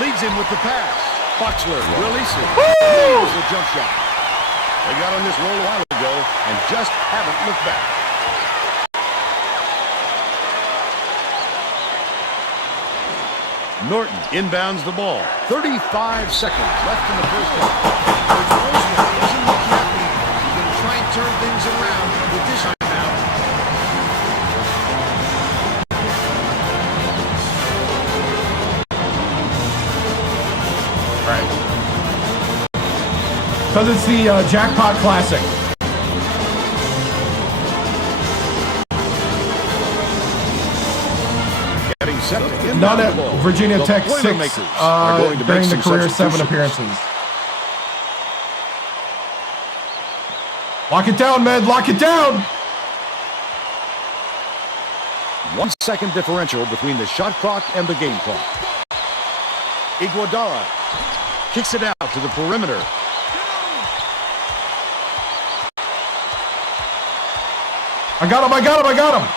Leads him with the pass. Boxler releases. Nails the jump shot. They got on this roll a while ago and just haven't looked back. Norton inbounds the ball. 35 seconds left in the first half. Coach Bozeman doesn't look happy. He's going to try and turn things around with this timeout. Right. Because it's the Jackpot Classic. Getting set to None inbound at the ball. Virginia The Tech Boilermakers 6 are going to during make the some career 7 substitutions. appearances. Lock it down, Med. Lock it down. 1 second differential between the shot clock and the game clock. Iguodala kicks it out to the perimeter. I got him, I got him, I got him.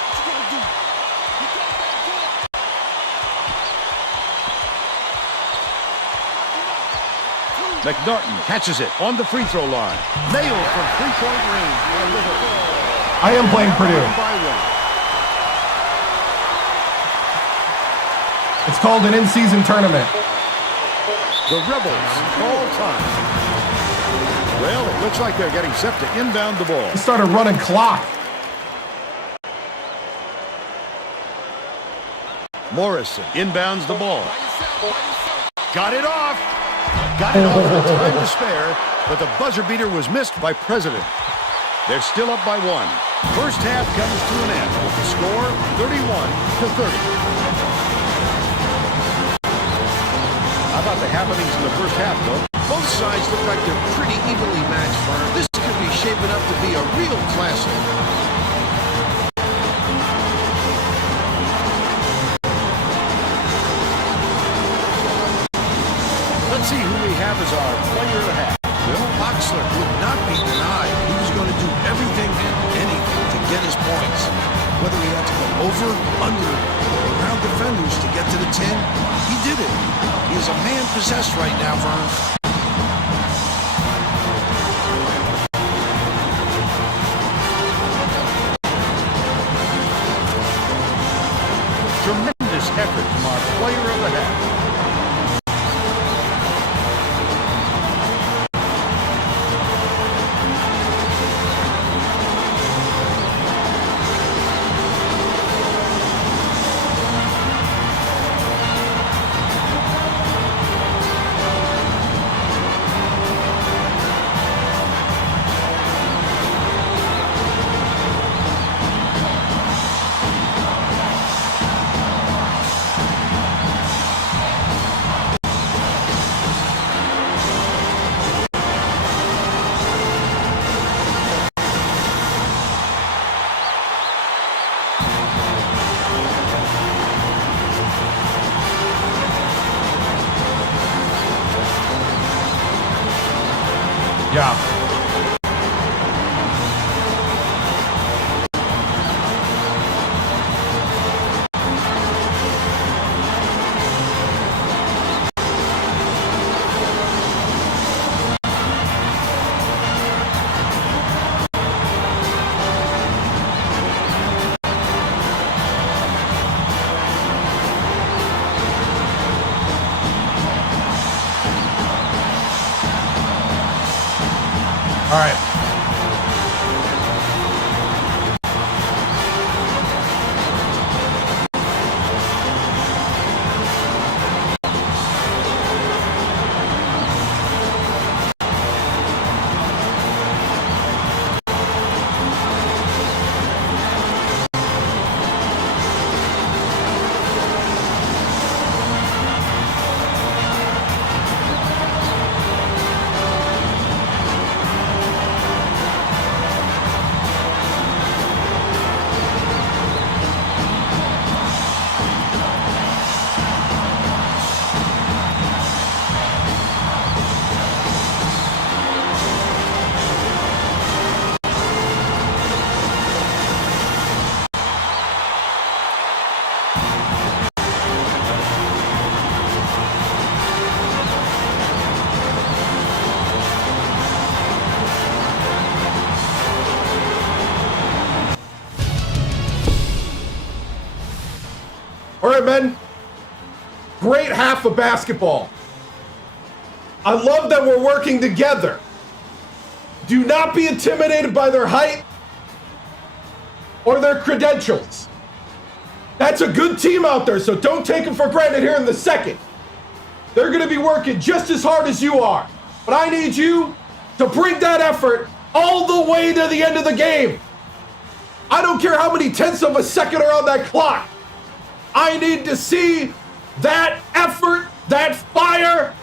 McNaughton catches it on the free throw line. Nailed from three-point range by Liverpool. I am playing Purdue. It's called an in-season tournament. The Rebels call time. Well, it looks like they're getting set to inbound the ball. He started running clock. Morrison inbounds the ball. Got it off. Got it off with time to spare, but the buzzer beater was missed by President. They're still up by 1. First half comes to an end with the score 31-30. How about the happenings in the first half, though? Both sides look like they're pretty evenly matched, Vern. This could be shaping up to be a real classic. Let's see who we have as our player of the half. Bill Oxler would not be denied. He was going to do everything and anything to get his points. Whether he had to go over, under, or around defenders to get to the 10, he did it. He is a man possessed right now, Vern. Tremendous effort from our player of the half. Yeah. All right. All right, men. Great half of basketball. I love that we're working together. Do not be intimidated by their height or their credentials. That's a good team out there, so don't take them for granted here in the second. They're going to be working just as hard as you are. But I need you to bring that effort all the way to the end of the game. I don't care how many tenths of a second are on that clock. I need to see that effort, that fire.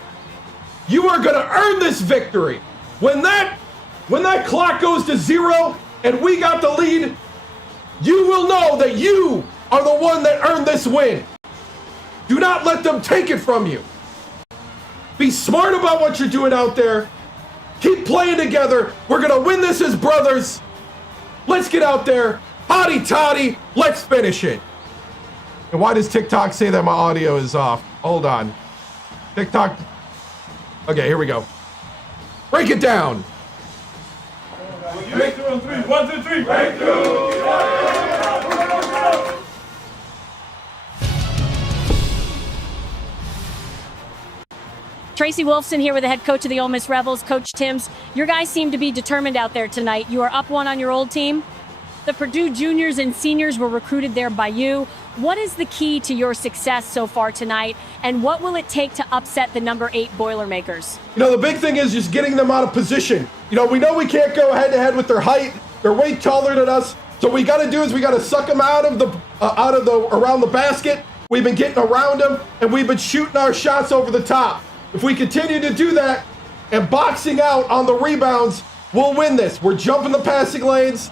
You are going to earn this victory. When that clock goes to 0 and we got the lead, you will know that you are the one that earned this win. Do not let them take it from you. Be smart about what you're doing out there. Keep playing together. We're going to win this as brothers. Let's get out there. Hotty toddy. Let's finish it. And why does TikTok say that my audio is off? Hold on. TikTok. Okay, here we go. Break it down. 1, 2, 3. Breakthrough. Tracy Wolfson here with the head coach of the Ole Miss Rebels, Coach TImms. Your guys seem to be determined out there tonight. You are up 1 on your old team. The Purdue juniors and seniors were recruited there by you. What is the key to your success so far tonight, and what will it take to upset the number 8 Boilermakers? You know, the big thing is just getting them out of position. You know we can't go head-to-head with their height. They're way taller than us. So what we got to do is we got to suck them out of the around the basket. We've been getting around them, and we've been shooting our shots over the top. If we continue to do that and boxing out on the rebounds, we'll win this. We're jumping the passing lanes.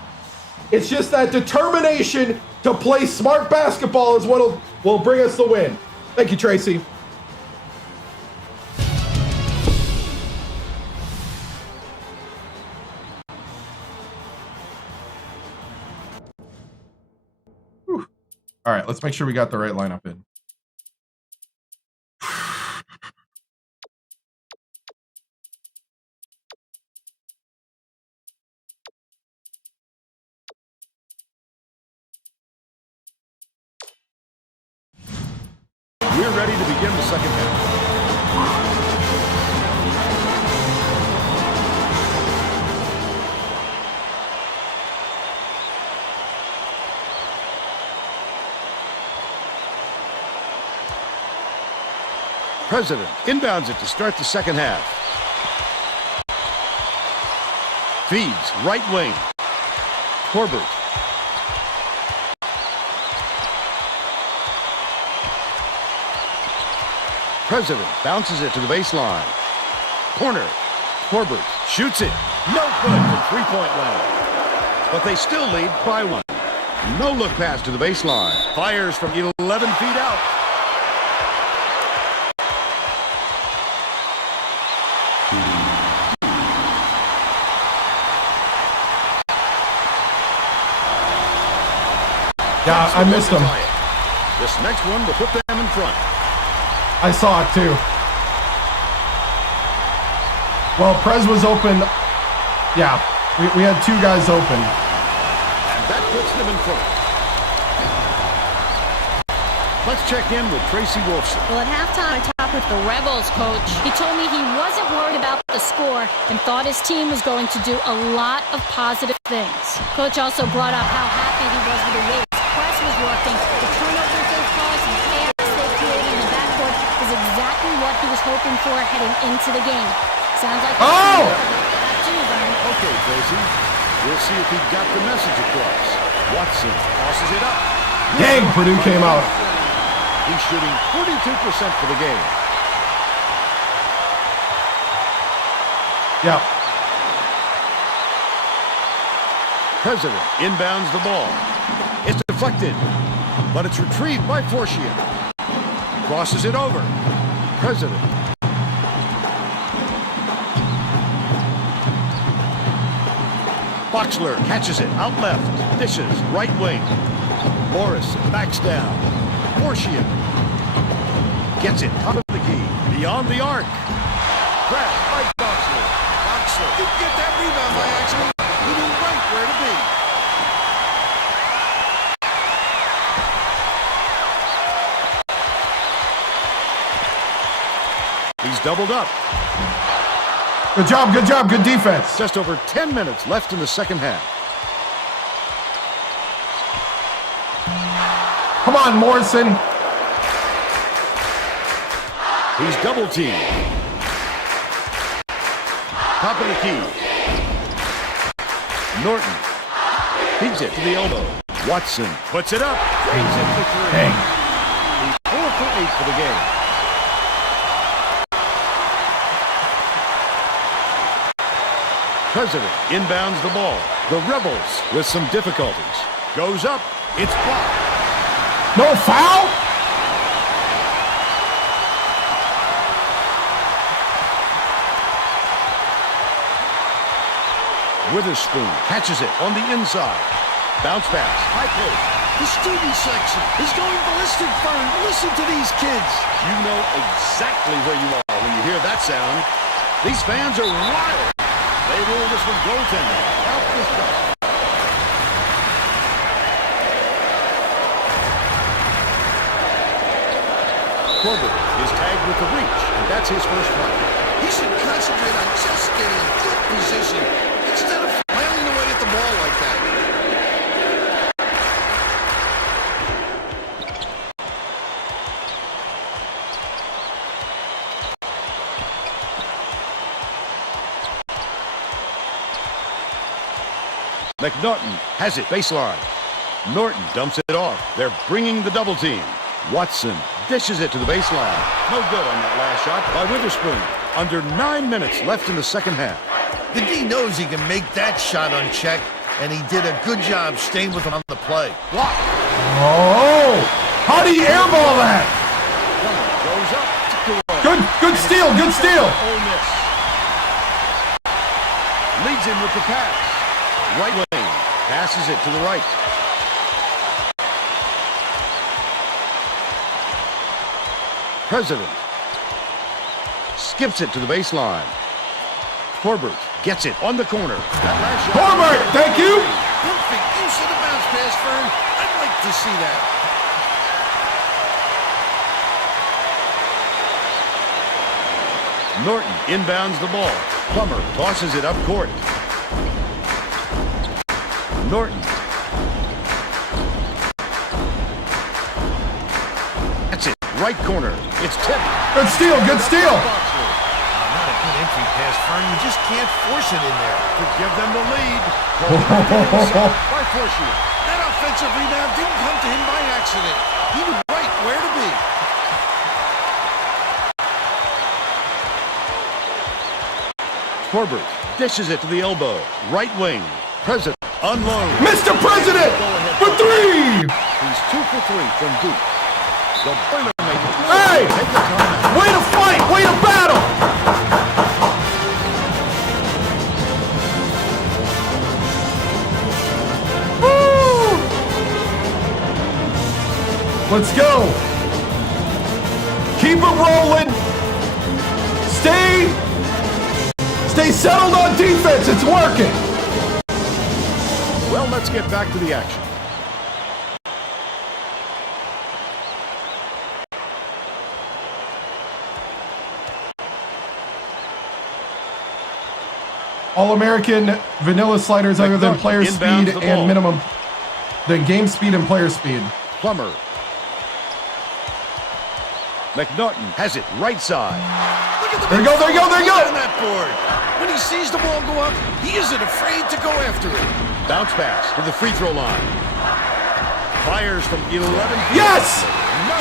It's just that determination to play smart basketball is what will bring us the win. Thank you, Tracy. Whew. All right, let's make sure we got the right lineup in. We're ready to begin the second half. President inbounds it to start the second half. Feeds right wing. Corbett. President bounces it to the baseline. Corner. Corbett shoots it. No good from three-point land. But they still lead by 1. No look pass to the baseline. Fires from 11 feet out. Yeah, I missed him. This next one will put them in front. I saw it too. Well, Prez was open. Yeah, we had 2 guys open. And that puts them in front. Let's check in with Tracy Wolfson. Well, at halftime, I talked with the Rebels coach. He told me he wasn't worried about the score and thought his team was going to do a lot of positive things. Coach also brought up how happy he was with the way his press was working. The turnovers they've caused and the chaos they've created in the backcourt is exactly what he was hoping for heading into the game. Sounds like Okay, Tracy. We'll see if he got the message across. Watson tosses it up. Dang, Purdue came out. He's shooting 42% for the game. Yeah. President inbounds the ball. It's deflected, but it's retrieved by Fortier. Crosses it over. President. Boxler catches it out left. Dishes right wing. Morris backs down. Fortier gets it top of the key. Beyond the arc. Grab by Boxler. Boxler didn't get that rebound by accident. He knew right where to be. He's doubled up. Good job, good defense. Just over 10 minutes left in the second half. Come on, Morrison. He's double teamed. Top of the key. Norton feeds it to the elbow. Watson puts it up. Drains it for 3. Dang. He's 4 for 8 for the game. President inbounds the ball. The Rebels with some difficulties. Goes up. It's blocked. No foul? Witherspoon catches it on the inside. Bounce pass, high post. The student section is going ballistic, Fern. Listen to these kids. You know exactly where you are when you hear that sound. These fans are wild. They rule this one goaltender. Out this guy. Corbett is tagged with the reach, and that's his first try. He should concentrate on just getting in good position instead of flailing away at the ball like that. McNaughton has it baseline. Norton dumps it off. They're bringing the double team. Watson dishes it to the baseline. No good on that last shot by Witherspoon. Under 9 minutes left in the second half. The D knows he can make that shot unchecked, and he did a good job staying with him on the play. Block. Oh! How do you airball that? Goes up. Good steal, good steal. Ole Miss leads him with the pass. Right wing passes it to the right. President skips it to the baseline. Corbett gets it on the corner. That last shot. Corbett, thank you. Perfect use of the bounce pass, Fern. I'd like to see that. Norton inbounds the ball. Plummer tosses it up court. Norton. That's it. Right corner. It's tipped. Good steal, good steal. Not a good entry pass, Fern. You just can't force it in there. To give them the lead. By forcing it. That offensive rebound didn't come to him by accident. He knew right where to be. Corbett dishes it to the elbow. Right wing. President unloads. Mr. President for three. He's 2 for 3 from deep. The Boilermakers. Hey! Take the timeout. Way to fight! Way to battle! Woo! Let's go. Keep it rolling. Stay settled on defense. It's working. Well, let's get back to the action. All-American vanilla sliders other than player speed and minimum than game speed and player speed. Plummer. McNaughton has it right side. There you go, there you go, there you go. On that board. When he sees the ball go up, he isn't afraid to go after it. Bounce pass to the free throw line. Fires from 11 feet. Yes!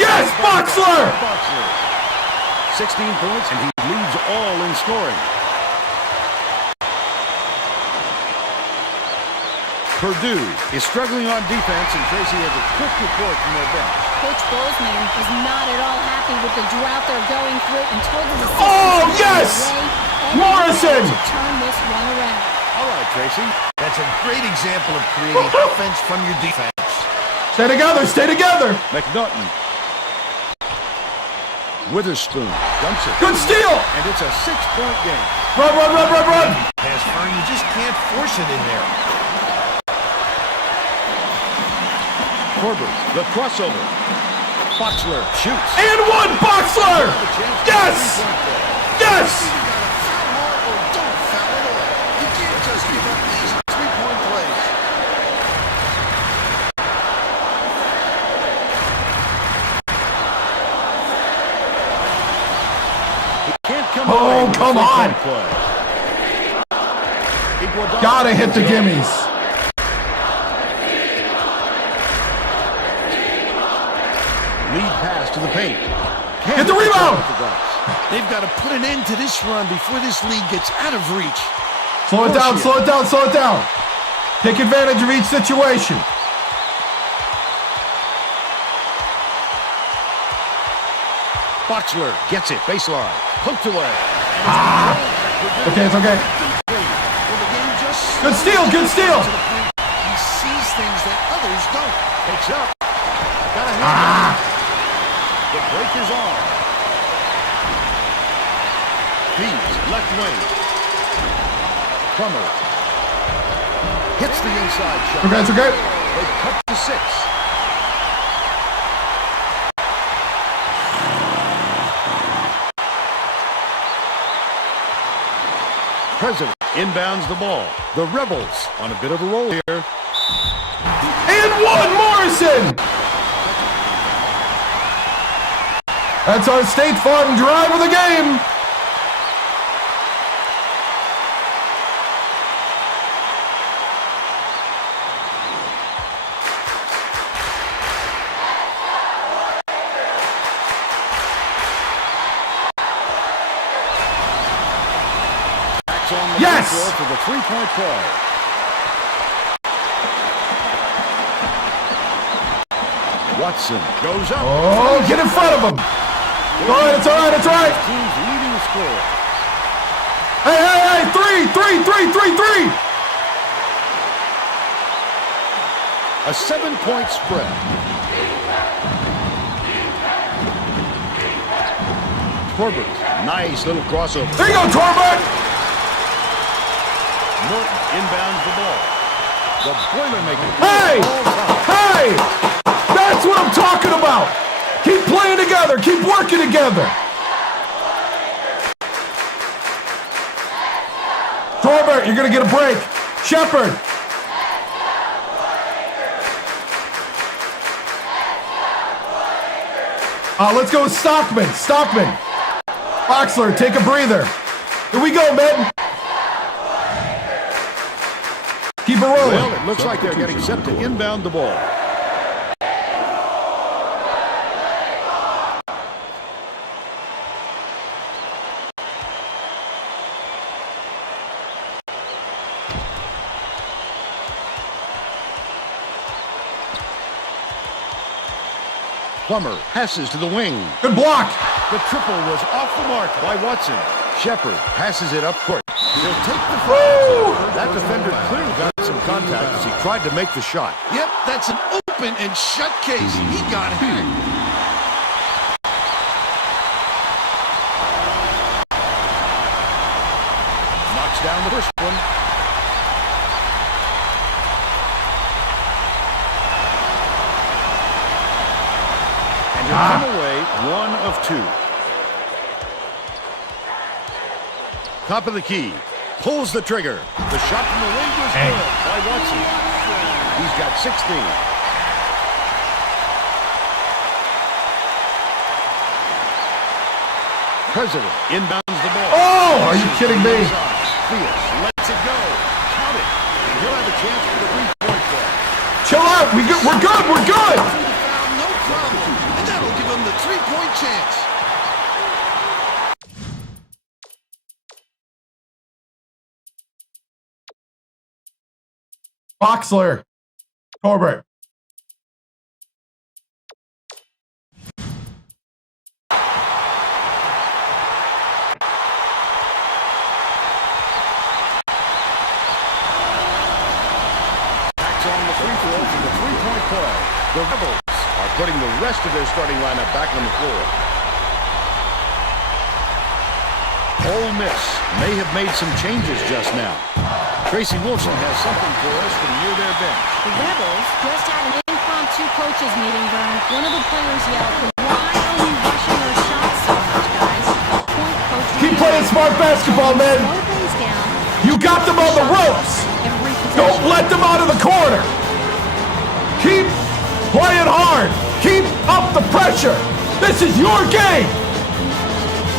Yes, Boxler! 16 points, and he leads all in scoring. Purdue is struggling on defense, and Tracy has a quick report from their bench. Coach Bozeman is not at all happy with the drought they're going through and told his assistants Oh, yes! Morrison! to turn this one around. All right, Tracy. That's a great example of creating offense from your defense. Stay together, stay together. McNaughton. Witherspoon dumps it. Good steal. And it's a 6-point game. Run, run, run, run, run. Pass, Fern, you just can't force it in there. Corbett, the crossover. Boxler shoots. And one, Boxler. Yes. Yes. Either gotta foul hard or don't foul at all. You can't just give up these 3-point plays. He can't come Oh, away with a come on. 3-point play. Iguodala Gotta hit the gimmies. Lead pass to the paint. Get the rebound. They've got to put an end to this run before this lead gets out of reach. Slow it down, slow it down, slow it down. Take advantage of each situation. Boxler gets it, baseline, poked away. Okay, it's okay. Well, the game just Good steal, good steal. He sees things that others don't. Picks up. Got a hand. The break is on. Feeds left wing. Plummer hits the inside shot. Okay, it's okay. They cut to 6. President inbounds the ball. The Rebels on a bit of a roll here. And one, Morrison! That's our State Farm drive of the game. Yes! For the three-point play. Watson goes up. Oh, get in front of him. All right, it's all right, it's all right. Team's leading the score. Hey, hey, hey, three. A 7-point spread. Corbett, nice little crossover. There you go, Corbett. Norton inbounds the ball. The Boilermaker. Hey! Hey! That's what I'm talking about! Keep playing together! Keep working together! Torbert, you're gonna get a break. Shepard. Let's go with Stockman. Oxler, take a breather. Here we go, men. Keep it rolling. Well, it looks like they're getting set to inbound the ball. Plummer passes to the wing. Good block. The triple was off the mark by Watson. Shepard passes it up court. He'll take the foul. That defender clearly got some contact as he tried to make the shot. Yep, that's an open and shut case. He got it. Knocks down the first one. And he'll come away 1 of 2. Top of the key. Pulls the trigger. The shot from the range was good by Watson. He's got 16. President inbounds the ball. Oh, are you kidding me? Fields lets it go. Count it. And he'll have a chance for the 3-point play. Chill out. We're good. Through the foul, no problem. And that'll give him the 3-point chance. Boxler. Corbett. On the free throw for the 3-point play. The Rebels are putting the rest of their starting lineup back on the floor. Ole Miss may have made some changes just now. Tracy Wilson has something for us from near their bench. The Rebels just had an impromptu coaches meeting, Vern. One of the players yelled, "Why are we rushing our shots so much, guys?" Point coach Keep playing smart basketball, man. down. You got them on the ropes. Don't let them out of the corner. Keep playing hard. Keep up the pressure. This is your game.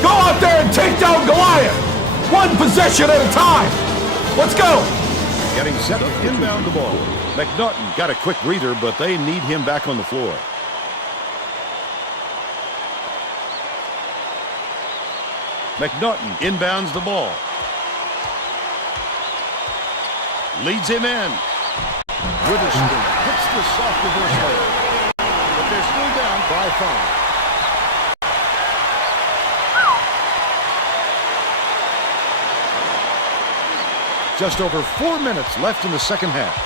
Go out there and take down Goliath. One possession at a time. Let's go. Getting set to inbound the ball. McNaughton got a quick breather, but they need him back on the floor. McNaughton inbounds the ball. Leads him in. Witherspoon hits the soft reverse layup. But they're still down by 5. Just over 4 minutes left in the second half.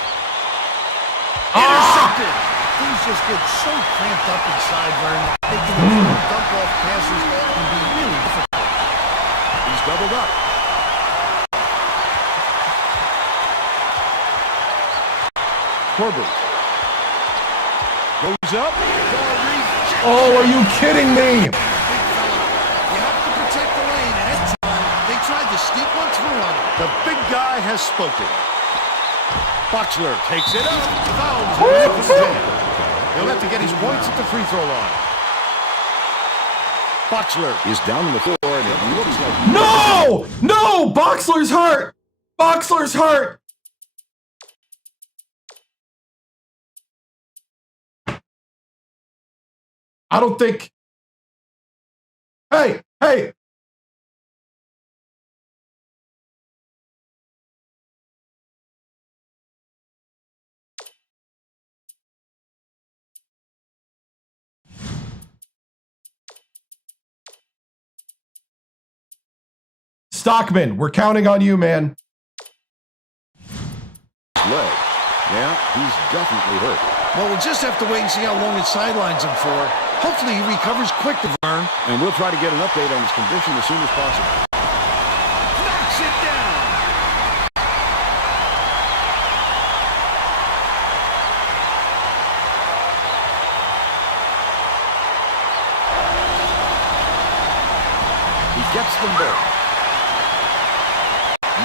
Intercepted. Things just get so cramped up inside, Vern. Making those dump-off passes can be really difficult. He's doubled up. Corbett goes up. Oh, are you kidding me? Big fella, you have to protect the lane, and that time they tried to sneak one through on him. The big guy has spoken. Boxler takes it up. Fouls his hand. He'll have to get his points at the free throw line. Boxler is down on the floor, and it looks like... No! No! Boxler's hurt! Boxler's hurt! I don't think... Hey! Hey! Stockman, we're counting on you, man. Leg. Yeah, he's definitely hurt. Well, we'll just have to wait and see how long it sidelines him for. Hopefully he recovers quick, Vern. And we'll try to get an update on his condition as soon as possible. Knocks it down. He gets them both.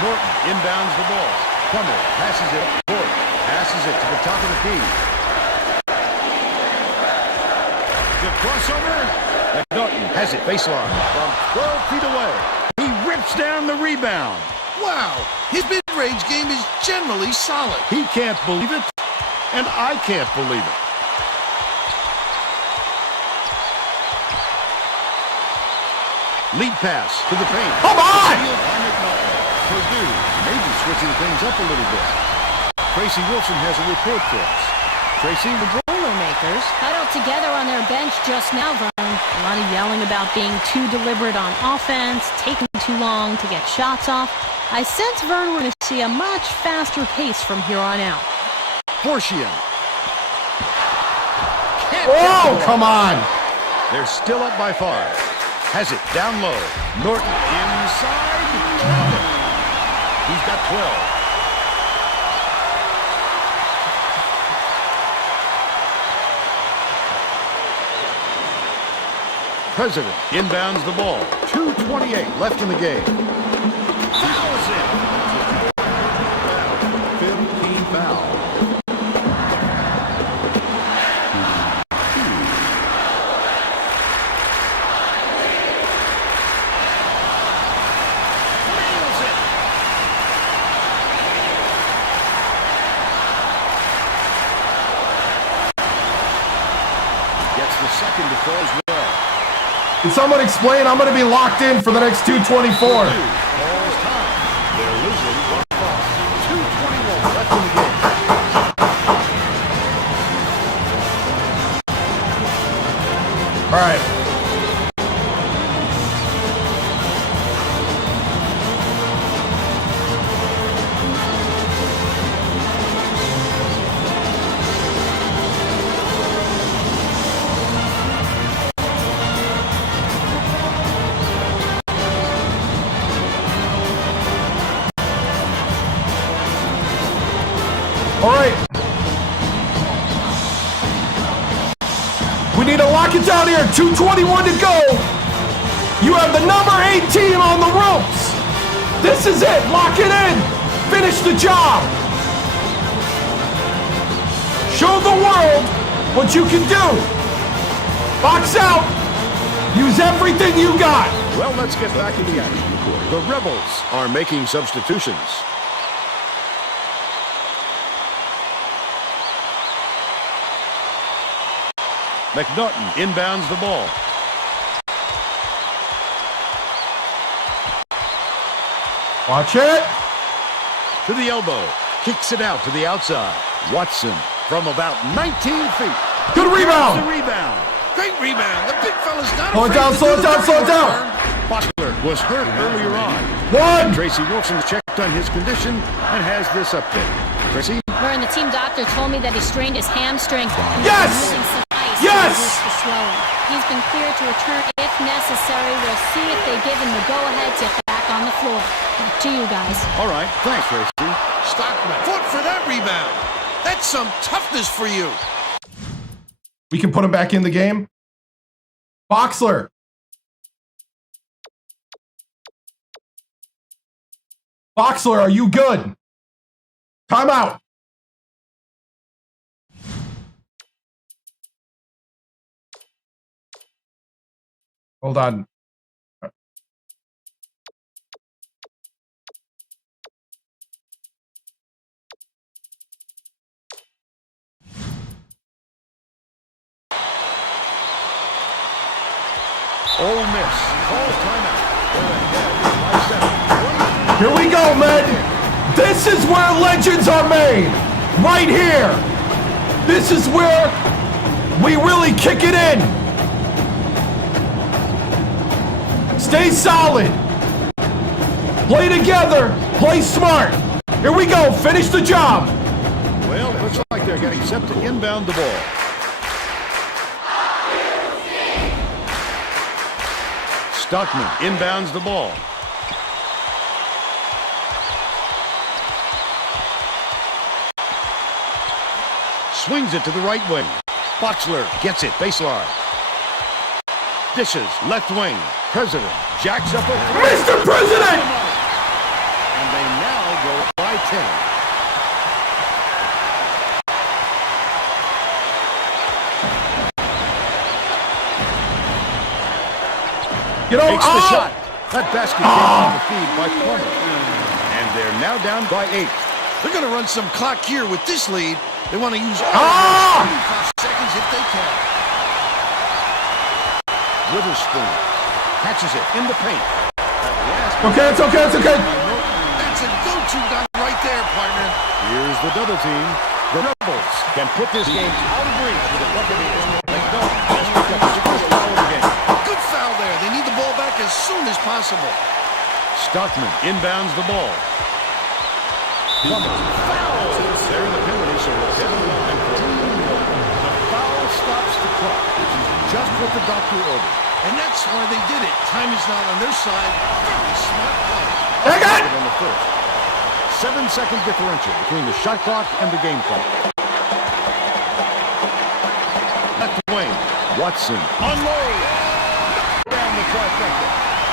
Norton inbounds the ball. Plummer passes it up court. Passes it to the top of the key. The crossover. McNaughton has it baseline from 12 feet away. He rips down the rebound. Wow, his mid-range game is generally solid. He can't believe it, and I can't believe it. Lead pass to the paint. Come on! Purdue maybe switching things up a little bit. Tracy Wilson has a report for us. Tracy? The Boilermakers huddled together on their bench just now, Vern. A lot of yelling about being too deliberate on offense, taking too long to get shots off. I sense, Vern, we're going to see a much faster pace from here on out. Horsian. Oh, come on! They're still up by 5. Has it down low. Norton inside. He's got 12. President inbounds the ball. 2:28 left in the game. Fouls in. 15 foul. Nails it. Gets the second to fall as well. Can someone explain? I'm going to be locked in for the next 224. Ball's time. They're losing by 5. 2:21 left in the game. All right. All right. We need to lock it down here. 2:21 to go. You have the number 8 team on the ropes. This is it. Lock it in. Finish the job. Show the world what you can do. Box out. Use everything you got. Well, let's get back to the action. The Rebels are making substitutions. McNaughton inbounds the ball. Watch it. To the elbow. Kicks it out to the outside. Watson from about 19 feet. Good rebound. The rebound. Great rebound. The big fella's not Slow it afraid down, to slow do it down, the slow it dirty work, down. Vern. Boxler was hurt earlier on. One! Tracy Wilson checked on his condition and has this update. Tracy? Vern, the team doctor told me that he strained his hamstring. Yes! Some ice Yes! to reduce the swelling. He's been cleared to return if necessary. We'll see if they give him the go-ahead to get back on the floor. Back to you guys. All right, thanks, Tracy. Stockman fought for that rebound. That's some toughness for you. We can put him back in the game. Boxler. Boxler, are you good? Timeout. Hold on. Ole Miss calls timeout. Here we go, men. This is where legends are made. Right here. This is where we really kick it in. Stay solid. Play together. Play smart. Here we go. Finish the job. Well, it looks like they're getting set to inbound the ball. Stockman inbounds the ball. Swings it to the right wing. Boxler gets it, baseline. Dishes, left wing. President jacks up a three. Mr. President! And they now go by 10. Takes the shot. That basket came on the feed by Plummer. And they're now down by 8. They're going to run some clock here with this lead. They want to use all 25 seconds if they can. Witherspoon catches it in the paint. Okay, it's okay, it's okay. That's a go-to gun right there, partner. Here's the double team. The Rebels can put this game out of reach with the Buccaneers. They don't just pick up the first foul of the game. Good foul there. They need the ball back as soon as possible. Stockman inbounds the ball. Plummer fouls. They're in the penalty, so we'll get the line for a The foul stops the clock, which is just what the doctor ordered. And that's why they did it. Time is not on their side. Very smart play. On the first. 7-second differential between the shot clock and the game clock. Left wing. Watson. Unload. Down the trifecta.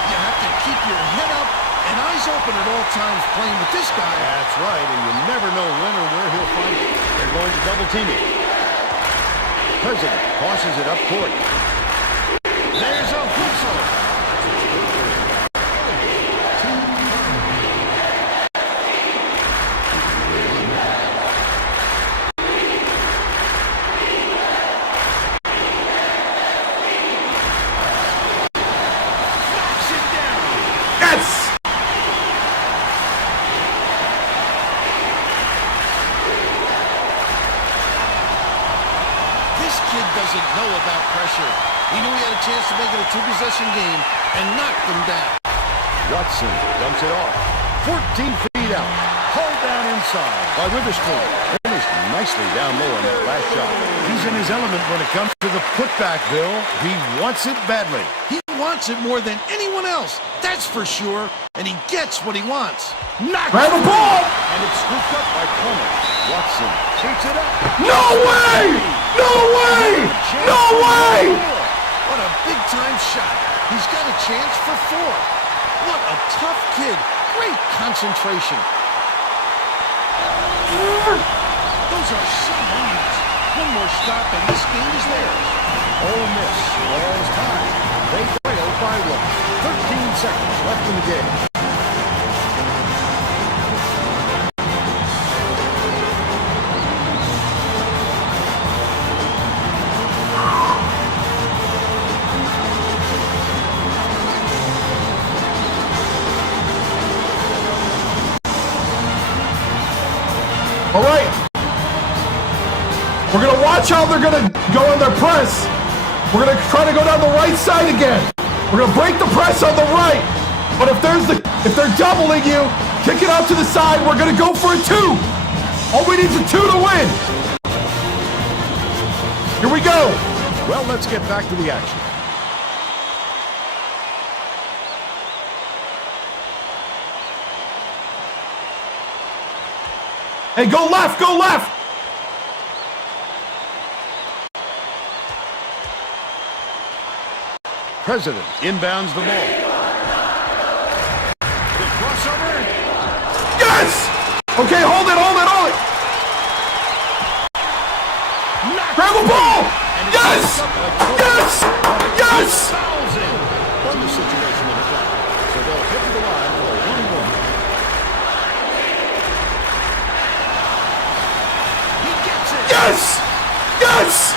You have to keep your head up and eyes open at all times playing with this guy. That's right, and you never know when or where he'll find it. They're going to double team it. President tosses it up court. There's a whistle. Knocks it down. Yes! This kid doesn't know about pressure. He knew he had a chance to make it a two-possession game and knocked them down. Watson dumps it off. 14 feet out. Hauled down inside by Witherspoon. Finished nicely down low on that last shot. He's in his element when it comes to the putback, Bill. He wants it badly. He wants it more than anyone else. That's for sure. And he gets what he wants. Knocked Grab the ball! And it's scooped up by Plummer. Watson shoots it up. No way! No way! No way! What a big-time shot. He's got a chance for 4. What a tough kid. Great concentration. Those are some moments. One more stop and this game is theirs. Ole Miss falls tied. They trail by 1. 13 seconds left in the game. All right. We're going to watch how they're going to go in their press. We're going to try to go down the right side again. We're going to break the press on the right. But if they're doubling you, kick it out to the side. We're gonna go for a 2. All we need is a 2 to win. Here we go. Well, let's get back to the action. Hey, go left, go left. President inbounds the ball. The crossover. Yes! Okay, hold it, hold it, hold it. Grab the ball! Yes! Yes! Yes! Fouls in. Won the situation in effect. So they'll hit to the line for a 1-1. He gets it. Yes! Yes!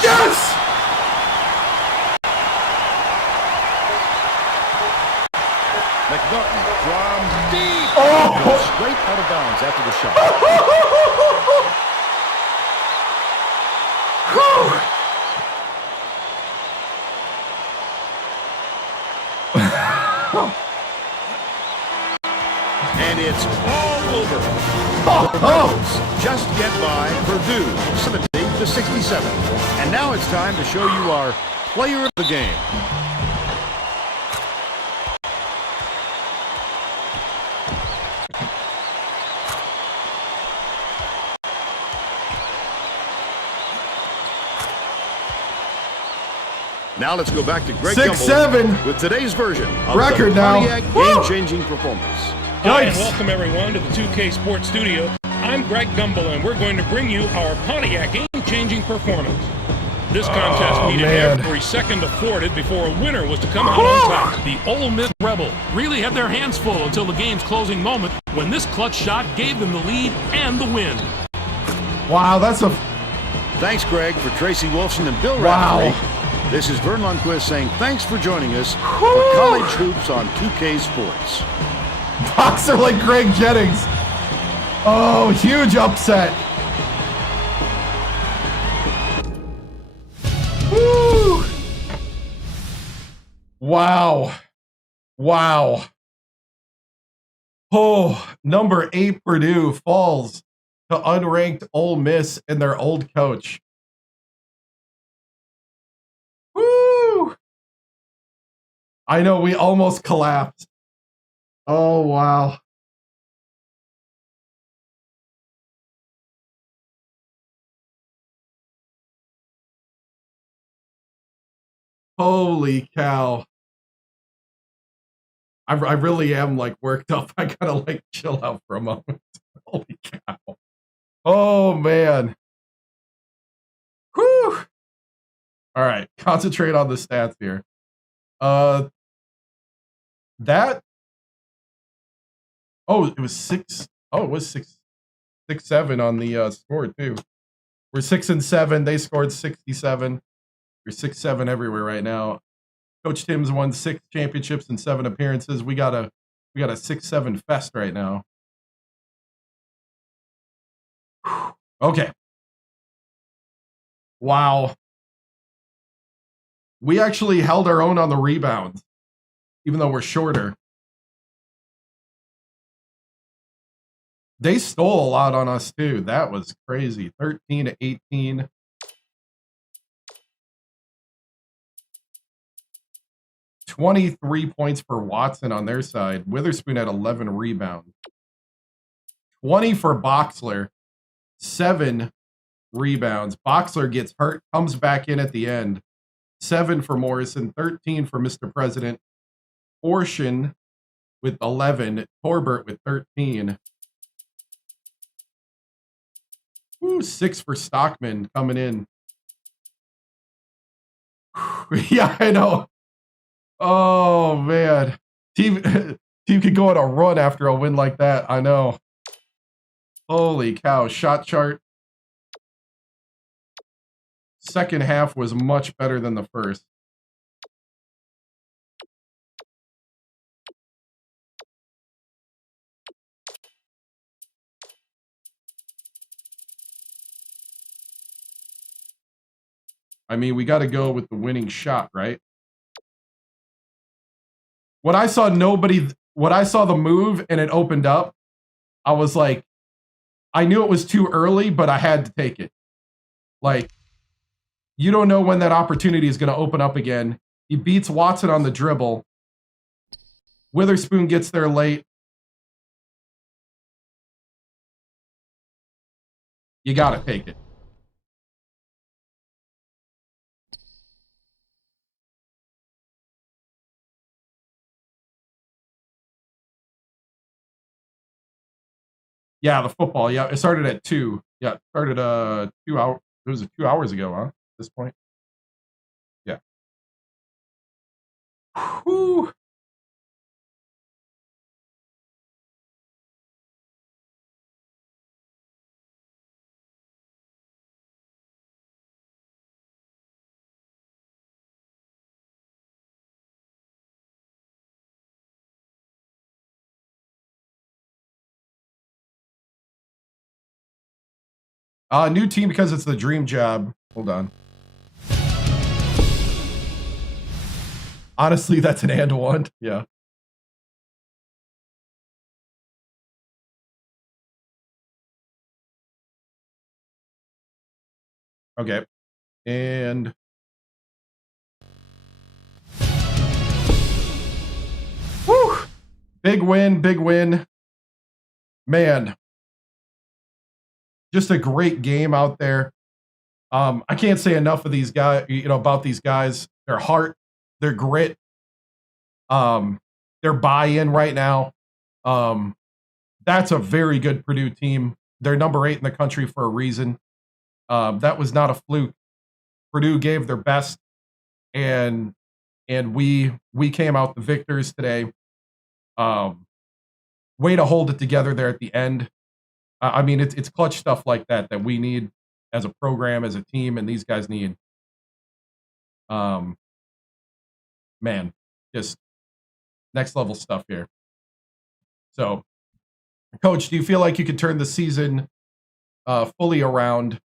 Yes! McNaughton from deep. Oh! Goes straight out of bounds after the shot. And it's all over. The Rebels just get by Purdue 70-67. And now it's time to show you our player of the game. Now let's go back to Greg 6-7 with today's version of record the now. game-changing performance. Hi, and welcome everyone to the 2K Sports Studio. I'm Greg Gumbel, and we're going to bring you our Pontiac game-changing performance. This contest needed every second afforded before a winner was to come out on top. The Ole Miss Rebels really had their hands full until the game's closing moment when this clutch shot gave them the lead and the win. Wow, that's a... Thanks, Greg, for Tracy Wolfson and Bill Wow. Raftery. This is Vern Lundquist saying thanks for joining us for College Hoops on 2K Sports. Boxer like Greg Jennings. Oh, huge upset. Woo! Wow. Wow. Oh, number 8 Purdue falls to unranked Ole Miss and their old coach. Woo! I know, we almost collapsed. Oh, wow. Holy cow. I really am like worked up. I gotta like chill out for a moment. Holy cow. Oh, man. Whew. All right, concentrate on the stats here. That. Oh, it was 6. Oh, it was 6-7 on the score too. We're 6-7. They scored 67. We're 6-7 everywhere right now. Coach Tim's won 6 championships and 7 appearances. We got a 6-7 fest right now. Okay. Wow. We actually held our own on the rebounds, even though we're shorter. They stole a lot on us too. That was crazy. 13-18. $23 points for Watson on their side. Witherspoon had 11 rebounds. 20 for Boxler. 7 rebounds. Boxler gets hurt, comes back in at the end. 7 for Morrison. 13 for Mr. President. Portion with 11. Torbert with 13. Ooh, 6 for Stockman coming in. Yeah, I know. Oh, man. Team could go on a run after a win like that. I know. Holy cow. Shot chart. Second half was much better than the first. I mean, we got to go with the winning shot, right? When I saw the move and it opened up, I was like, I knew it was too early, but I had to take it. Like, you don't know when that opportunity is going to open up again. He beats Watson on the dribble. Witherspoon gets there late. You got to take it. Yeah, the football. Yeah, it started at 2. Yeah, it started 2 hours. It was 2 hours ago, huh? At this point. Yeah. Whew. New team because it's the dream job. Hold on. Honestly, that's an and one. Yeah. Okay. And whew, big win, big win. Man, just a great game out there. I can't say enough of these guys, about these guys, their heart, their grit, their buy-in right now. That's a very good Purdue team. They're number 8 in the country for a reason. That was not a fluke. Purdue gave their best, and we came out the victors today. Way to hold it together there at the end. I mean, it's clutch stuff like that we need as a program, as a team, and these guys need. Man, just next level stuff here. So, Coach, do you feel like you could turn the season fully around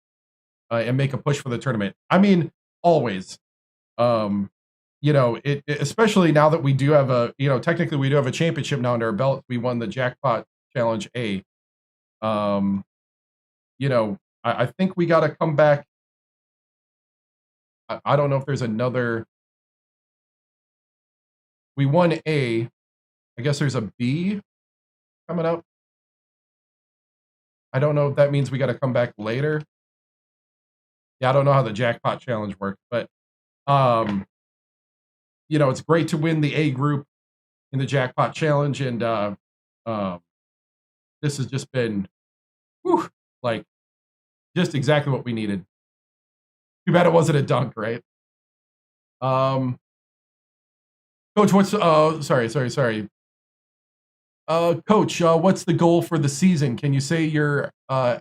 and make a push for the tournament? I mean, always. Especially now that we do have technically we do have a championship now under our belt. We won the Jackpot Challenge A. I think we got to come back. I don't know if there's another. We won A. I guess there's a B coming up. I don't know if that means we got to come back later. Yeah, I don't know how the Jackpot Challenge works, but it's great to win the A group in the Jackpot Challenge, and this has just been, just exactly what we needed. Too bad it wasn't a dunk, right? Coach, what's sorry. Coach, what's the goal for the season? Can you say you're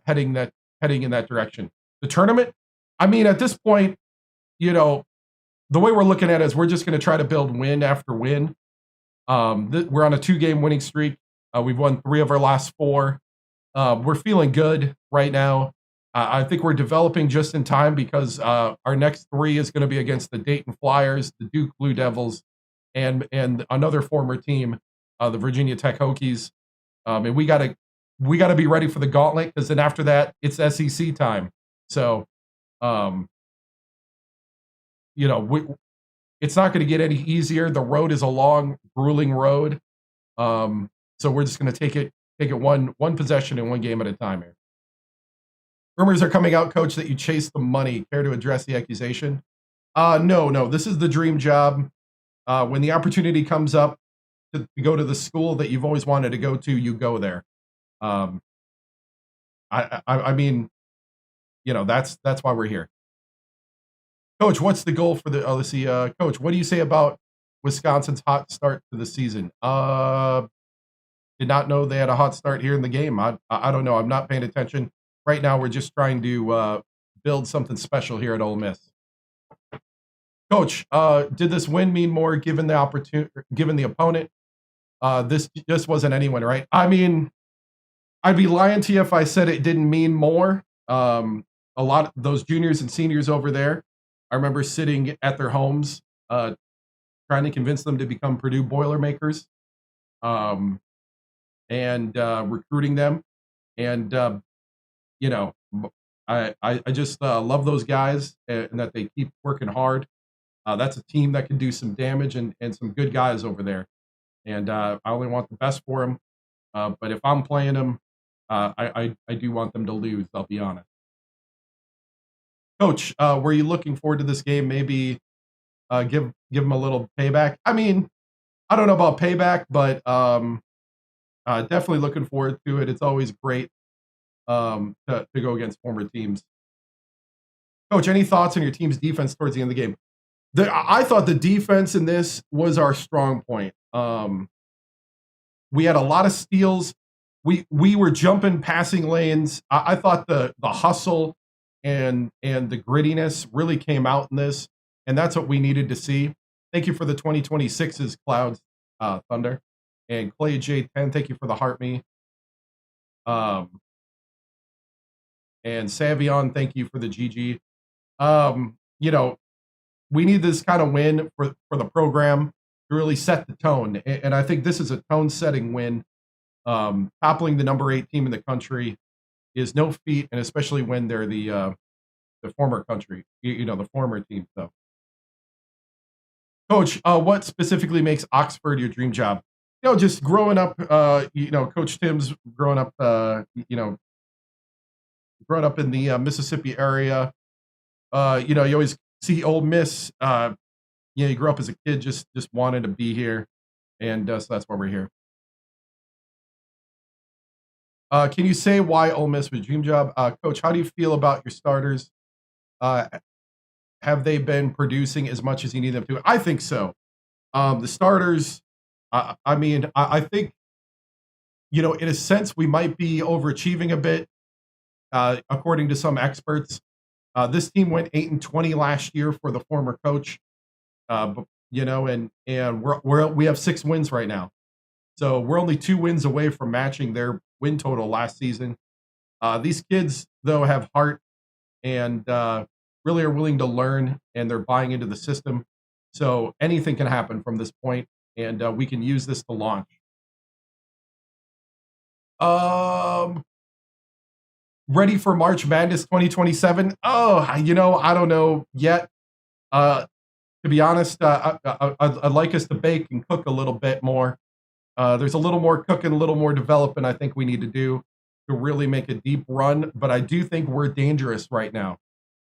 heading in that direction? The tournament? I mean, at this point, the way we're looking at it is we're just going to try to build win after win. We're on a 2-game winning streak. We've won 3 of our last 4. We're feeling good right now. I think we're developing just in time because our next 3 is going to be against the Dayton Flyers, the Duke Blue Devils, and another former team, the Virginia Tech Hokies. And we got to be ready for the gauntlet, because then after that it's SEC time. So, it's not going to get any easier. The road is a long, grueling road. So we're just going to take it one possession and one game at a time here. Rumors are coming out, Coach, that you chase the money. Care to address the accusation? No. This is the dream job. When the opportunity comes up to go to the school that you've always wanted to go to, you go there. I mean, that's why we're here. Coach, what's the goal for the? Let's see. Coach, what do you say about Wisconsin's hot start to the season? Did not know they had a hot start here in the game. I don't know. I'm not paying attention. Right now, we're just trying to build something special here at Ole Miss. Coach, did this win mean more given the opponent? This just wasn't anyone, right? I mean, I'd be lying to you if I said it didn't mean more. A lot of those juniors and seniors over there I remember sitting at their homes, trying to convince them to become Purdue Boilermakers, and recruiting them. And, you know, I just love those guys and that they keep working hard. That's a team that can do some damage and some good guys over there. And I only want the best for them. But if I'm playing them, I do want them to lose, I'll be honest. Coach, were you looking forward to this game? Maybe give them a little payback? I mean, I don't know about payback, but definitely looking forward to it. It's always great to go against former teams. Coach, any thoughts on your team's defense towards the end of the game? I thought the defense in this was our strong point. We had a lot of steals. We were jumping passing lanes. I thought the hustle and the grittiness really came out in this, and that's what we needed to see. Thank you for the 2026's Clouds Thunder. And Clay J10, thank you for the heart me. And Savion, thank you for the GG. You know, we need this kind of win for the program to really set the tone. And I think this is a tone-setting win. Toppling the number 8 team in the country is no feat, and especially when they're the former country, you know, the former team. So, Coach, what specifically makes Oxford your dream job? You know, just growing up, you know, Coach TImms growing up, you know, growing up in the Mississippi area. You know, you always see Ole Miss. You know, you grew up as a kid, just wanted to be here, and so that's why we're here. Can you say why Ole Miss was a dream job? Coach, how do you feel about your starters? Have they been producing as much as you need them to? I think so. The starters, I mean, I think, you know, in a sense, we might be overachieving a bit, according to some experts. This team went 8-20 last year for the former coach, you know, and we have 6 wins right now. So we're only 2 wins away from matching their win total last season. These kids, though, have heart and really are willing to learn, and they're buying into the system. So anything can happen from this point, and we can use this to launch. Ready for March Madness 2027? Oh, you know, I don't know yet. To be honest, I'd like us to bake and cook a little bit more. There's a little more cooking, a little more development I think we need to do to really make a deep run. But I do think we're dangerous right now.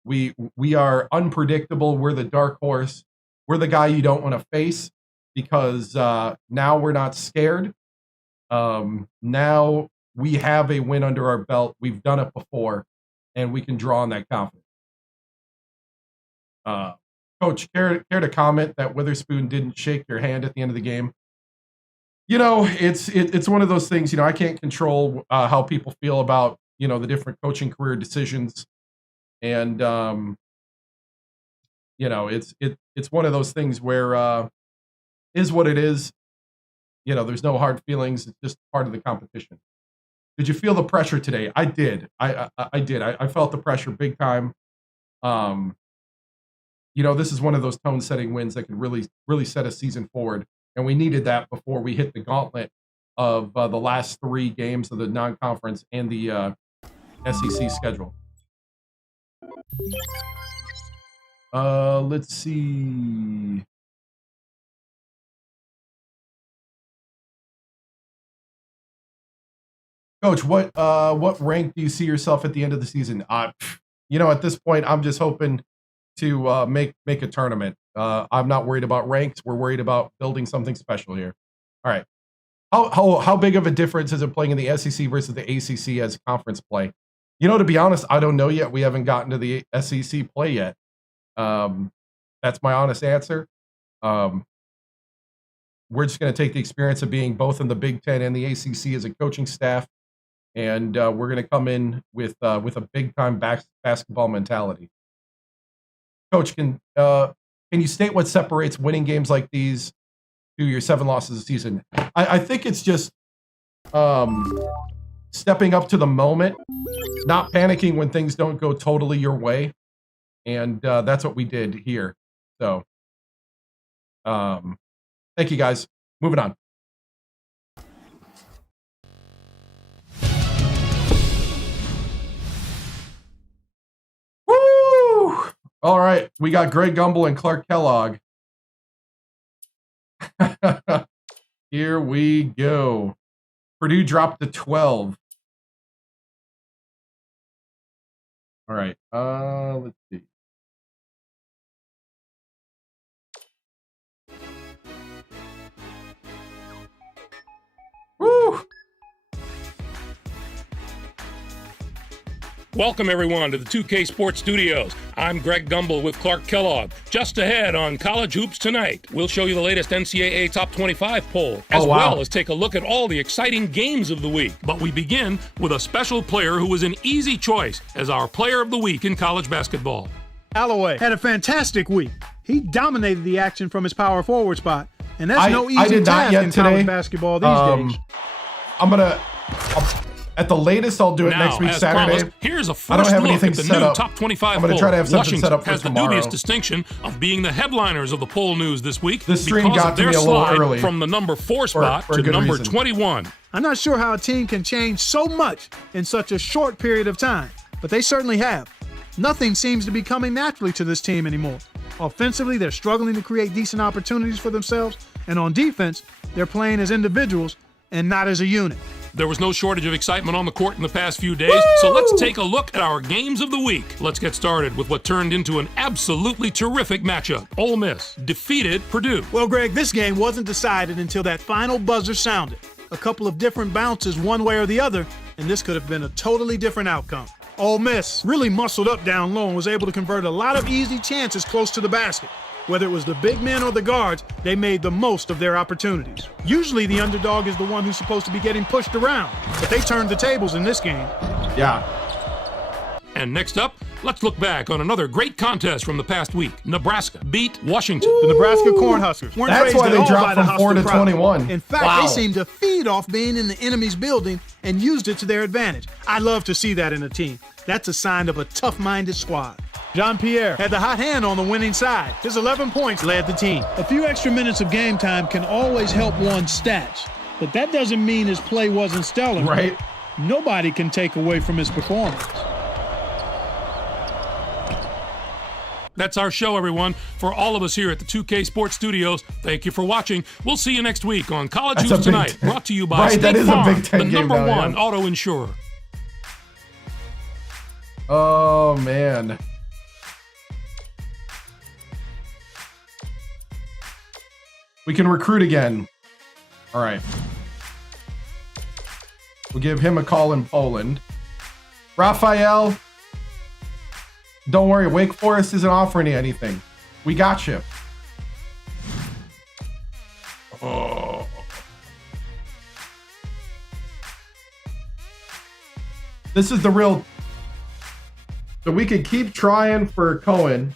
We are unpredictable. We're the dark horse. We're the guy you don't want to face because now we're not scared. Now we have a win under our belt. We've done it before, and we can draw on that confidence. Coach, care to comment that Witherspoon didn't shake your hand at the end of the game? You know, it's one of those things. You know, I can't control how people feel about, you know, the different coaching career decisions, and you know, it's one of those things where is what it is. You know, there's no hard feelings. It's just part of the competition. Did you feel the pressure today? I did. I did. I felt the pressure big time. You know, this is one of those tone-setting wins that could really set a season forward. And we needed that before we hit the gauntlet of the last 3 games of the non-conference and the SEC schedule. Let's see. Coach, what rank do you see yourself at the end of the season? You know, at this point, I'm just hoping to make a tournament. I'm not worried about ranks. We're worried about building something special here. All right. How big of a difference is it playing in the SEC versus the ACC as conference play? You know, to be honest, I don't know yet. We haven't gotten to the SEC play yet. That's my honest answer. We're just going to take the experience of being both in the Big Ten and the ACC as a coaching staff, and we're going to come in with a big time basketball mentality. Coach, can you state what separates winning games like these to your 7 losses a season? I think it's just stepping up to the moment, not panicking when things don't go totally your way, And that's what we did here. So thank you, guys. Moving on. Woo! All right. We got Greg Gumbel and Clark Kellogg. Here we go. Purdue dropped to 12. All right. Let's see. Woo! Welcome, everyone, to the 2K Sports Studios. I'm Greg Gumbel with Clark Kellogg. Just ahead on College Hoops Tonight, we'll show you the latest NCAA Top 25 poll, as well as take a look at all the exciting games of the week. But we begin with a special player who was an easy choice as our Player of the Week in college basketball. Alloway had a fantastic week. He dominated the action from his power forward spot, and that's no easy task in college basketball these days. I'm gonna... At the latest, I'll do it next week, Saturday. Promised, here's a first I don't have look anything at the set new up. Top 25 I'm going to try to have something Washington set up for has tomorrow. the dubious distinction of being the headliners of the poll news this week This stream because got of to their me a little slide early. from the number 4 spot for a to good number reason. 21. I'm not sure how a team can change so much in such a short period of time, but they certainly have. Nothing seems to be coming naturally to this team anymore. Offensively, they're struggling to create decent opportunities for themselves, and on defense, they're playing as individuals and not as a unit. There was no shortage of excitement on the court in the past few days, so let's take a look at our games of the week. Let's get started with what turned into an absolutely terrific matchup. Ole Miss defeated Purdue. Well, Greg, this game wasn't decided until that final buzzer sounded. A couple of different bounces one way or the other, and this could have been a totally different outcome. Ole Miss really muscled up down low and was able to convert a lot of easy chances close to the basket. Whether it was the big men or the guards, they made the most of their opportunities. Usually the underdog is the one who's supposed to be getting pushed around, but they turned the tables in this game. Yeah. And next up, let's look back on another great contest from the past week. Nebraska beat Washington. The Nebraska Cornhuskers weren't That's praised why at they all dropped by the from 4 to hostile crowd. 21. In fact, Wow. they seemed to feed off being in the enemy's building and used it to their advantage. I love to see that in a team. That's a sign of a tough-minded squad. Jean-Pierre had the hot hand on the winning side. His 11 points led the team. A few extra minutes of game time can always help one's stats, but that doesn't mean his play wasn't stellar. Right. Nobody can take away from his performance. That's our show, everyone. For all of us here at the 2K Sports Studios, thank you for watching. We'll see you next week on College Hoops Tonight, brought to you by Right, State that is a Farm, Big Ten the game number now, one yeah. auto insurer. Oh, man. We can recruit again. All right. We'll give him a call in Poland. Raphael, don't worry. Wake Forest isn't offering you anything. We got you. Oh. This is the real... So we could keep trying for Cohen.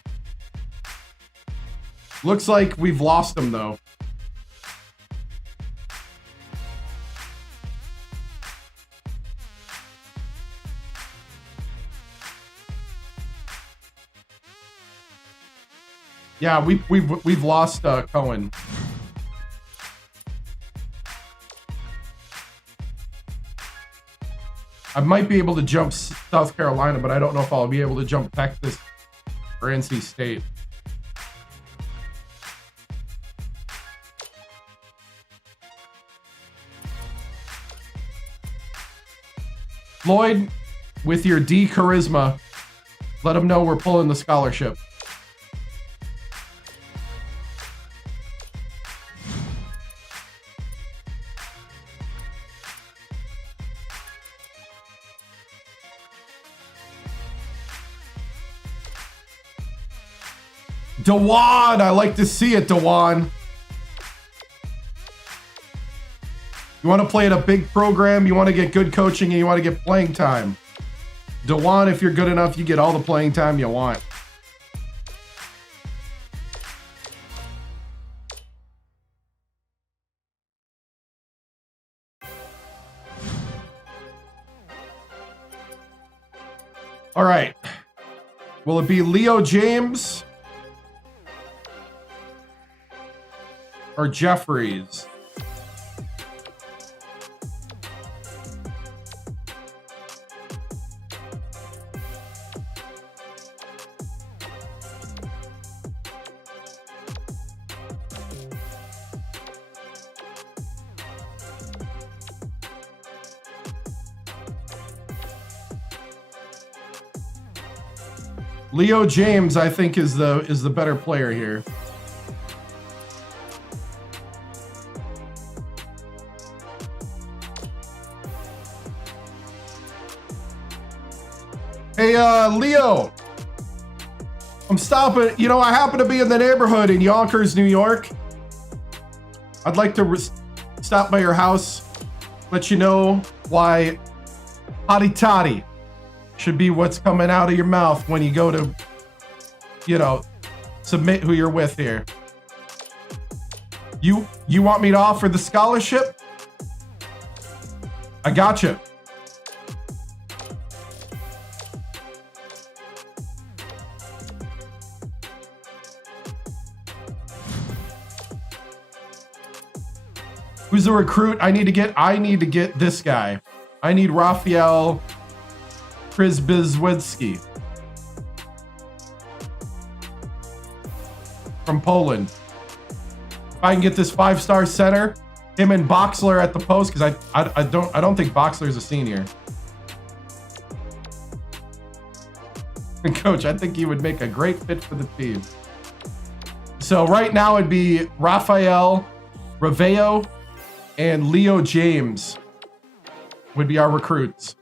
Looks like we've lost him, though. Yeah, we've lost Cohen. I might be able to jump South Carolina, but I don't know if I'll be able to jump Texas or NC State. Lloyd, with your D charisma, let them know we're pulling the scholarship. Dewan, I like to see it, Dewan. You want to play at a big program, you want to get good coaching, and you want to get playing time. Dewan, if you're good enough, you get all the playing time you want. All right. Will it be Leo James or Jeffries? Leo James, I think, is the better player here. Hey, Leo, I'm stopping. You know, I happen to be in the neighborhood in Yonkers, New York. I'd like to stop by your house, let you know why hotty toddy should be what's coming out of your mouth when you go to, you know, submit who you're with here. You want me to offer the scholarship? I gotcha. Who's the recruit? I need to get this guy. I need Raphael Przybyswecki from Poland. If I can get this 5-star center, him and Boxler at the post, because I don't think Boxler's a senior. And Coach, I think he would make a great fit for the team. So right now it'd be Raphael Raveo and Leo James would be our recruits.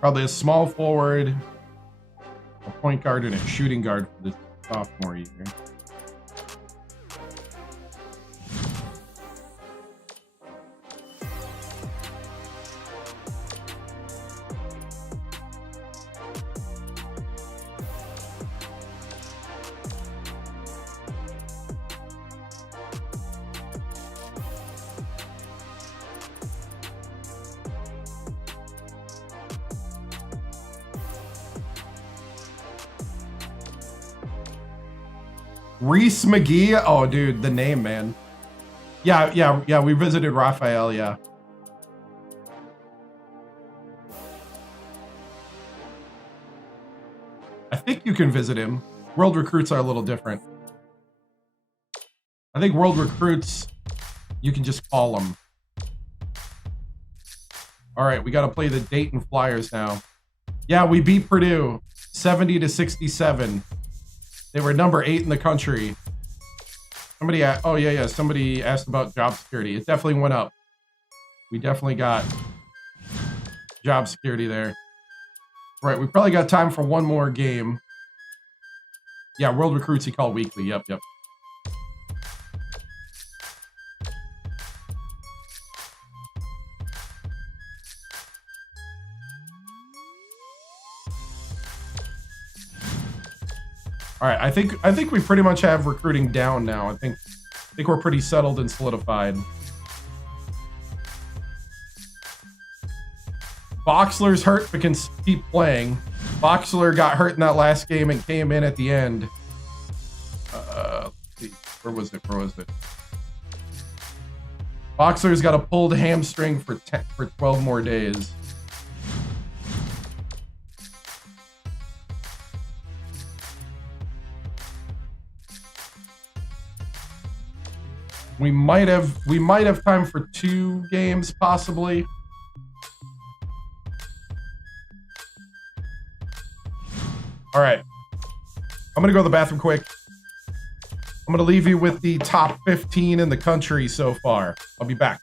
Probably a small forward, a point guard, and a shooting guard for the sophomore year. Reese McGee. Oh, dude, the name, man. Yeah. We visited Raphael. Yeah. I think you can visit him. World recruits are a little different. I think world recruits, you can just call them. All right, we got to play the Dayton Flyers now. Yeah, we beat Purdue 70-67. They were number 8 in the country. Somebody asked about job security. It definitely went up. We definitely got job security there. Right, we probably got time for one more game. Yeah, world recruits he called weekly. Yep. All right, I think we pretty much have recruiting down now. I think we're pretty settled and solidified. Boxler's hurt but can keep playing. Boxler got hurt in that last game and came in at the end. Let's see. Where was it? Boxler's got a pulled hamstring for 12 more days. We might have time for 2 games, possibly. All right. I'm going to go to the bathroom quick. I'm going to leave you with the top 15 in the country so far. I'll be back.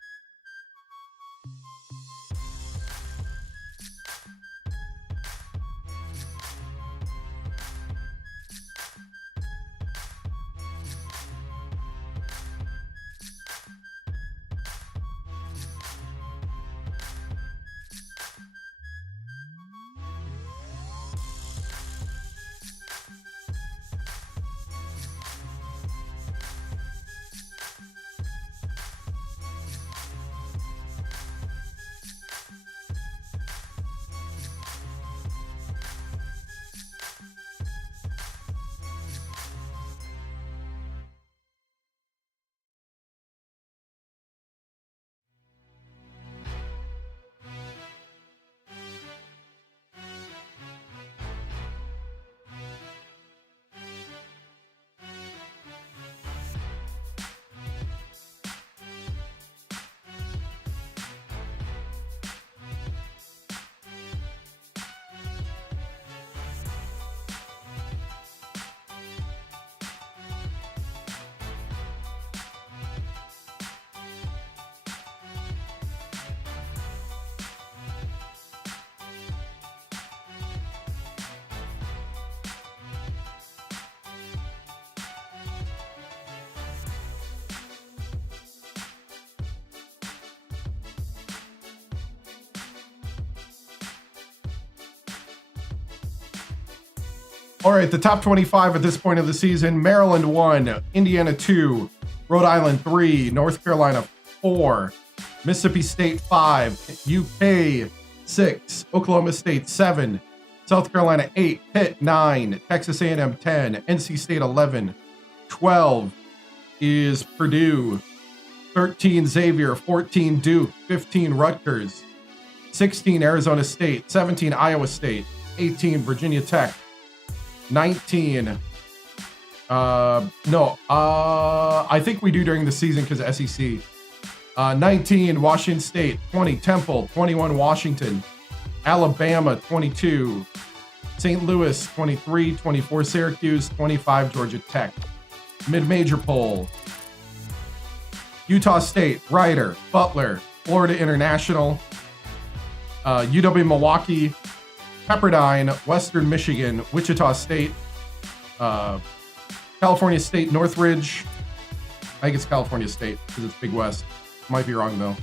All right, the top 25 at this point of the season: Maryland 1, Indiana 2, Rhode Island 3, North Carolina 4, Mississippi State 5, UK 6, Oklahoma State 7, South Carolina 8, Pitt 9, Texas A&M 10, NC State 11, 12 is Purdue, 13 Xavier, 14 Duke, 15 Rutgers, 16 Arizona State, 17 Iowa State, 18 Virginia Tech, 19 I think we do during the season because of SEC. 19 Washington State, 20 Temple, 21 Washington, Alabama 22, St. Louis 23, 24 Syracuse, 25 Georgia Tech. Mid-major poll: Utah State, Rider, Butler, Florida International, UW Milwaukee, Pepperdine, Western Michigan, Wichita State, California State, Northridge. I think it's California State because it's Big West. Might be wrong though.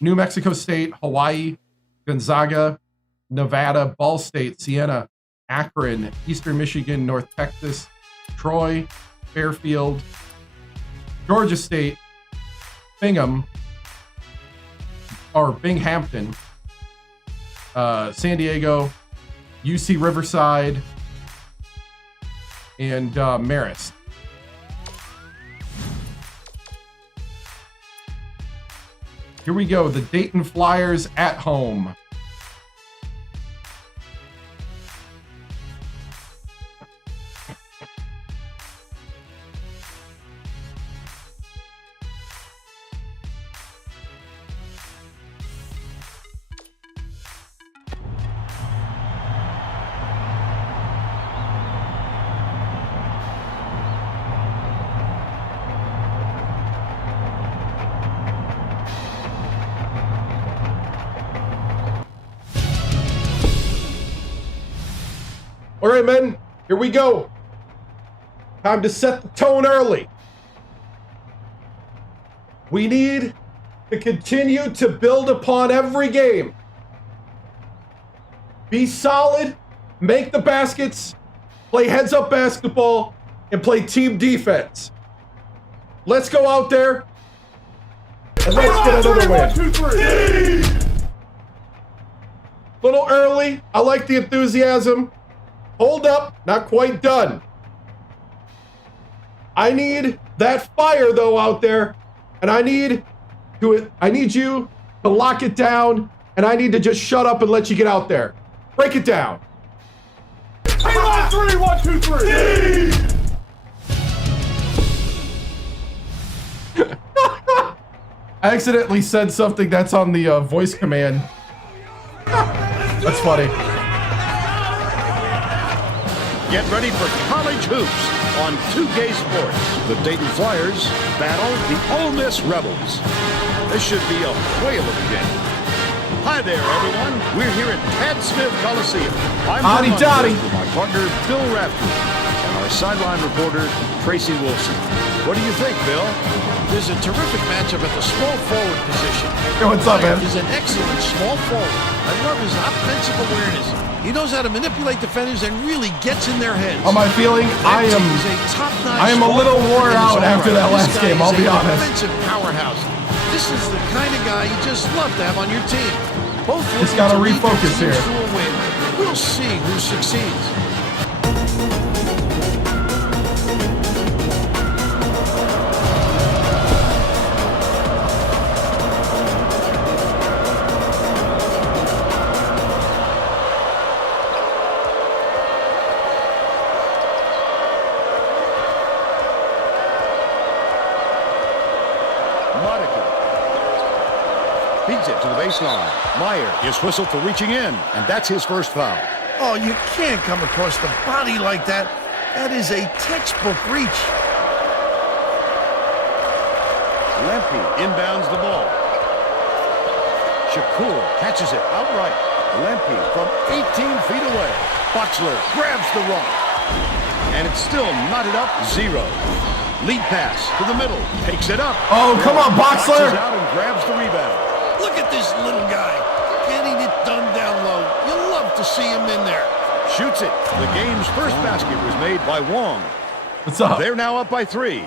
New Mexico State, Hawaii, Gonzaga, Nevada, Ball State, Siena, Akron, Eastern Michigan, North Texas, Troy, Fairfield, Georgia State, Binghamton, San Diego, UC Riverside, and Marist. Here we go. The Dayton Flyers at home. All right, men, here we go. Time to set the tone early. We need to continue to build upon every game. Be solid, make the baskets, play heads-up basketball, and play team defense. Let's go out there and let's get another win. 1, 2, 3. Little early. I like the enthusiasm. Hold up, not quite done. I need that fire though out there, and I need you to lock it down, and I need to just shut up and let you get out there. Break it down. 1, 2, 3. I accidentally said something that's on the voice command. That's funny. Get ready for college hoops on 2K Sports. The Dayton Flyers battle the Ole Miss Rebels. This should be a whale of a game. Hi there, everyone. We're here at Tad Smith Coliseum. I'm with my partner, Bill Rafter, and our sideline reporter, Tracy Wilson. What do you think, Bill? There's a terrific matchup at the small forward position. Hey, what's up, man? He's an excellent small forward. I love his offensive awareness. He knows how to manipulate defenders and really gets in their heads. On my feeling, I am a little wore out after that last game, I'll be honest. Offensive powerhouse. This is the kind of guy you just love to have on your team. Both just got to refocus here. To a win. We'll see who succeeds. Feeds it to the baseline. Meyer is whistled for reaching in, and that's his first foul. Oh, you can't come across the body like that. That is a textbook reach. Lemke inbounds the ball. Shakur catches it outright. Lemke from 18 feet away. Boxler grabs the rock. And it's still knotted up 0. Lead pass to the middle. Takes it up. Oh, come on, Boxler. Boxes out and grabs the rebound. Look at this little guy. Getting it done down low. You love to see him in there. Shoots it. The game's first basket was made by Wong. What's up? They're now up by 3.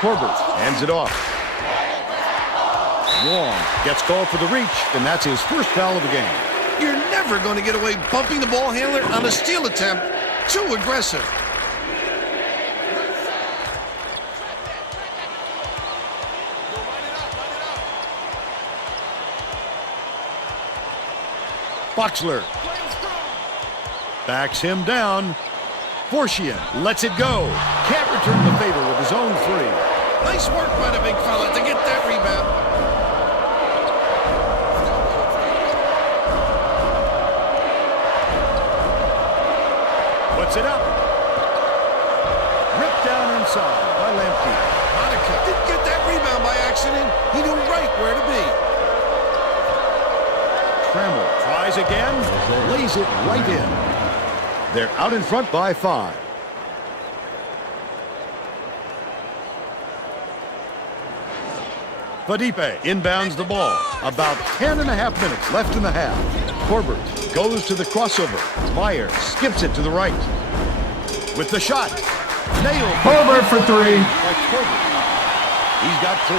Corbett hands it off. Wong gets called for the reach, and that's his first foul of the game. You're never going to get away bumping the ball handler on a steal attempt. Too aggressive. Boxler backs him down. Fortian lets it go. Can't return the favor with his own 3. Nice work by the big fella to get that rebound. Puts it up. Ripped down inside by Lemke. Monica didn't get that rebound by accident. He knew right where to be. Trammell tries again, lays it right in. They're out in front by 5. Fadipe inbounds the ball. About 10.5 minutes left in the half. Corbett goes to the crossover. Meyer skips it to the right. With the shot. Nailed. Corbett for 3. By Corbett. He's got 3.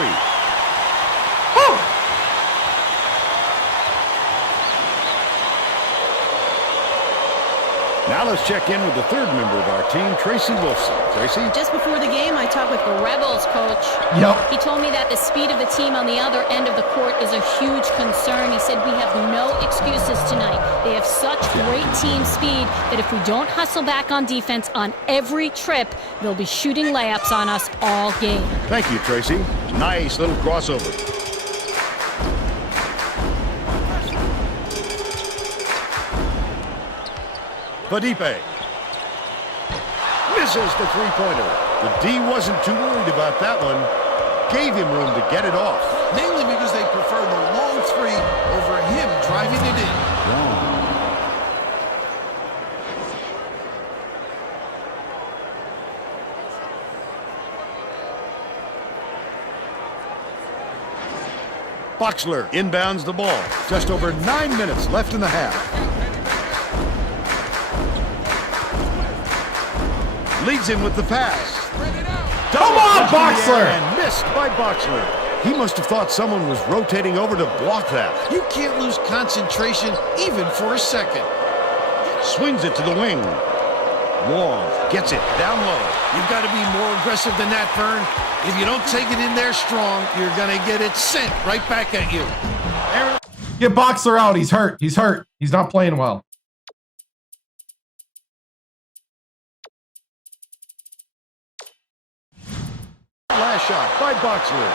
Woo! Now let's check in with the third member of our team, Tracy Wilson. Tracy? Just before the game, I talked with the Rebels coach. Yep. He told me that the speed of the team on the other end of the court is a huge concern. He said we have no excuses tonight. They have such great team speed that if we don't hustle back on defense on every trip, they'll be shooting layups on us all game. Thank you, Tracy. Nice little crossover. Fadipe misses the 3-pointer. The D wasn't too worried about that one. Gave him room to get it off. Mainly because they prefer the long 3 over him driving it in. Boxler inbounds the ball. Just over 9 minutes left in the half. Leads him with the pass. Come on, Boxler! And missed by Boxler. He must have thought someone was rotating over to block that. You can't lose concentration even for a second. Swings it to the wing. Wong gets it down low. You've got to be more aggressive than that, Vern. If you don't take it in there strong, you're going to get it sent right back at you. Get Boxler out. He's hurt. He's hurt. He's not playing well. Last shot by Boxler.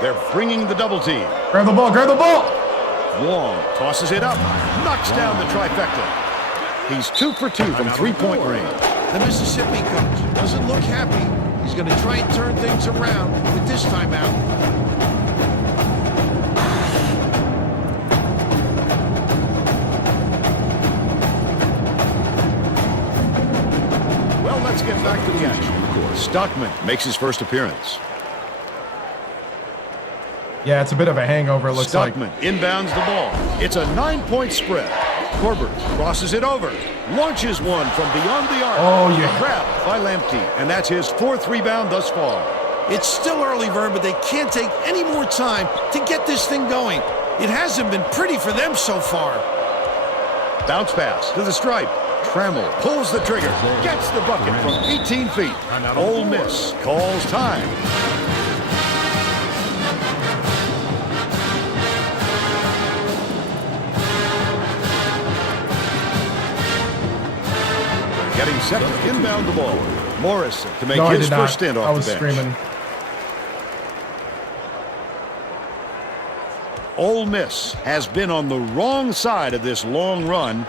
They're bringing the double team. Grab the ball, grab the ball. Wong tosses it up, knocks down the trifecta. He's 2 for 2 from three-point range. The Mississippi coach doesn't look happy. He's going to try and turn things around with this timeout. Well, let's get back to the action. Stockman makes his first appearance. Yeah, it's a bit of a hangover, it looks Stockman inbounds the ball. It's a 9-point spread. Corbett crosses it over. Launches one from beyond the arc. Oh, yeah. Grabbed by Lamptey, and that's his 4th rebound thus far. It's still early, Vern, but they can't take any more time to get this thing going. It hasn't been pretty for them so far. Bounce pass to the stripe. Trammell pulls the trigger. Gets the bucket from 18 feet. Ole Miss calls time. Getting set to inbound the ball. Morrison to make his first stint off the bench. I was screaming. Ole Miss has been on the wrong side of this long run,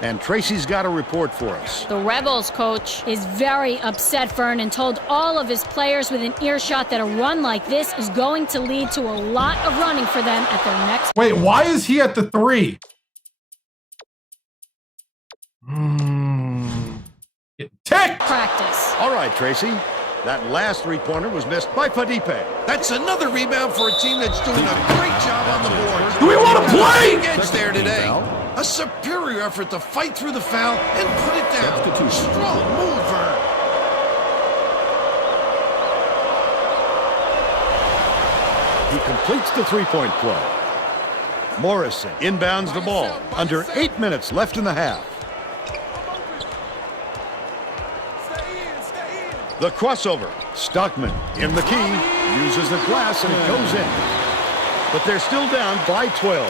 and Tracy's got a report for us. The Rebels coach Is very upset, Vern, and told all of his players within earshot that a run like this is going to lead to a lot of running for them at their next. Wait, why is he at the 3? Tick! Practice. All right, Tracy. That last three-pointer was missed by Padipe. That's another rebound for a team that's doing a great job on the board. Do we want to play? Edge there today. A superior effort to fight through the foul and put it down. Strong move, Vern. He completes the three-point play. Morrison inbounds the ball. Under 8 minutes left in the half. The crossover. Stockman in the key. Uses the glass and it goes in. But they're still down by 12.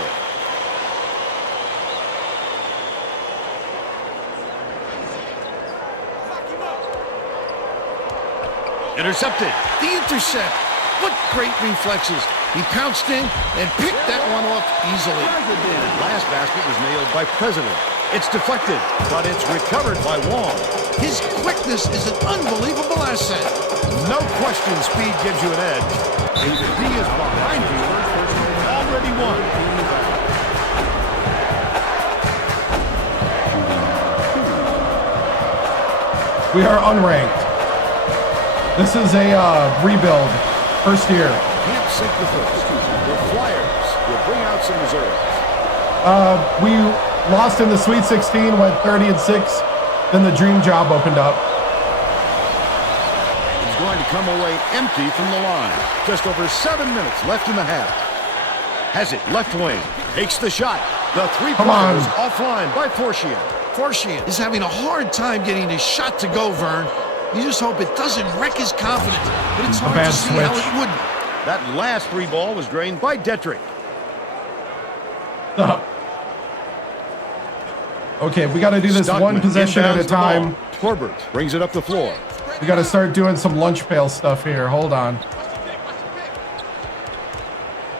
Intercepted. The intercept. What great reflexes. He pounced in and picked that one off easily. Last basket was nailed by President. It's deflected, but it's recovered by Wong. His quickness is an unbelievable asset. No question speed gives you an edge. AD is behind you. Already won. We are unranked. This is a rebuild. First year. Can't sink the first. The Flyers will bring out some reserves. We lost in the Sweet 16, went 30-6. Then the dream job opened up. He's going to come away empty from the line. Just over 7 minutes left in the half. Has it left wing. Takes the shot. The three-pointer is offline by Fortian. Fortian is having a hard time getting his shot to go, Vern. You just hope it doesn't wreck his confidence, but it's hard to see how it wouldn't. That last three ball was drained by Detrick. Okay, we got to do this Stockman one possession at a time. Corbett brings it up the floor. We got to start doing some lunch pail stuff here. Hold on.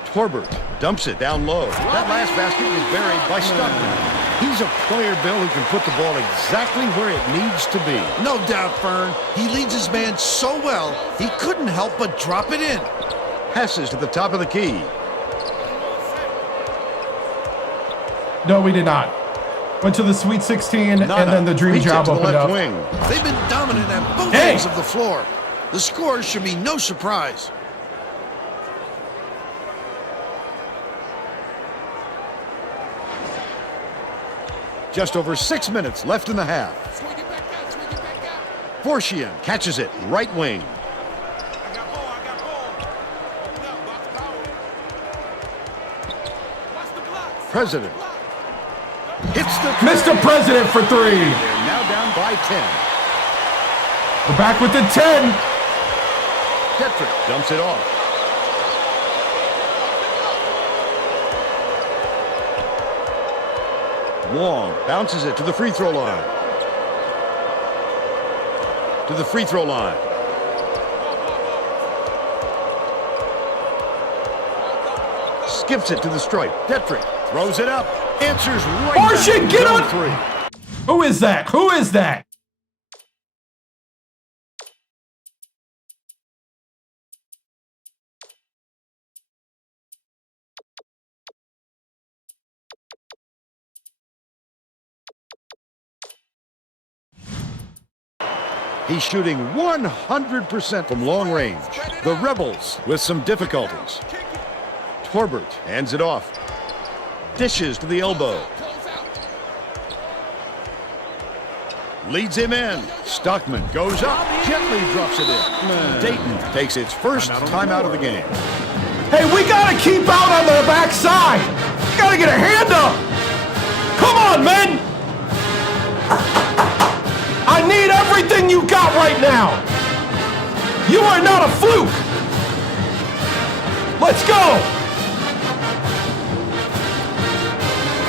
Corbett dumps it down low. That last basket was buried by Stockman. He's a player, Bill, who can put the ball exactly where it needs to be. No doubt, Fern. He leads his man so well, he couldn't help but drop it in. Passes to the top of the key. No, we did not. Went to the Sweet 16, and then the dream job opened up. Wing. They've been dominant at both ends of the floor. The score should be no surprise. Just over 6 minutes left in the half. Fortian catches it, right wing. President hits the Mr. President for three. They're now down by 10. We're back with the 10. Detrick dumps it off. Wong bounces it to the free throw line. To the free throw line. skips it to the stripe. Detrick throws it up. Answers right. Fortune, get on! Three. Who is that? Who is that? He's shooting 100% from long range. The Rebels with some difficulties. Torbert hands it off. Dishes to the elbow. Leads him in. Stockman goes up, gently drops it in. Dayton takes its first time out of the game. Hey, we gotta keep out on the backside. Gotta get a hand up. Come on, men. I need everything you got right now. You are not a fluke. Let's go.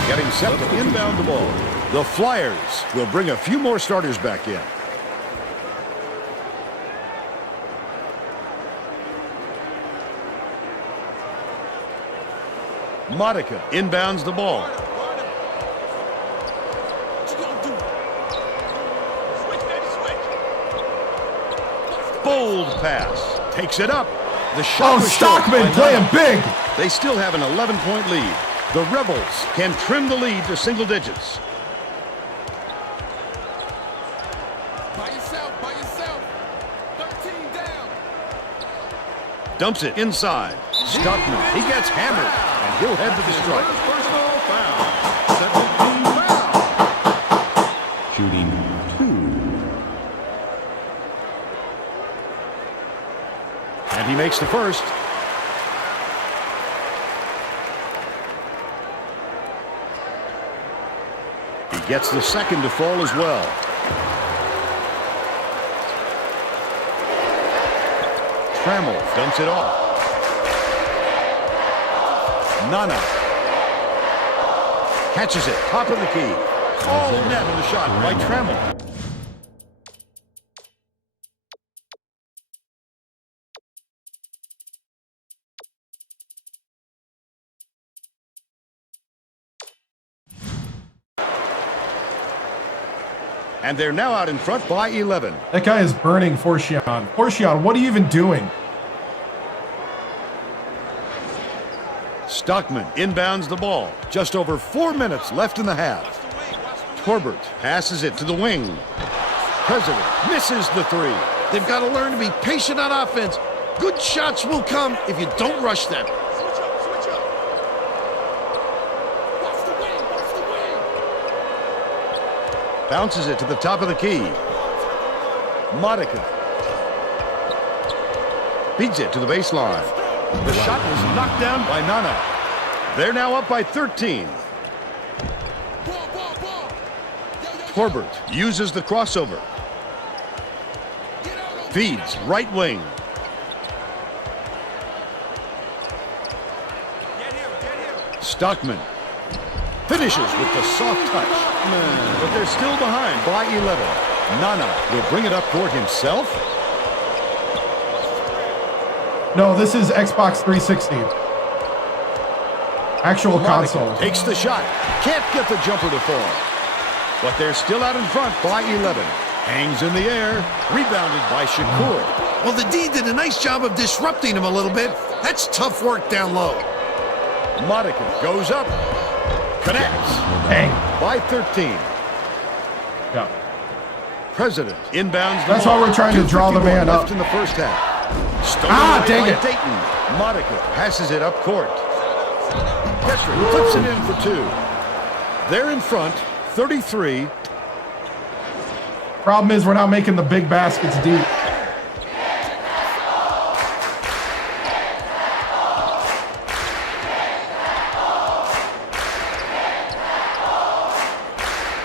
Getting set to inbound the ball. The Flyers will bring a few more starters back in. Modica inbounds the ball. Bold pass. Takes it up. The shot was Stockman playing big. They still have an 11-point lead. The Rebels can trim the lead to single digits. By yourself. 13 down. Dumps it inside. Stockman, he gets hammered, and he'll head to the strike. Personal foul. Shooting 2. And he makes the first. He gets the second to fall as well. Trammell dumps it off. Nana catches it, top of the key. All net on the shot by Trammell. And they're now out in front by 11. That guy is burning Fortune. Fortune, what are you even doing? Stockman inbounds the ball. Just over 4 minutes left in the half. Torbert passes it to the wing. President misses the three. They've got to learn to be patient on offense. Good shots will come if you don't rush them. Bounces it to the top of the key. Modica beats it to the baseline. The shot was knocked down by Nana. They're now up by 13. Torbert uses the crossover. Feeds right wing. Stockman finishes with the soft touch. But they're still behind by 11. Nana will bring it up court himself. No, this is Xbox 360. Actual console. Takes the shot. Can't get the jumper to fall. But they're still out in front by 11. Hangs in the air. Rebounded by Shakur. Well, the D did a nice job of disrupting him a little bit. That's tough work down low. Modica goes up. Connects. Bang. By 13. Yeah. President inbounds. That's why we're trying to draw the man up in the first half. Dang it. Dayton. Modica passes it up court. Petra flips it in for 2. They're in front, 33. Problem is we're not making the big baskets deep.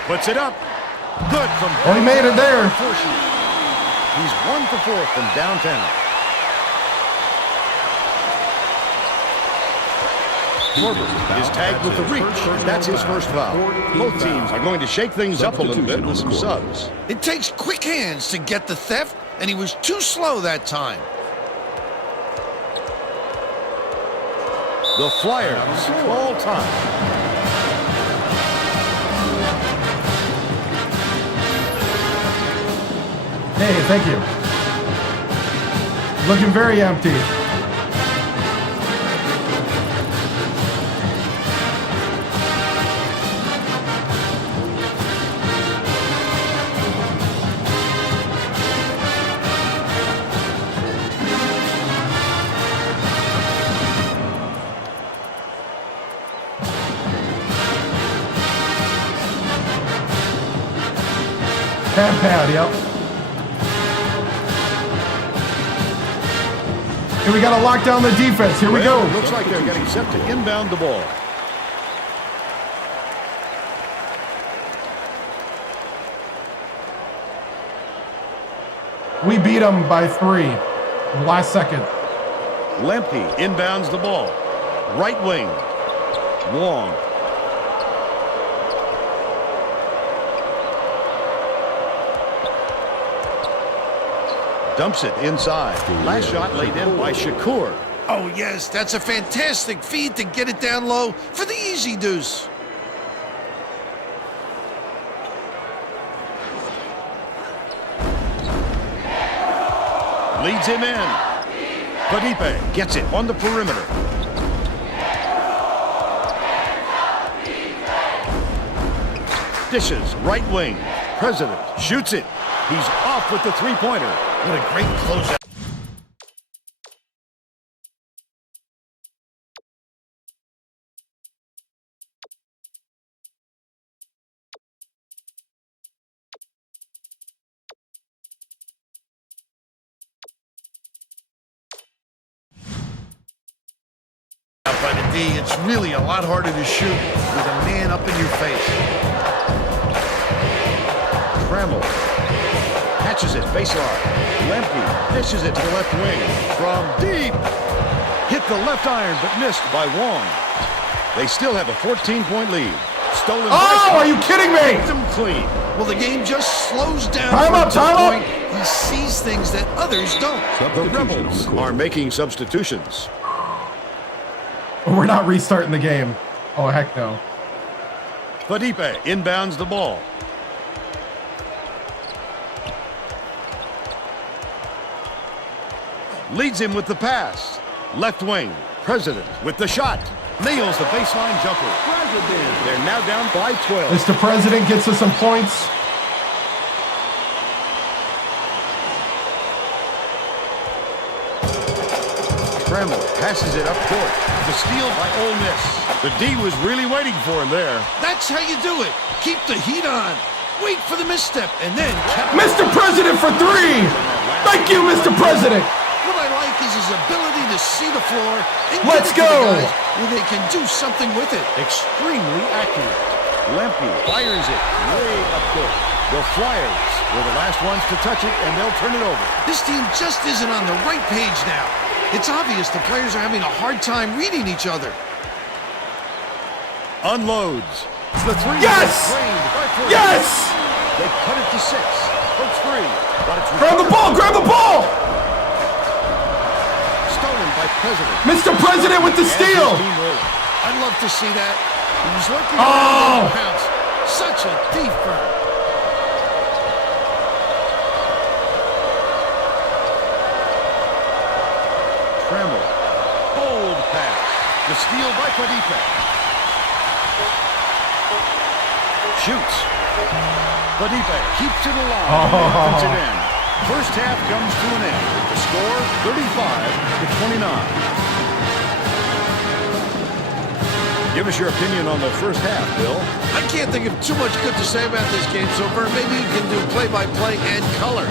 Puts it up. Good from. Oh, he made it there. He's 1 for 4 from downtown. Torbert is tagged with the reach. That's his first foul. Both teams are going to shake things up a little bit with some subs. It takes quick hands to get the theft, and he was too slow that time. The Flyers call time. Hey, thank you. Looking very empty. Pad, yep. And we got to lock down the defense. Here we go. Looks like they're getting set to inbound the ball. We beat them by 3 in the last second. Lemke inbounds the ball. Right wing. Wong. Dumps it inside. Last shot laid in by Shakur. Oh, yes, that's a fantastic feed to get it down low for the easy deuce. Leads him in. Felipe gets it on the perimeter. Dishes, right wing. President shoots it. He's off with the three-pointer. What a great closeout. By the D, it's really a lot harder to shoot with a man up in your face. Trammell catches it baseline. Lemke dishes it to the left wing from deep. Hit the left iron, but missed by Wong. They still have a 14-point lead. Stolen. Oh, are you kidding me? Them clean. Well, the game just slows down. Time up, time up. He sees things that others don't. The Rebels are making substitutions. We're not restarting the game. Oh, heck no. Felipe inbounds the ball. Leads him with the pass. Left wing. President with the shot. Nails the baseline jumper. They're now down by 12. Mr. President gets us some points. Trammell passes it up court. The steal by Ole Miss. The D was really waiting for him there. That's how you do it. Keep the heat on. Wait for the misstep and then... Mr. President for 3! Thank you, Mr. President! What I like is his ability to see the floor and Let's get it to go! the guys where they can do something with it. Extremely accurate. Lemke fires it way up court. The Flyers were the last ones to touch it, and they'll turn it over. This team just isn't on the right page now. It's obvious the players are having a hard time reading each other. Unloads. The three. Yes! Yes! They cut it to 6. Hooks free. But it's grab the ball! Grab the ball! Stolen by President. Mr. President with the steal! I'd love to see that. He was looking oh! Pounce. Such a deep burn. Trammell. Bold pass. The steal by Felipe. Shoots. Felipe keeps it alive. Puts it in. First half comes to an end. The score 35-29. Give us your opinion on the first half, Bill. I can't think of too much good to say about this game, so Vern, maybe you can do play-by-play and color.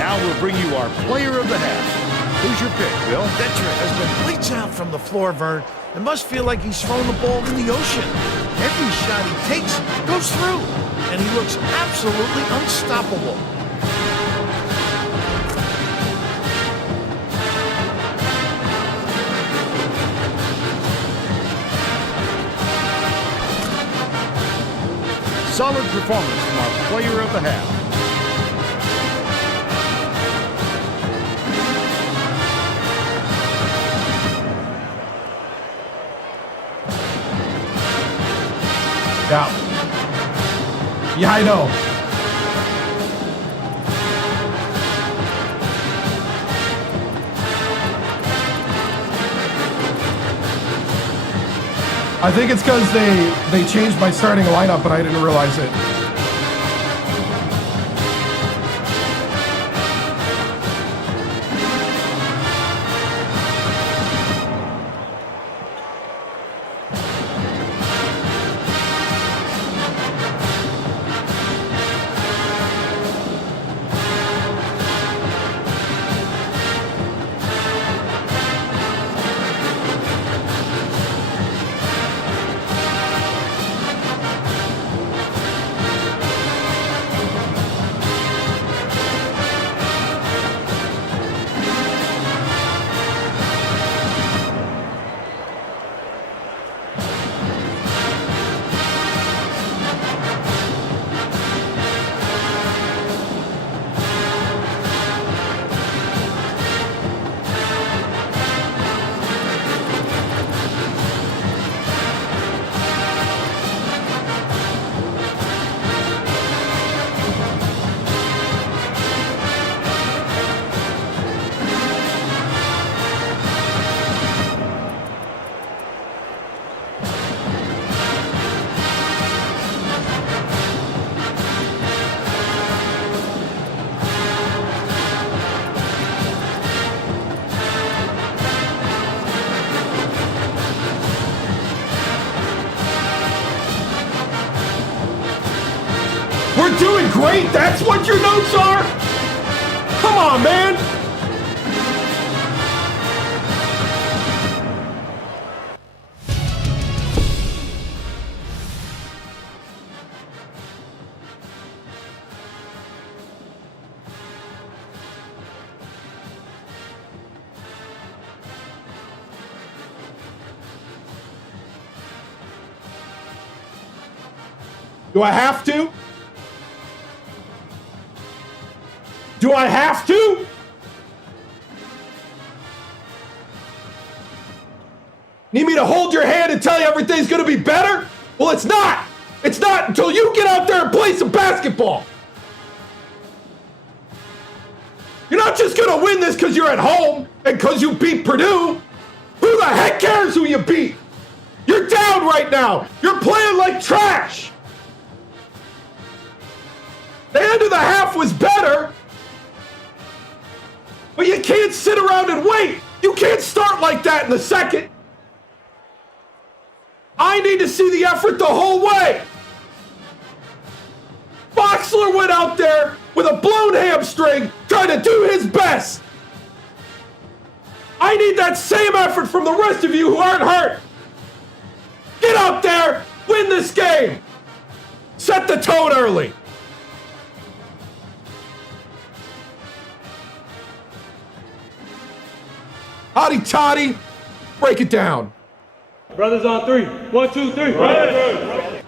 Now we'll bring you our player of the half. Who's your pick, Bill? Detra has been lights out from the floor, Vern. It must feel like he's throwing the ball in the ocean. Every shot he takes goes through, and he looks absolutely unstoppable. Solid performance from our player of the half. I know. I think it's because they changed my starting lineup, but I didn't realize it. We're doing great. That's what your notes are? Come on, man. Do I have to? Do I have to? Need me to hold your hand and tell you everything's gonna be better? Well, it's not. It's not until you get out there and play some basketball. You're not just gonna win this because you're at home and because you beat Purdue. Who the heck cares who you beat? You're down right now. You're playing like trash. The end of the half was better. But you can't sit around and wait. You can't start like that in the second. I need to see the effort the whole way. Boxler went out there with a blown hamstring trying to do his best. I need that same effort from the rest of you who aren't hurt. Get out there, win this game. Set the tone early. Hotty toddy, break it down. Brothers on three. 1, 2, 3. Right.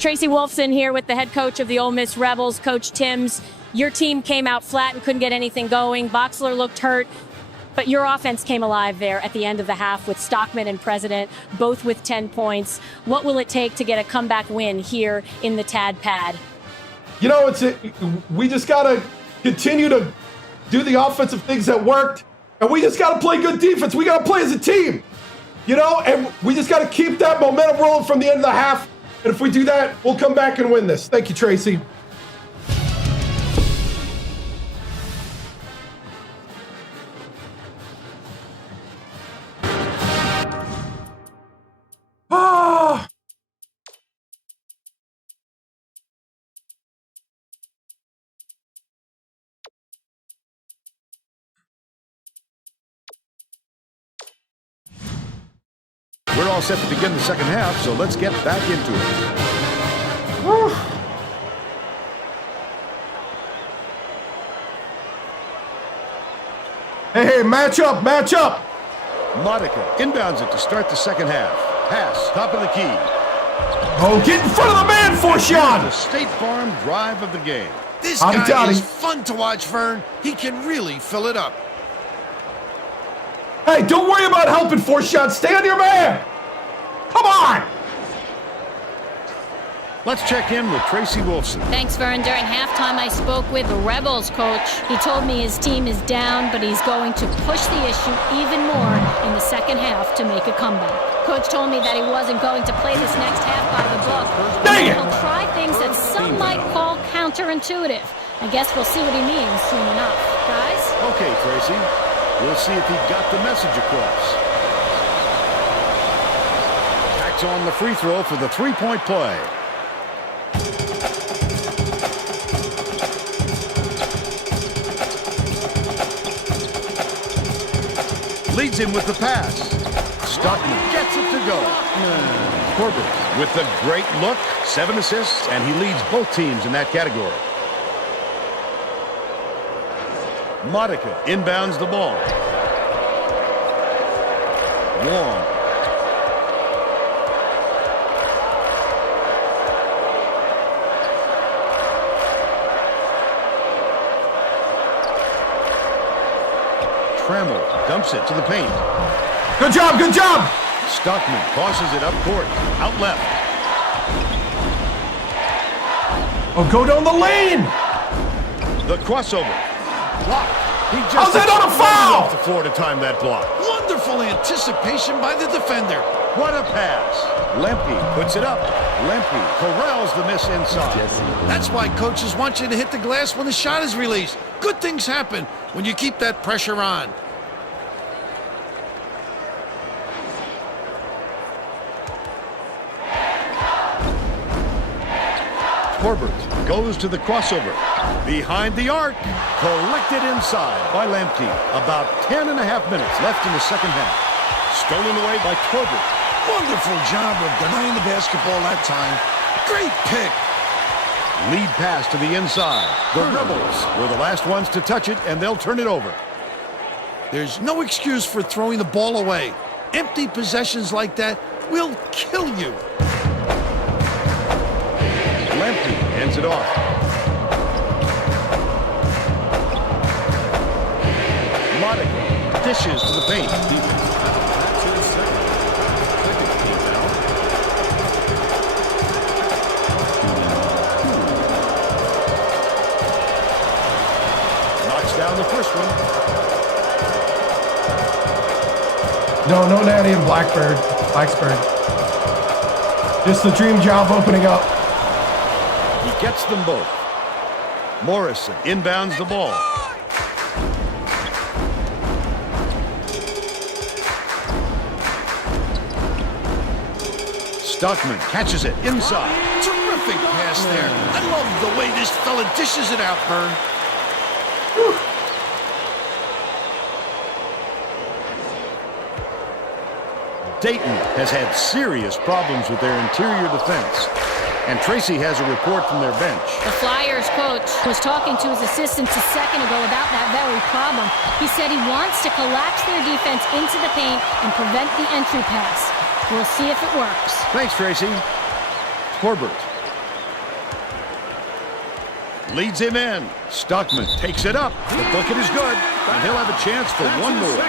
Tracy Wolfson here with the head coach of the Ole Miss Rebels, Coach TImms. Your team came out flat and couldn't get anything going. Boxler looked hurt, but your offense came alive there at the end of the half with Stockman and President, both with 10 points. What will it take to get a comeback win here in the Tad Pad? You know, we just got to continue to do the offensive things that worked, and we just got to play good defense. We got to play as a team, you know, and we just got to keep that momentum rolling from the end of the half, and if we do that, we'll come back and win this. Thank you, Tracy. Ah! We're all set to begin the second half, so let's get back into it. Hey, match up, match up. Monica inbounds it to start the second half. Pass, top of the key. Oh, get in front of the man, Forshawn. The State Farm drive of the game. This guy is fun to watch, Vern. He can really fill it up. Hey, don't worry about helping, Forshawn. Stay on your man. Come on. Let's check in with Tracy Wolfson. Thanks, Vern. During halftime, I spoke with the Rebels coach. He told me his team is down, but he's going to push the issue even more in the second half to make a comeback. Coach told me that he wasn't going to play this next half by the book. He'll try things that some might call counterintuitive. I guess we'll see what he means soon enough. Guys? Okay, Tracy. We'll see if he got the message across. Backs on the free throw for the three-point play. Leads him with the pass. Stockman gets it to go. Corbett with the great look. 7 assists, and he leads both teams in that category. Modica inbounds the ball. Long. Trammell dumps it to the paint. Good job, good job! Stockman tosses it up court. Out left. Oh, go down the lane! The crossover. Block. He just how's that on a foul? Off the floor to time that block. Wonderful anticipation by the defender. What a pass. Lemke puts it up. Lemke corrals the miss inside. That's why coaches want you to hit the glass when the shot is released. Good things happen when you keep that pressure on. Corbett goes to the crossover. Behind the arc. Collected inside by Lemke. About 10.5 minutes left in the second half. Stolen away by Corbett. Wonderful job of denying the basketball that time. Great pick. Lead pass to the inside. The Rebels were the last ones to touch it, and they'll turn it over. There's no excuse for throwing the ball away. Empty possessions like that will kill you. Lemke ends it off. Modica dishes to the paint. Knocks down the first one. No Natty and Blackbird. Just the dream job opening up. He gets them both. Morrison inbounds the ball. Stockman catches it inside. Terrific pass there. I love the way this fella dishes it out, Vern. Dayton has had serious problems with their interior defense. And Tracy has a report from their bench. The Flyers coach was talking to his assistants a second ago about that very problem. He said he wants to collapse their defense into the paint and prevent the entry pass. We'll see if it works. Thanks, Tracy. Corbett leads him in. Stockman takes it up. The bucket is good, and he'll have a chance for one more.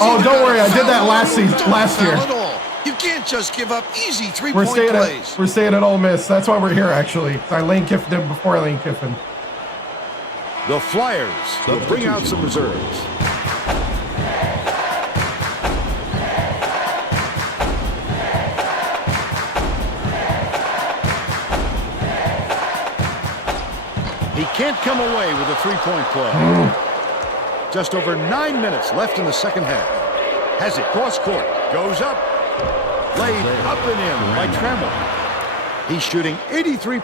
Oh, don't worry. I did that last year. You can't just give up easy three-point plays. We're staying at Ole Miss. That's why we're here, actually. I lane kiffed him before I lane kiffed him. The Flyers will bring out some reserves. He can't come away with a three-point play. Just over 9 minutes left in the second half. Has it cross court. Goes up. Laid up and in by Trammell. He's shooting 83.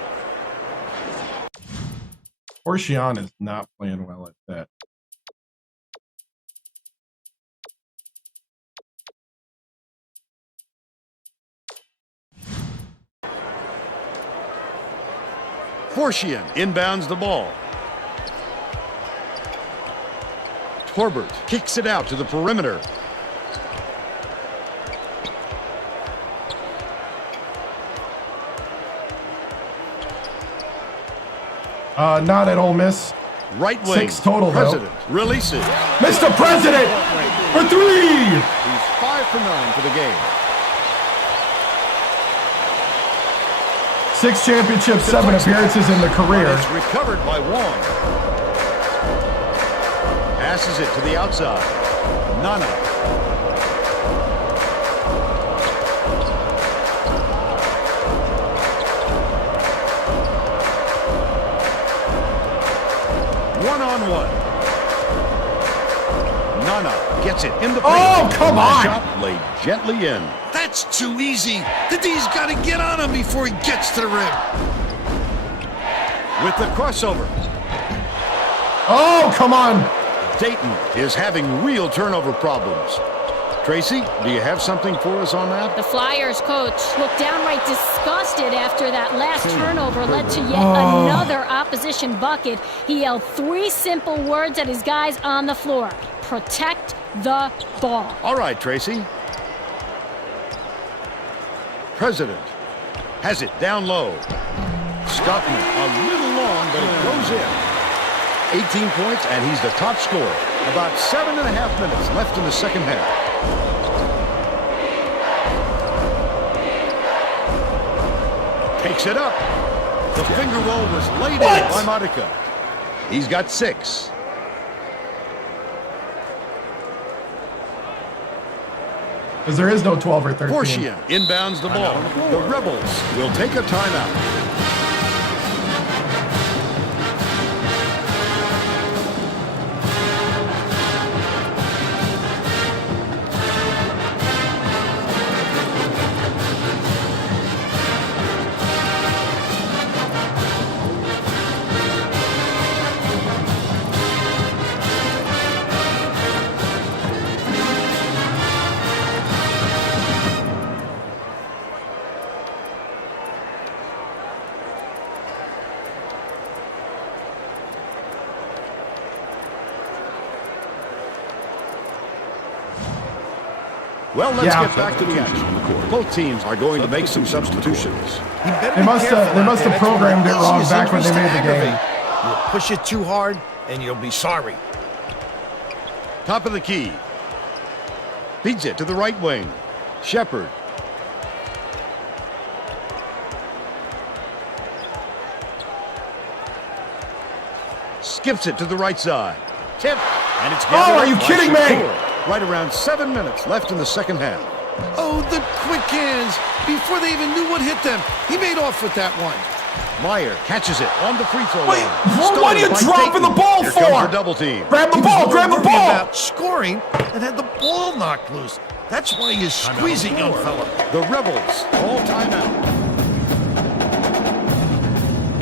Porcion is not playing well at that. Porcion inbounds the ball. Corbett kicks it out to the perimeter. Not at Ole Miss. Right wing. 6 total, President though. releases. Mr. President for 3! He's 5 for 9 for the game. 6 championships, 7 appearances in the career. It's recovered by Wong. Passes it to the outside. Nana. One-on-one. Nana gets it in the paint. Oh, come on! Shot laid gently in. That's too easy. The D's got to get on him before he gets to the rim. With the crossover. Oh, come on! Dayton is having real turnover problems. Tracy, do you have something for us on that? The Flyers coach looked downright disgusted after that last turnover led to yet another opposition bucket. He yelled 3 simple words at his guys on the floor. Protect the ball. All right, Tracy. President has it down low. Stockman a little long, but it goes in. 18 points, and he's the top scorer. About 7.5 minutes left in the second half. Takes it up. The finger roll was laid in by Monica. He's got 6. Because there is no 12 or 13. Fortian inbounds the ball. The Rebels will take a timeout. Well, let's get back to the action. Both teams are going to make some substitutions. They must have programmed it wrong back when they made the game. You'll push it too hard, and you'll be sorry. Top of the key. Feeds it to the right wing. Shepard. Skips it to the right side. Tip. And it's are you kidding me? Right around 7 minutes left in the second half. Oh, the quick hands. Before they even knew what hit them, he made off with that one. Meyer catches it on the free throw Wait, line. what are you dropping the ball Here for? comes the double team. Grab the ball, grab the ball! About scoring and had the ball knocked loose. That's why you squeeze it, young fella. The Rebels all timeout.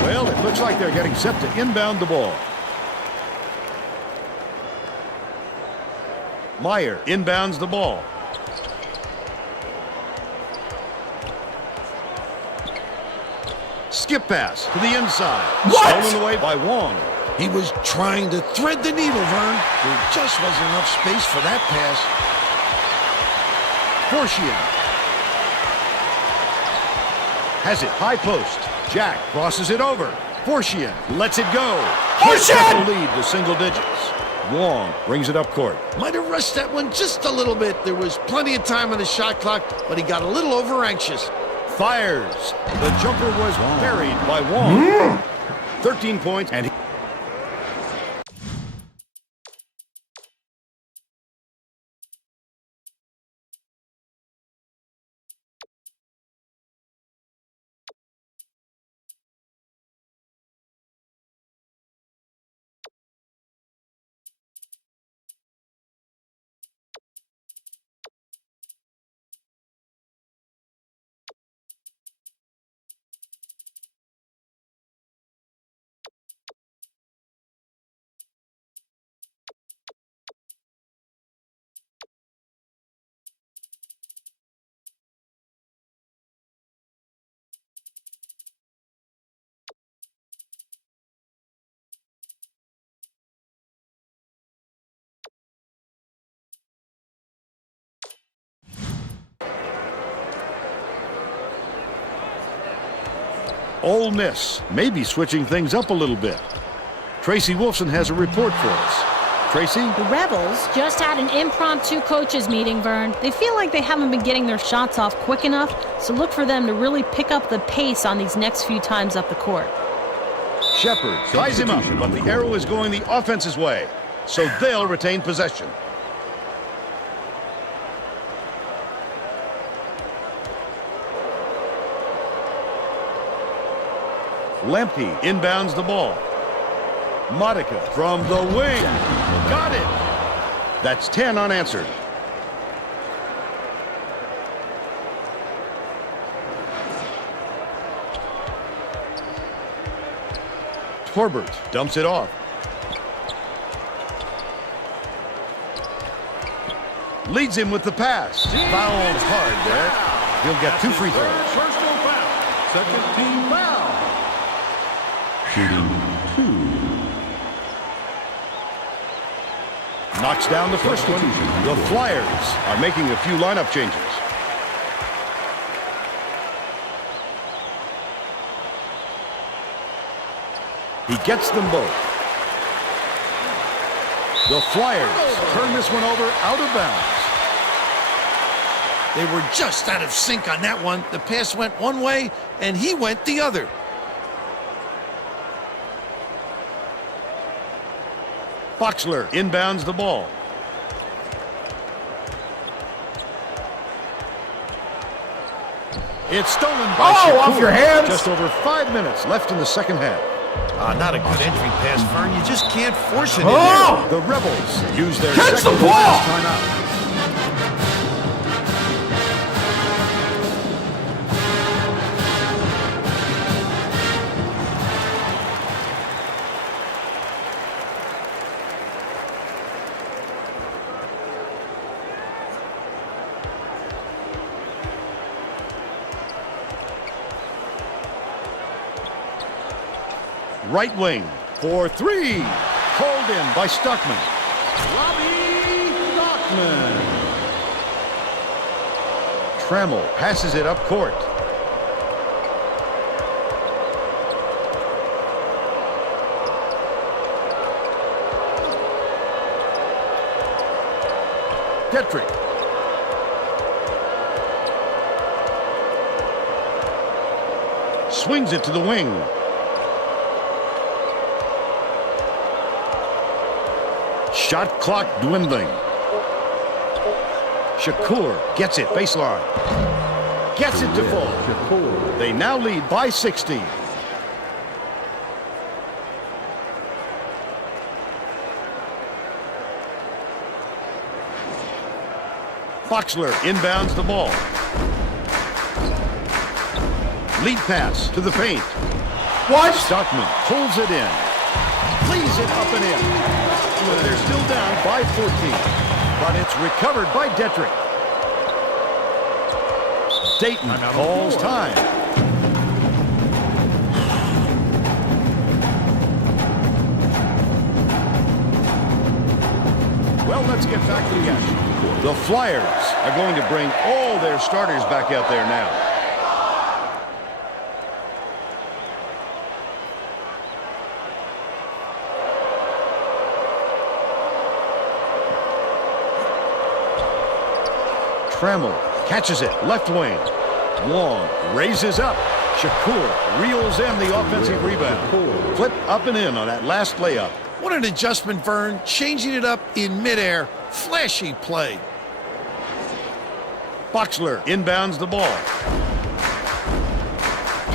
Well, it looks like they're getting set to inbound the ball. Meyer inbounds the ball. Skip pass to the inside. What? Stolen away by Wong. He was trying to thread the needle, Vern. There just wasn't enough space for that pass. Fortian has it high post. Jack crosses it over. Fortian lets it go. Fortian! The lead to single digits. Wong brings it up court. Might have rushed that one just a little bit. There was plenty of time on the shot clock, but he got a little over anxious. Fires. The jumper was buried by Wong. 13 points, and Ole Miss may be switching things up a little bit. Tracy Wolfson has a report for us. Tracy? The Rebels just had an impromptu coaches meeting, Vern. They feel like they haven't been getting their shots off quick enough, so look for them to really pick up the pace on these next few times up the court. Shepard ties him up, but the arrow is going the offense's way, so they'll retain possession. Lemke inbounds the ball. Modica from the wing. Got it. That's 10 unanswered. Torbert dumps it off. Leads him with the pass. Fouled hard there. He'll get 2 free throws. Personal foul. Second team foul. Shooting 2. Knocks down the first one. The Flyers are making a few lineup changes. He gets them both. The Flyers turn this one over out of bounds. They were just out of sync on that one. The pass went one way, and he went the other. Foxler inbounds the ball. It's stolen by Shakur. Off your hands! Just over 5 minutes left in the second half. Not a good entry pass, Vern. You just can't force it in Oh! The Rebels use their Catch the second ball! timeout. Right wing for 3. Called in by Stockman. Robbie Stockman. Trammell passes it up court. Detrick. Swings it to the wing. Shot clock dwindling. Shakur gets it baseline. Gets it to fall. They now lead by 16. Foxler inbounds the ball. Lead pass to the paint. What? Stockman pulls it in. Plays it up and in. They're still down by 14. But it's recovered by Detrick. Dayton calls time. Well, let's get back to the action. The Flyers are going to bring all their starters back out there now. Trammell catches it, left wing. Long raises up. Shakur reels in the offensive rebound. Flip up and in on that last layup. What an adjustment, Vern. Changing it up in midair. Flashy play. Foxler inbounds the ball.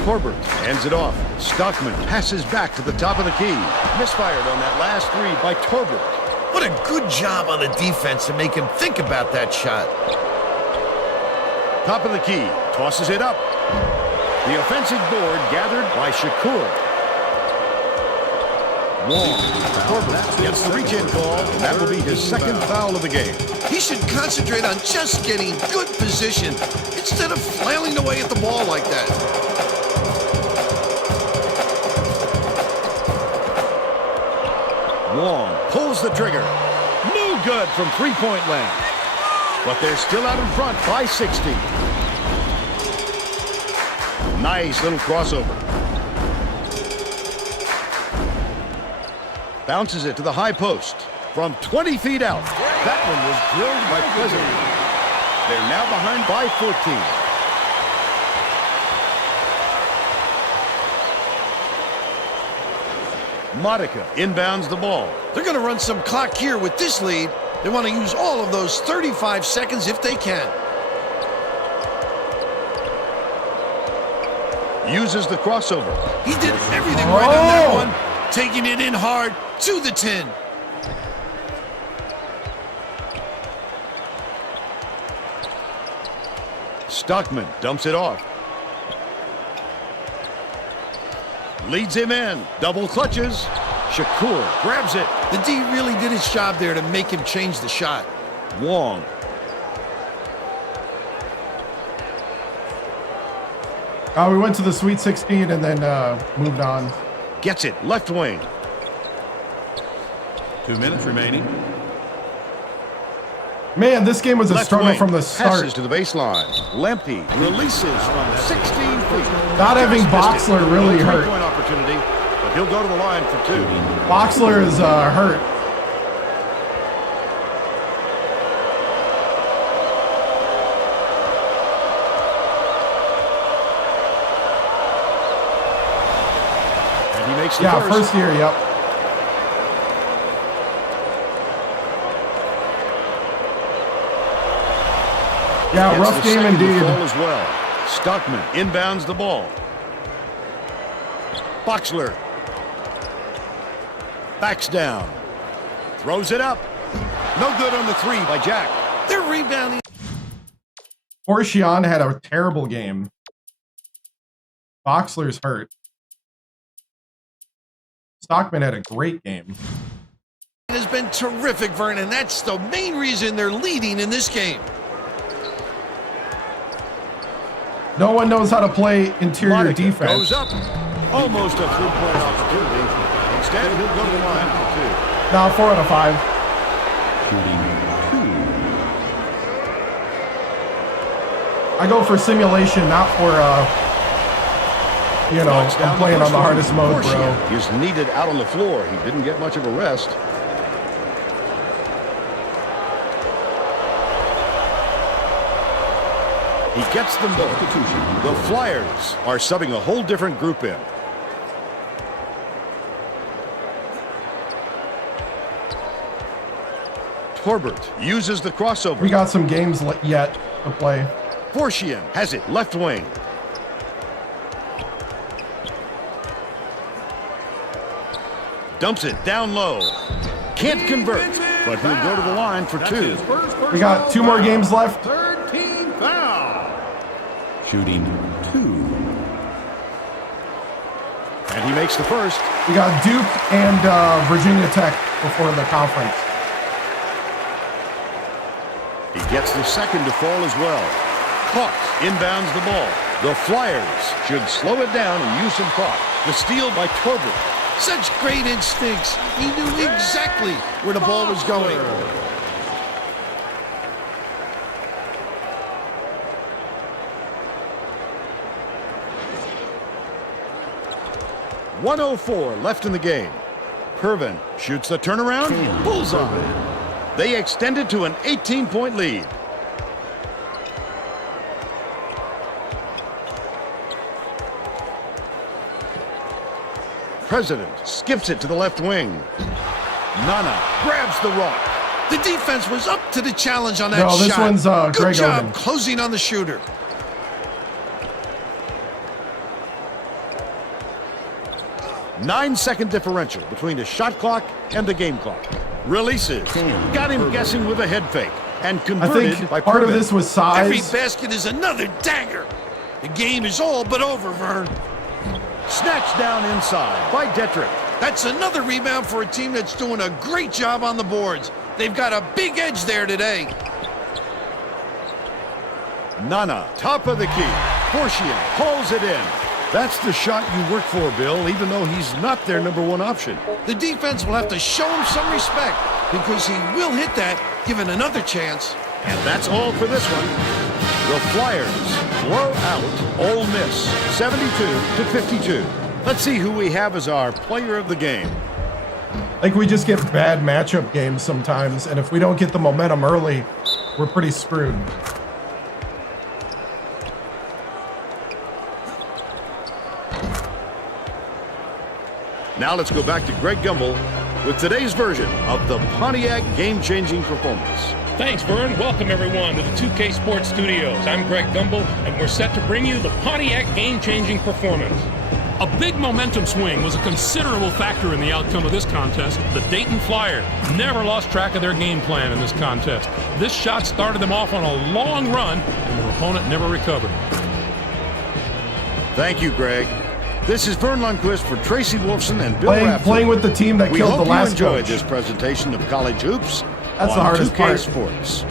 Torbert hands it off. Stockman passes back to the top of the key. Misfired on that last 3 by Torbert. What a good job on the defense to make him think about that shot. Top of the key, tosses it up. The offensive board gathered by Shakur. Wong. Torbert gets the reach-in call, and that will be his second foul of the game. He should concentrate on just getting good position instead of flailing away at the ball like that. Wong pulls the trigger. No good from three-point land. But they're still out in front by 60. Nice little crossover. Bounces it to the high post. from 20 feet out. That one was drilled by President. They're now behind by 14. Modica inbounds the ball. They're going to run some clock here with this lead. They want to use all of those 35 seconds if they can. Uses the crossover. He did everything right on that one. Taking it in hard to the 10. Stockman dumps it off. Leads him in. Double clutches. Shakur grabs it. The D really did his job there to make him change the shot. Wong. We went to the Sweet 16 and then moved on. Gets it. Left wing. 2 minutes remaining. Man, this game was a struggle from the start. Passes to the baseline. Lemke releases from 16 feet. Not having Boxler really hurt. Three-point opportunity, but he'll go to the line for 2. Boxler is hurt. And he makes the first year, yep. Yeah, Gets rough the game second indeed. As well. Stockman inbounds the ball. Boxler backs down. Throws it up. No good on the 3 by Jack. They're rebounding. Forchion had a terrible game. Boxler's hurt. Stockman had a great game. It has been terrific, Vern, and that's the main reason they're leading in this game. No one knows how to play interior Monica defense. goes up. Almost a 3-point opportunity. Instead, he'll go to the line for 2. No, 4 out of 5. I go for simulation, not for, I'm playing on the hardest mode, bro. He's needed out on the floor. He didn't get much of a rest. He gets them both. The Flyers are subbing a whole different group in. Torbert uses the crossover. We got some games yet to play. Forchion has it left wing. Dumps it down low. Can't convert, but he'll go to the line for 2. We got 2 more games left. Shooting 2. And he makes the first. We got Duke and Virginia Tech before the conference. He gets the second to fall as well. Caught inbounds the ball. The Flyers should slow it down and use some clock. The steal by Torbert. Such great instincts. He knew exactly where the ball was going. .104 left in the game. Pervin shoots the turnaround. Bullseye. They extended to an 18-point lead. President skips it to the left wing. Nana grabs the rock. The defense was up to the challenge on that shot. No, this one's Good Greg job Oden. closing on the shooter. Nine-second differential between the shot clock and the game clock. Releases. Got him guessing with a head fake. And I converted think by part of Pervin. this was size. Every basket is another dagger. The game is all but over, Vern. Snatched down inside by Detrick. That's another rebound for a team that's doing a great job on the boards. They've got a big edge there today. Nana, top of the key. Forchion pulls it in. That's the shot you work for, Bill, even though he's not their #1 option. The defense will have to show him some respect because he will hit that given another chance. And that's all for this one. The Flyers blow out Ole Miss 72-52. Let's see who we have as our player of the game. Like, we just get bad matchup games sometimes, and if we don't get the momentum early, we're pretty screwed. Now let's go back to Greg Gumbel with today's version of the Pontiac game-changing performance. Thanks, Vern. Welcome, everyone, to the 2K Sports Studios. I'm Greg Gumbel, and we're set to bring you the Pontiac game-changing performance. A big momentum swing was a considerable factor in the outcome of this contest. The Dayton Flyers never lost track of their game plan in this contest. This shot started them off on a long run, and their opponent never recovered. Thank you, Greg. This is Vern Lundquist for Tracy Wolfson and Bill Rafter. Playing with the team that killed the last We hope you enjoyed coach. this presentation of college hoops. That's on the hardest 2K part. Sports.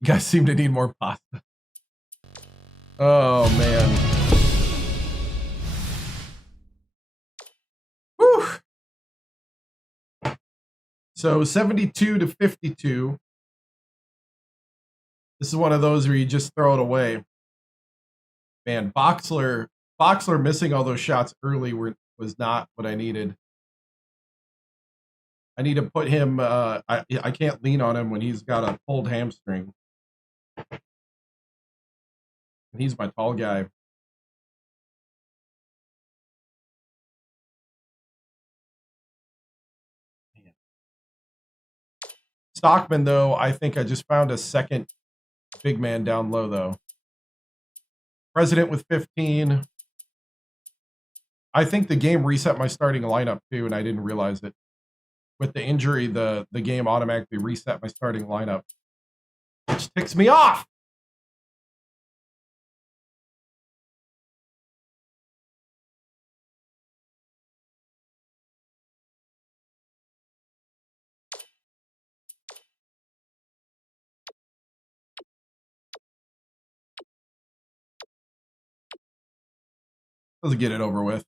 You guys seem to need more pasta. Oh, man. Whew. So 72 to 52. This is one of those where you just throw it away. Man, Boxler missing all those shots early was not what I needed. I need to put him, I can't lean on him when he's got a pulled hamstring. And he's my tall guy. Man. Stockman, though, I think I just found a second big man down low, though. President with 15. I think the game reset my starting lineup, too, and I didn't realize it. With the injury, the game automatically reset my starting lineup, which ticks me off. Let's get it over with.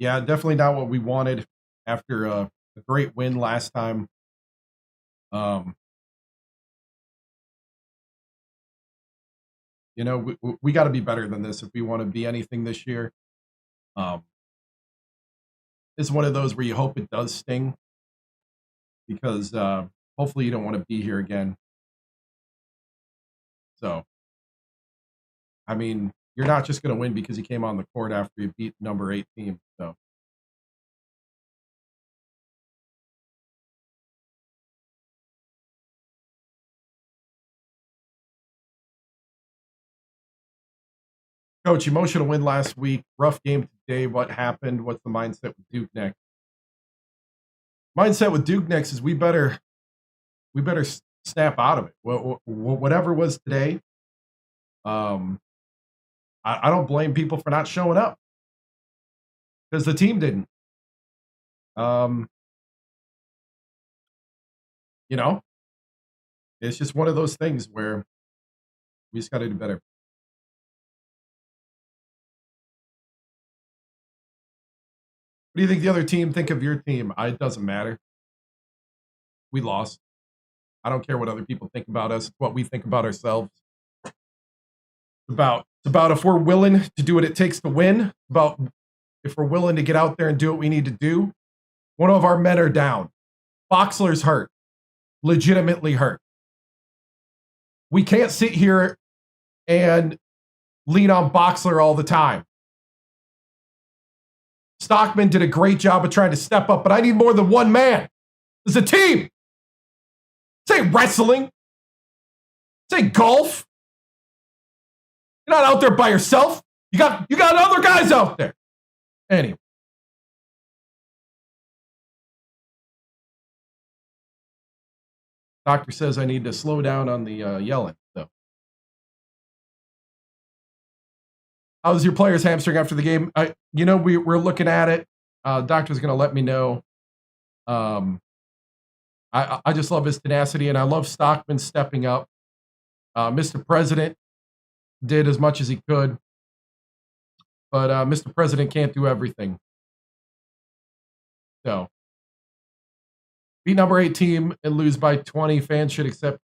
Yeah, definitely not what we wanted after a great win last time. You know, we got to be better than this if we want to be anything this year. It's one of those where you hope it does sting, because hopefully you don't want to be here again. So, I mean, you're not just going to win because you came on the court after you beat number 8 team. So, Coach, emotional win last week. Rough game today. What happened? What's the mindset with Duke next? Mindset with Duke next is we better snap out of it. Whatever was today. I don't blame people for not showing up, because the team didn't. You know, it's just one of those things where we just got to do better. What do you think the other team think of your team? It doesn't matter. We lost. I don't care what other people think about us. It's what we think about ourselves. It's about if we're willing to do what it takes to win. It's about if we're willing to get out there and do what we need to do. One of our men are down. Boxler's hurt. Legitimately hurt. We can't sit here and lean on Boxler all the time. Stockman did a great job of trying to step up, but I need more than one man. It's a team. This ain't wrestling. This ain't golf. You're not out there by yourself. You got other guys out there. Anyway. Doctor says I need to slow down on the yelling. So, how was your player's hamstring after the game? We're looking at it. Doctor's going to let me know. I just love his tenacity, and I love Stockman stepping up. Mr. President did as much as he could, but Mr. President can't do everything. So, beat number 8 team and lose by 20. Fans should accept.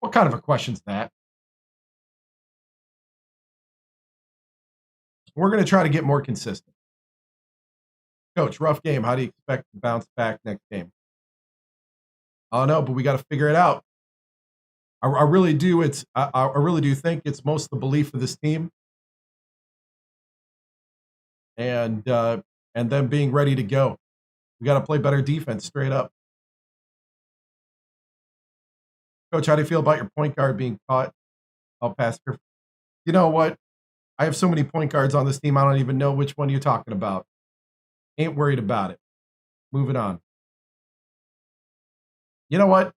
What kind of a question's that? We're going to try to get more consistent. Coach, rough game. How do you expect to bounce back next game? I don't know, but we got to figure it out. I really do. I really do think it's most the belief of this team, and them being ready to go. We got to play better defense, straight up. Coach, how do you feel about your point guard being caught? I'll pass. You know what? I have so many point guards on this team. I don't even know which one you're talking about. Ain't worried about it. Moving on. You know what?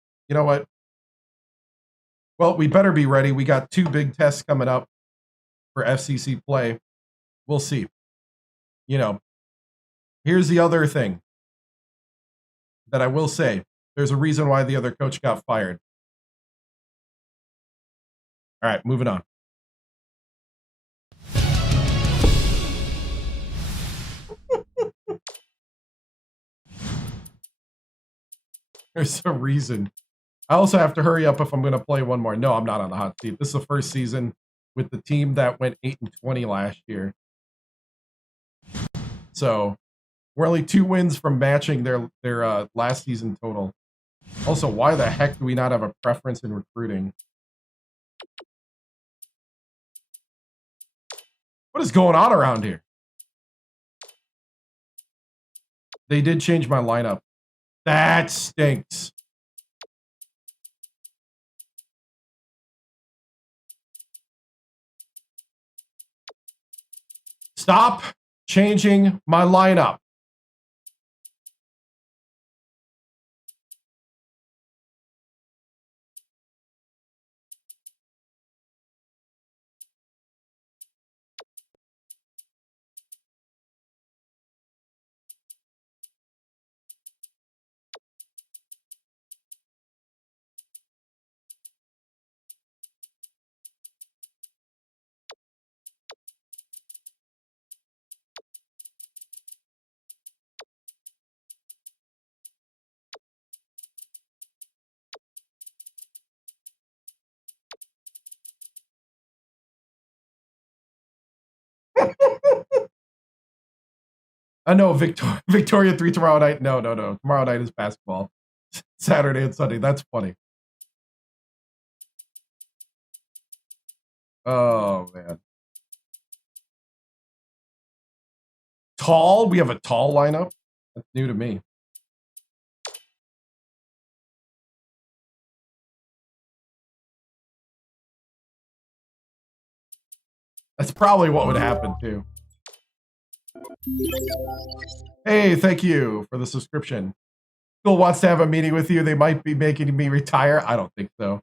Well, we better be ready. We got 2 big tests coming up for FCC play. We'll see. Here's the other thing that I will say. There's a reason why the other coach got fired. All right, moving on. There's a reason. I also have to hurry up if I'm going to play one more. No, I'm not on the hot seat. This is the first season with the team that went 8-20 last year. So we're only 2 wins from matching their last season total. Also, why the heck do we not have a preference in recruiting? What is going on around here? They did change my lineup. That stinks. Stop changing my lineup. I know Victoria 3 tomorrow night. No. Tomorrow night is basketball. Saturday and Sunday. That's funny. Oh, man. Tall? We have a tall lineup? That's new to me. That's probably what would happen, too. Hey, thank you for the subscription. School wants to have a meeting with you. They might be making me retire. I don't think so.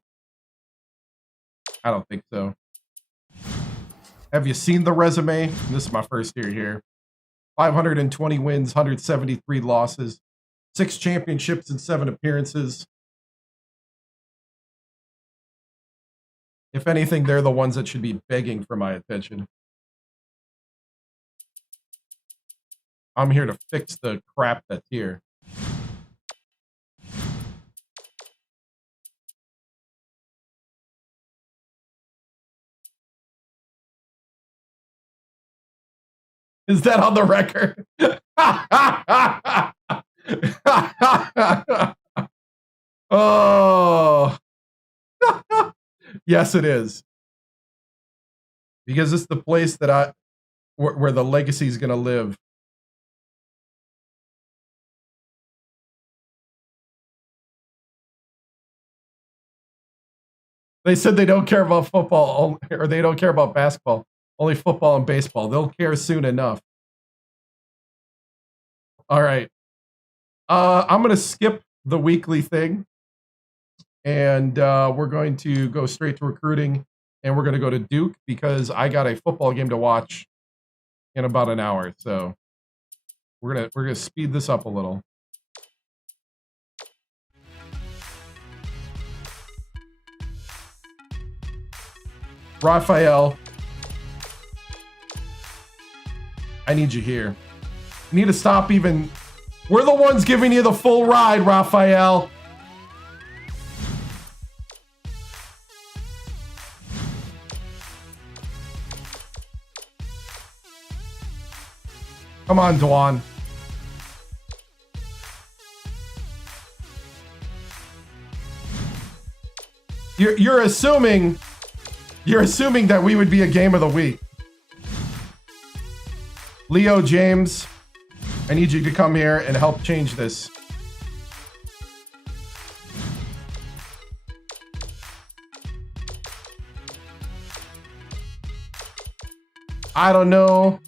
Have you seen the resume? This is my first year here. 520 wins, 173 losses, 6 championships and 7 appearances. If anything, they're the ones that should be begging for my attention. I'm here to fix the crap that's here. Is that on the record? Oh. Yes, it is. Because it's the place that where the legacy is going to live. They said they don't care about football, or they don't care about basketball. Only football and baseball. They'll care soon enough. All right. I'm going to skip the weekly thing. And we're going to go straight to recruiting. And we're going to go to Duke because I got a football game to watch in about an hour. So we're gonna speed this up a little. Raphael, I need you here. You need to stop even. We're the ones giving you the full ride, Raphael. Come on, Dwan. You're assuming that we would be a game of the week. Leo James, I need you to come here and help change this. I don't know.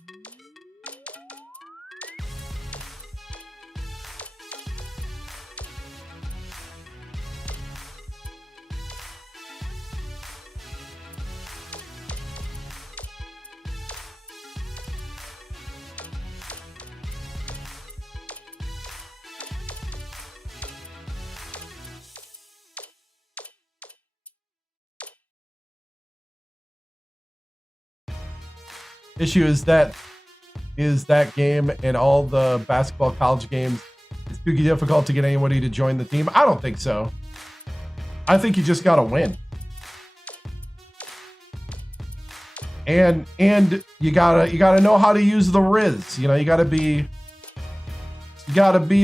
Issue is that game and all the basketball college games, it's too difficult to get anybody to join the team. I don't think so. I think you just gotta win. And you gotta know how to use the Riz. You know, you gotta be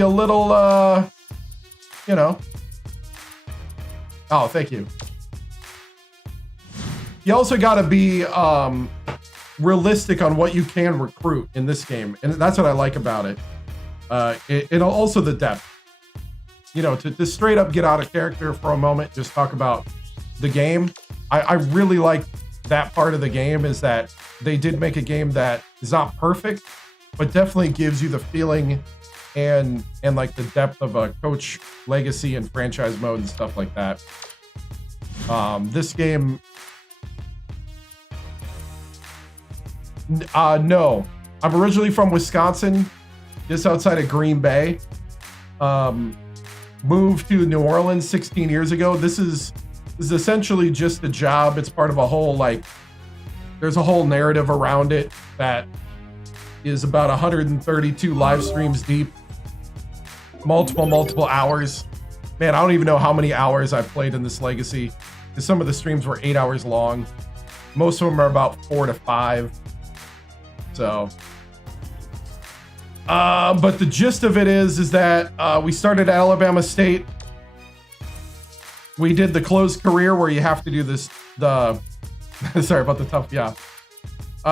a little you know. Oh, thank you. You also gotta be realistic on what you can recruit in this game, and that's what I like about it. And also the depth. You know, to straight up get out of character for a moment, just talk about the game. I really like that part of the game, is that they did make a game that is not perfect, but definitely gives you the feeling and like the depth of a coach legacy and franchise mode and stuff like that. This game. No, I'm originally from Wisconsin, just outside of Green Bay. Moved to New Orleans 16 years ago. This is essentially just a job. It's part of a whole, like, there's a whole narrative around it that is about 132 live streams deep, multiple hours. Man, I don't even know how many hours I've played in this legacy, because some of the streams were 8 hours long. Most of them are about 4 to 5. So, but the gist of it is that we started at Alabama State. We did the closed career where you have to do this. Sorry about the tough. Yeah,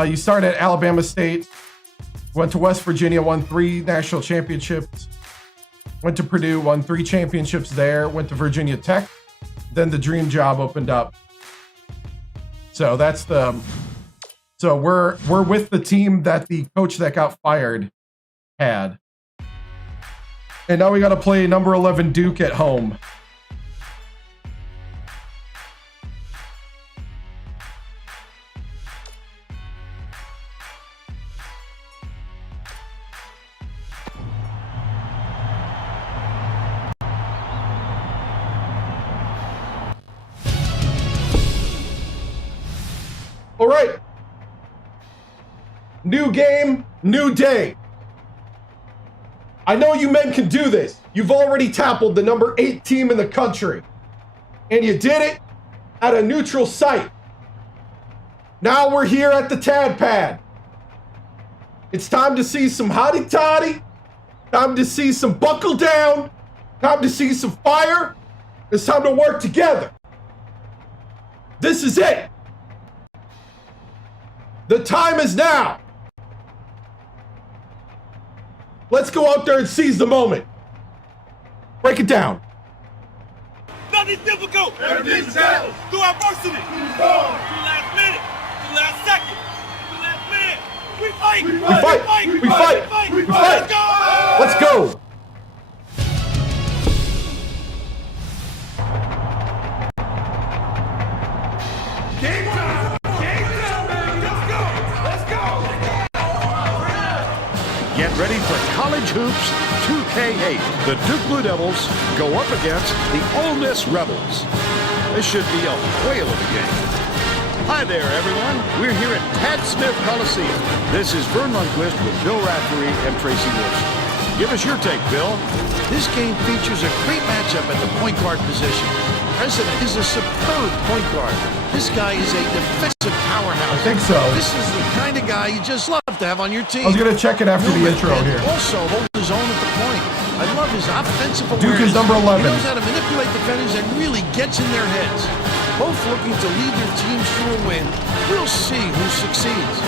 you start at Alabama State, went to West Virginia, won 3 national championships. Went to Purdue, won 3 championships there. Went to Virginia Tech. Then the dream job opened up. So that's the. So we're with the team that the coach that got fired had. And now we got to play number 11 Duke at home. All right. New game, new day. I know you men can do this. You've already tackled the number 8 team in the country. And you did it at a neutral site. Now we're here at the Tad Pad. It's time to see some hotty toddy. Time to see some buckle down. Time to see some fire. It's time to work together. This is it. The time is now. Let's go out there and seize the moment. Break it down. Nothing's difficult. Everything's challenge. Through adversity. Through the last minute. Through the last second. Through the last minute. We fight. We fight. Let's go. Game time, baby. Let's go. Get ready for College Hoops 2K8. The Duke Blue Devils go up against the Ole Miss Rebels. This should be a whale of a game. Hi there, everyone. We're here at Pat Smith Coliseum. This is Vern Lundquist with Bill Raftery and Tracy Wilson. Give us your take, Bill. This game features a great matchup at the point guard position. President is a superb point guard. This guy is a defensive powerhouse. I think so. This is the kind of guy you just love to have on your team. I was going to check it after the intro here. Also hold his own at the point. I love his offensive awareness. Duke is number 11. He knows how to manipulate defenders and really gets in their heads. Both looking to lead their teams to a win. We'll see who succeeds.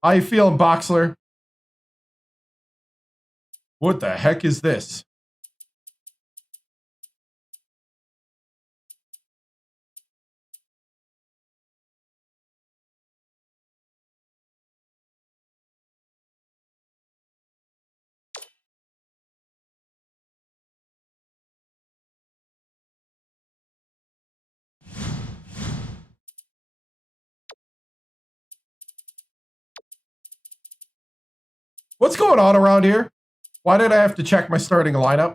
How you feeling, Boxler? What the heck is this? What's going on around here? Why did I have to check my starting lineup?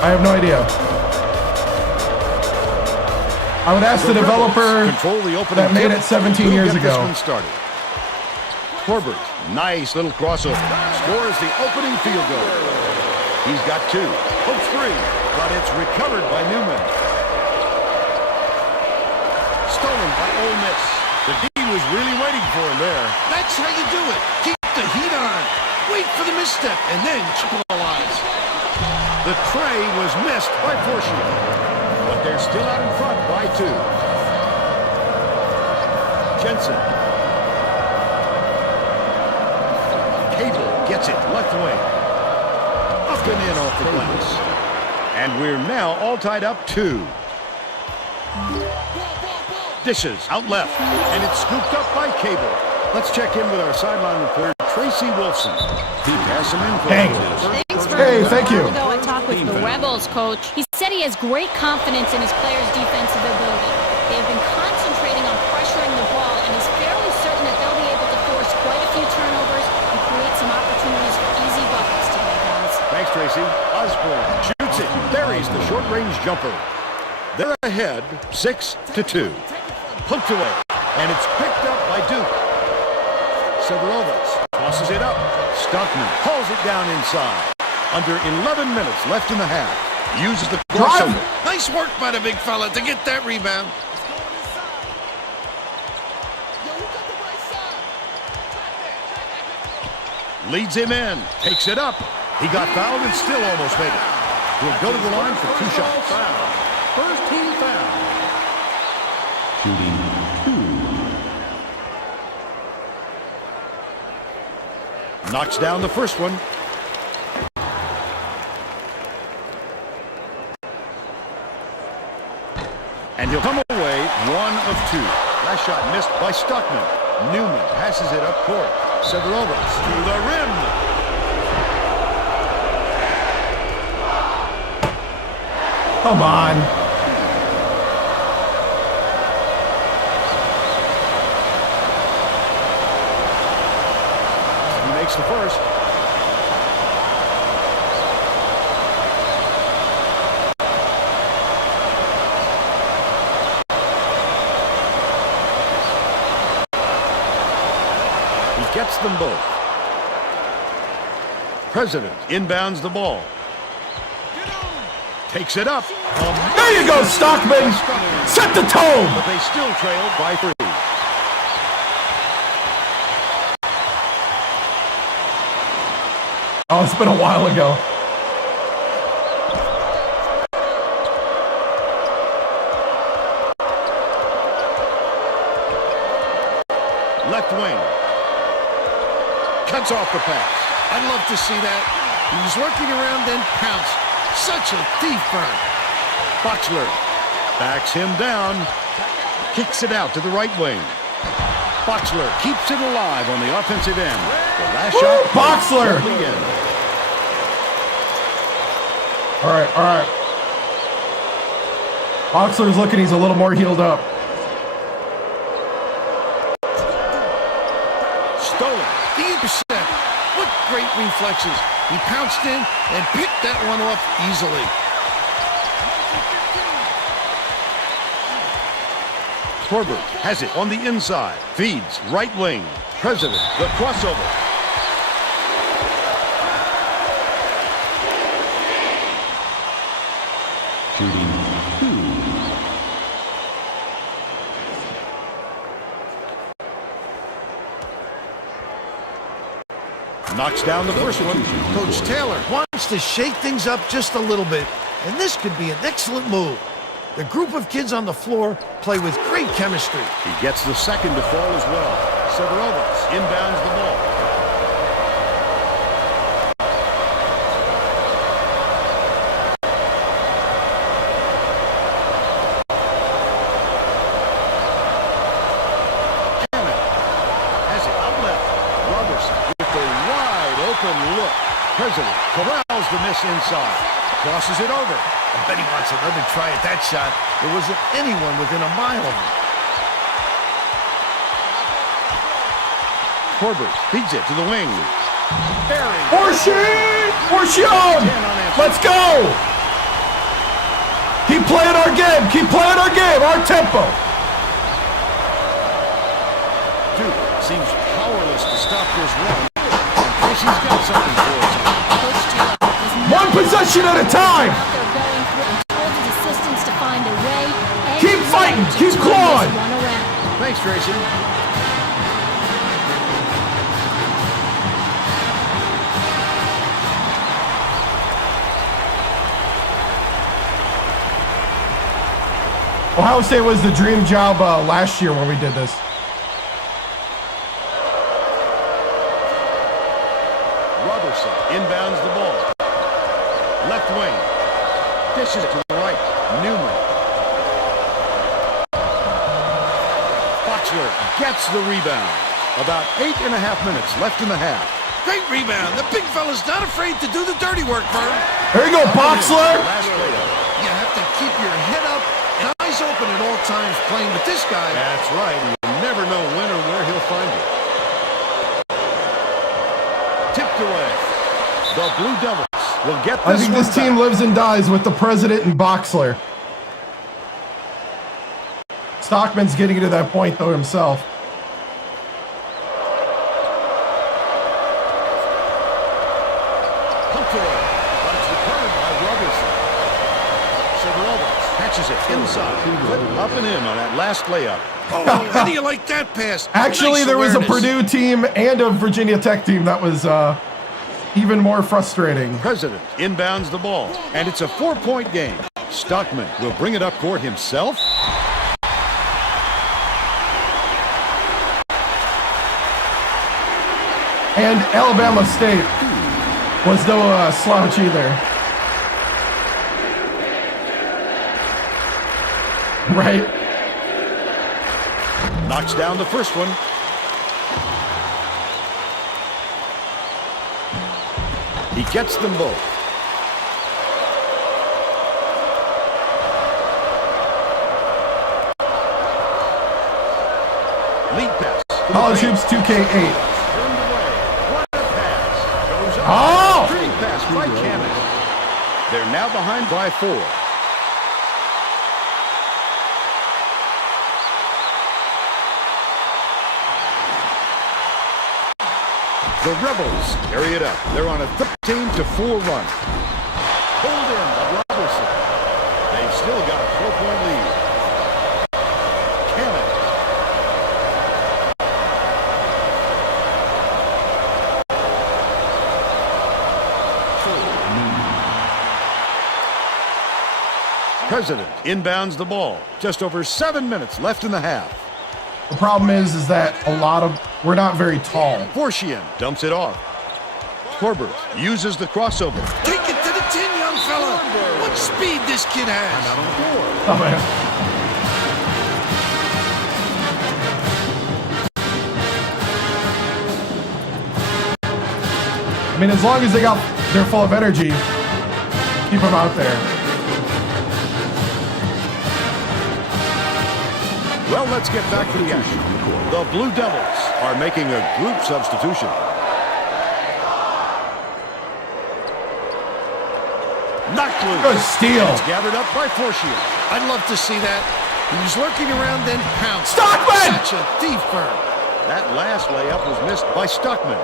I have no idea. I would ask the developer that made it 17 years ago. Corbett, nice little crossover. Scores the opening field goal. He's got 2. Hopes 3, but it's recovered by Newman. Stolen by Ole Miss. The D was really waiting for him there. That's how you do it. Keep the heat on. Wait for the misstep and then capitalize. The tray was missed by Fortune, but they're still out in front by 2. Jensen. Gets it, left wing. Up and in off the glass. And we're now all tied up 2. Dishes out left. And it's scooped up by Cable. Let's check in with our sideline reporter, Tracy Wilson. He has some info. Hey, thank you. I talked with the Rebels coach. He said he has great confidence in his players' defensive ability. They have been concentrating on pressuring the ball, and he's fairly certain that they'll be able to force quite a few turnovers and create some opportunities for easy buckets today, guys. Thanks, Tracy. Osborne shoots it, buries the short-range jumper. They're ahead, 6-2. Pumped away, and it's picked up by Duke. Severovas tosses it up. Stockman hauls it down inside. Under 11 minutes left in the half. Uses the crossover. Nice work by the big fella to get that rebound. Leads him in. Takes it up. He got fouled and still almost made it. He'll go to the line for 2 shots. First team foul. Shooting 2. Knocks down the first one. And he'll come away 1 of 2. Last shot missed by Stockman. Newman passes it up court. Severovas to the rim. Come on. He makes the first. Gets them both. President inbounds the ball. Takes it up. There you go, Stockman. Set the tone. But they still trail by 3. Oh, it's been a while ago. Left wing. Cuts off the pass. I'd love to see that. He was working around, then pounced. Such a thief, Vern. Boxler backs him down. Kicks it out to the right wing. Boxler keeps it alive on the offensive end. The last shot. Boxler! All right, all right. Boxler's looking, he's a little more healed up. Stolen. The intercept. What great reflexes. He pounced in and picked that one off easily. Corbett has it on the inside. Feeds right wing. President, the crossover. Shooting 2. Knocks down the first one. Coach Taylor wants to shake things up just a little bit, and this could be an excellent move. The group of kids on the floor play with great chemistry. He gets the second to fall as well. Severovas inbounds the ball. Cannon has it out left. Robertson with the wide open look. President corrals the miss inside. Crosses it over. I bet he wants another try at that shot. There wasn't anyone within a mile of him. Corbett feeds it to the wing. Fortune! Let's go! Keep playing our game. Keep playing our game. Our tempo. Duke seems powerless to stop this run. She's got something for us. One possession at a time. Keep fighting. Keep clawing. Thanks, Tracy. Ohio State was the dream job last year when we did this. Robertson inbounds the ball. Left wing. Dishes to the right. Newman. Boxler gets the rebound. About 8.5 minutes left in the half. Great rebound. The big fella's not afraid to do the dirty work, Vern. There you go, Boxler. You have to keep your head up and eyes open at all times playing with this guy. That's right. You never know when or where he'll find you. Tipped away. The Blue Devils will get this. I think this team lives and dies with the president and Boxler. Stockman's getting to that point though himself. Catches it inside. Up and in on that last layup. Oh, how do you like that pass? Actually, Nice there was a awareness. Purdue team and a Virginia Tech team that was even more frustrating. President inbounds the ball, and it's a 4-point game. Stockman will bring it up court himself. And Alabama State was no slouch either. Right. Knocks down the first one. He gets them both. Lead pass. College Hoops 2K8. Turned away. What a pass. Goes up. Oh! Pretty pass by Cannon. They're now behind by 4. The Rebels carry it up. They're on a 13-4 run. Pulled in by Robertson. They've still got a 4-point lead. Cannon. President inbounds the ball. Just over 7 minutes left in the half. The problem is that we're not very tall. Fortune dumps it off. Corbett uses the crossover. Take it to the 10, young fella. What speed this kid has. Oh, man. I mean, as long as they're full of energy, Keep him out there. Well, let's get back to the action. The Blue Devils are making a group substitution. Knocked loose. Good steal. It's gathered up by Fortier. I'd love to see that. He was lurking around, then pounced. Stockman! Such a thief, Vern. That last layup was missed by Stockman.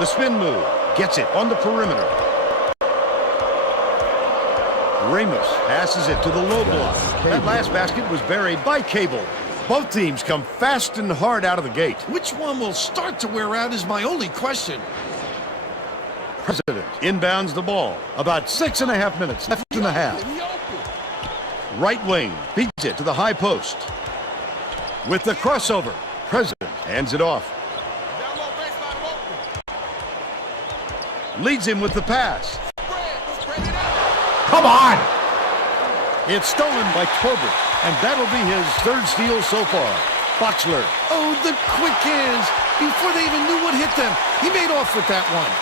The spin move. Gets it on the perimeter. Ramos passes it to the low block. That last basket was buried by Cable. Both teams come fast and hard out of the gate. Which one will start to wear out is my only question. President inbounds the ball. About 6.5 minutes left in the half. Right wing beats it to the high post. With the crossover, President hands it off. Leads him with the pass. Come on! It's stolen by Tolbert, and that'll be his third steal so far. Boxler. Oh, the quick hands. Before they even knew what hit them, he made off with that one.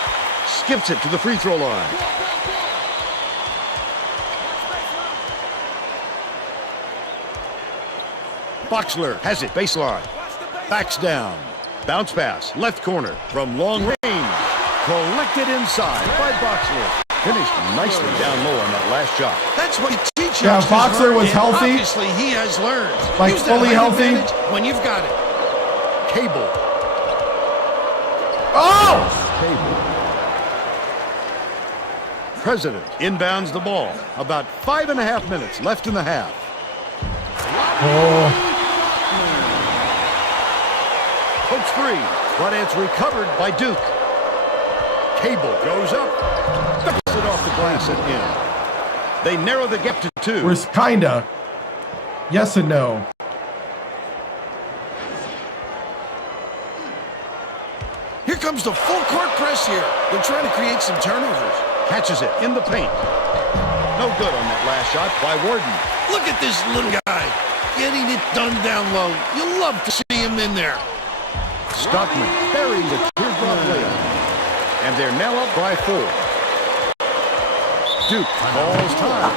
Skips it to the free throw line. Boxler has it baseline. Backs down. Bounce pass, left corner from long range. Collected inside by Boxler. Finished nicely down low on that last shot. That's what you teach. Yeah, Boxler was and healthy. Obviously, he has learned. Like Use that fully height healthy. advantage when you've got it. Cable. Oh! President inbounds the ball. About 5.5 minutes left in the half. Oh. Hooks free, but it's recovered by Duke. Cable goes up. Knocks it off the glass and in. They narrow the gap to 2. We're kinda. Yes and no. Here comes the full court press here. They're trying to create some turnovers. Catches it in the paint. No good on that last shot by Warden. Look at this little guy. Getting it done down low. You'll love to see him in there. Stockman burying the teardrop layup. And they're now up by 4. Duke calls time.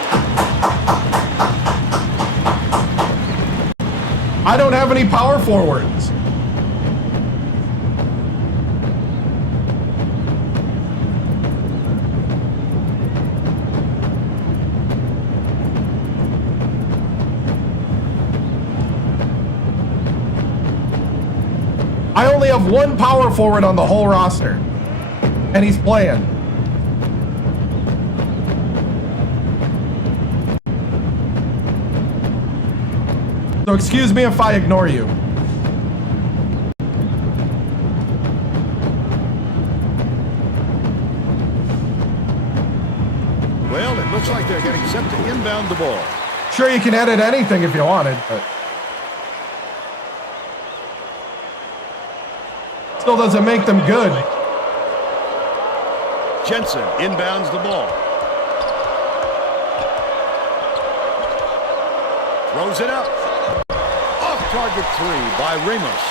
I don't have any power forwards. I only have one power forward on the whole roster, and he's playing. So excuse me if I ignore you. Well, it looks like they're getting set to inbound the ball. Sure, you can edit anything if you wanted, but still doesn't make them good. Jensen inbounds the ball. Throws it up. Off target 3 by Ramos.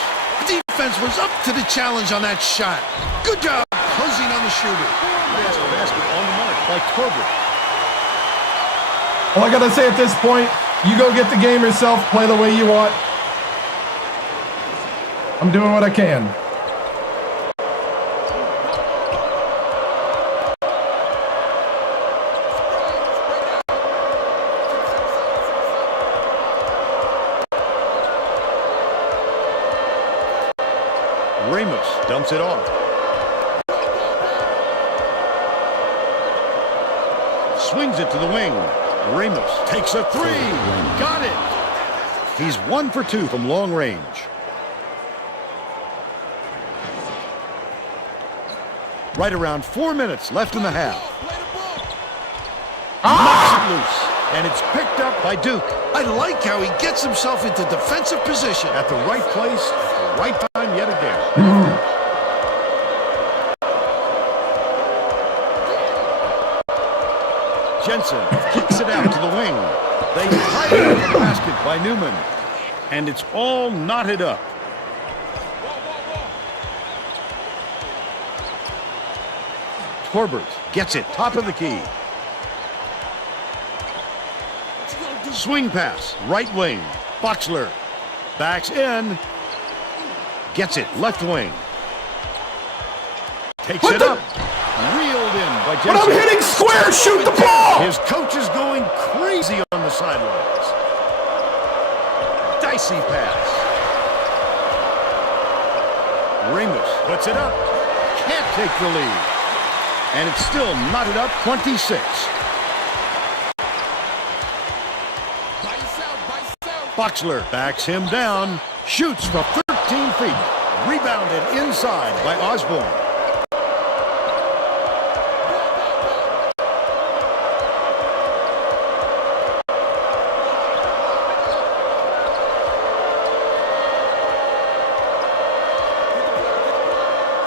Defense was up to the challenge on that shot. Good job closing on the shooter. Last basket on the mark by Corbett. All I gotta say at this point, you go get the game yourself, play the way you want. I'm doing what I can. Ramos dumps it off. Swings it to the wing. Ramos takes a 3. Got it. He's 1 for 2 from long range. Right around 4 minutes left in the half. Knocks it loose, and it's picked up by Duke. I like how he gets himself into defensive position. At the right place, at the right time yet again. Jensen kicks it out to the wing. They tie it up the basket by Newman. And it's all knotted up. Torbert gets it, top of the key. Swing pass, right wing. Boxler backs in. Gets it, left wing. Takes it up. Reeled in by Jensen. But I'm hitting square, shoot the ball! His coach is going crazy on the sidelines. Dicey pass. Remus puts it up. Can't take the lead. And it's still knotted up 26. Boxler backs him down. Shoots from 13 feet. Rebounded inside by Osborne.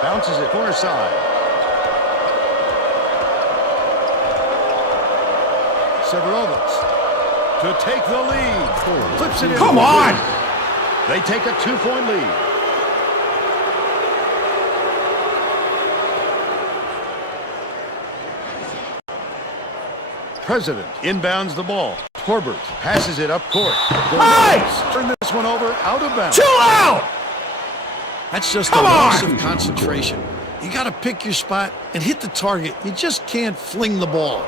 Bounces it corner side. Severovich to take the lead. Flips it in. Come on! They take a 2-point lead. President inbounds the ball. Torbert passes it up court. Hey! Turn this one over out of bounds. Chill out! That's just a loss of concentration. You got to pick your spot and hit the target. You just can't fling the ball.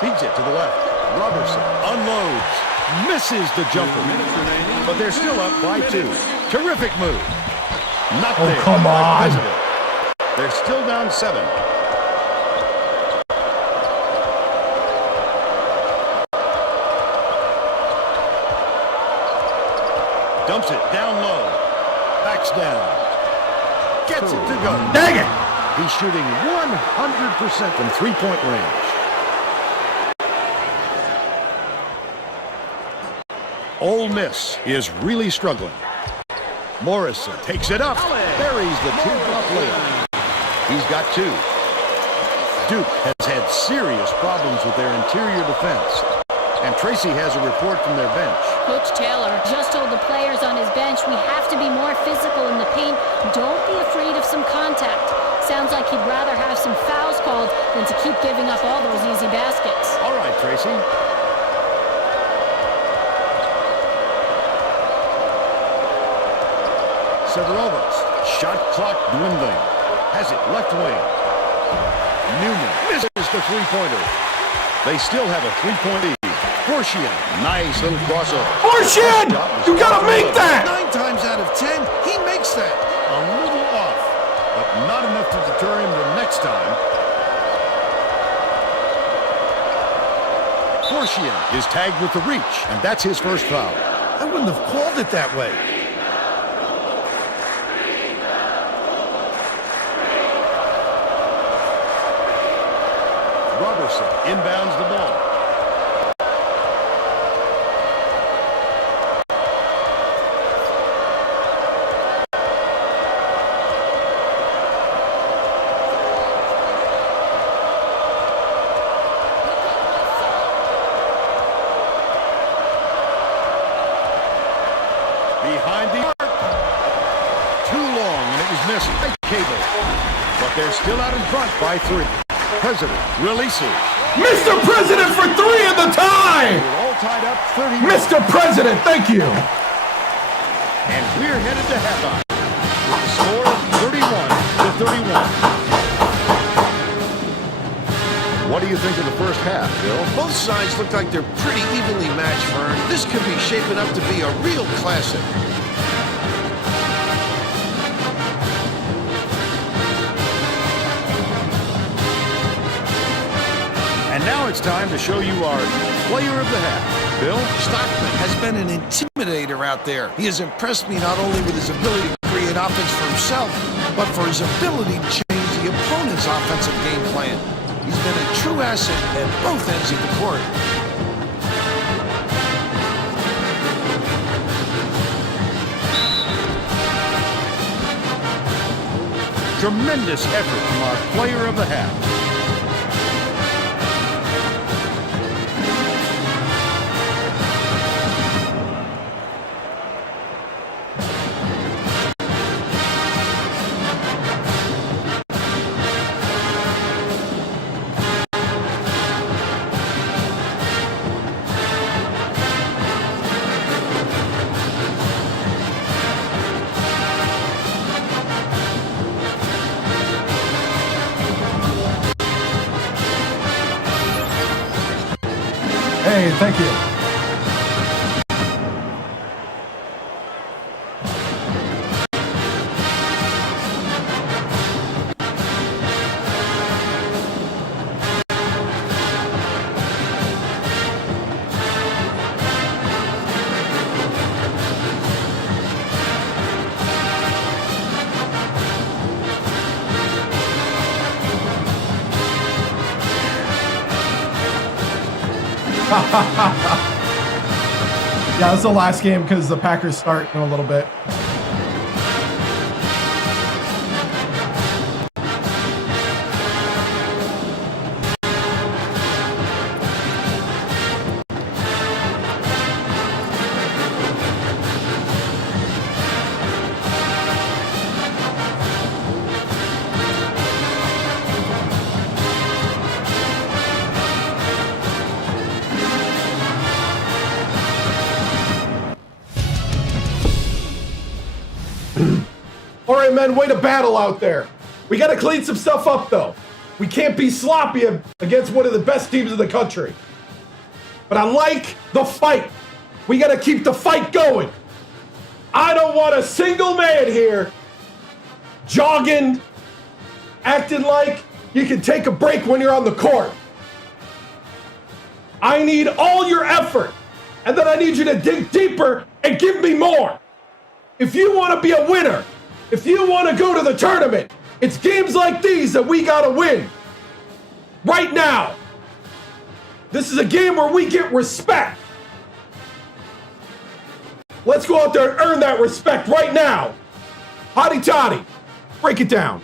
Feeds it to the left. Robertson unloads. Misses the jumper. But they're still up by 2. Terrific move. Not there. Come on. President. They're still down 7. Dumps it down low. Backs down. Gets it to go. Dang it! He's shooting 100% from three-point range. Ole Miss is really struggling. Morrison takes it up. Buries the two-drop layup. He's got 2. Duke has had serious problems with their interior defense. And Tracy has a report from their bench. Coach Taylor just told the players on his bench, we have to be more physical in the paint. Don't be afraid of some contact. Sounds like he'd rather have some fouls called than to keep giving up all those easy baskets. All right, Tracy. Severovich. Shot clock dwindling. Has it left wing. Newman misses the three-pointer. They still have a 3-point lead. Fortian, nice little crossover. Fortian! You gotta make that! 9 times out of 10, he makes that. A little off, but not enough to deter him the next time. Fortian is tagged with the reach, and that's his first foul. I wouldn't have called it that way. Robertson inbounds the ball. Behind the arc. Too long, and it was missed by Cable. But they're still out in front by 3. President releases. Mr. President for 3 at the time! We're all tied up 30. Mr. President, thank you! And we're headed to halftime. With the score 31-31. What do you think of the first half, Bill? Both sides look like they're pretty evenly matched, Vern. This could be shaping up to be a real classic. And now it's time to show you our player of the half. Bill? Stockman has been an intimidator out there. He has impressed me not only with his ability to create offense for himself, but for his ability to change the opponent's offensive game plan. He's been a true asset at both ends of the court. Tremendous effort from our player of the half. Hey, thank you. Yeah, this is the last game because the Packers start in a little bit. All right, men, way to battle out there. We got to clean some stuff up, though. We can't be sloppy against one of the best teams in the country. But I like the fight. We got to keep the fight going. I don't want a single man here jogging, acting like you can take a break when you're on the court. I need all your effort, and then I need you to dig deeper and give me more. If you want to be a winner, if you want to go to the tournament, it's games like these that we got to win. Right now. This is a game where we get respect. Let's go out there and earn that respect right now. Hotty toddy. Break it down.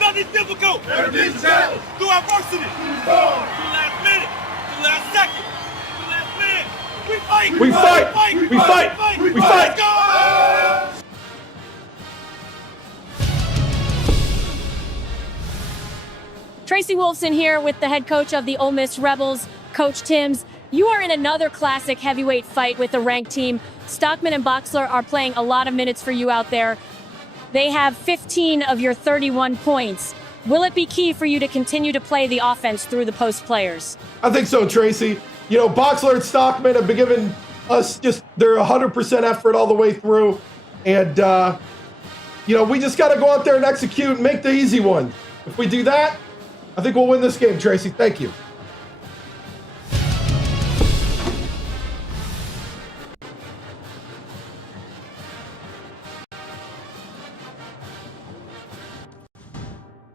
Nothing's difficult. Everything's challenge. Through adversity. To the last minute. To the last second. To the last minute. We fight. We fight. We fight. We fight. Let's go. Tracy Wolfson here with the head coach of the Ole Miss Rebels, Coach TImms. You are in another classic heavyweight fight with a ranked team. Stockman and Boxler are playing a lot of minutes for you out there. They have 15 of your 31 points. Will it be key for you to continue to play the offense through the post players? I think so, Tracy. You know, Boxler and Stockman have been giving us just their 100% effort all the way through. And, you know, we just got to go out there and execute and make the easy one. If we do that, I think we'll win this game, Tracy. Thank you.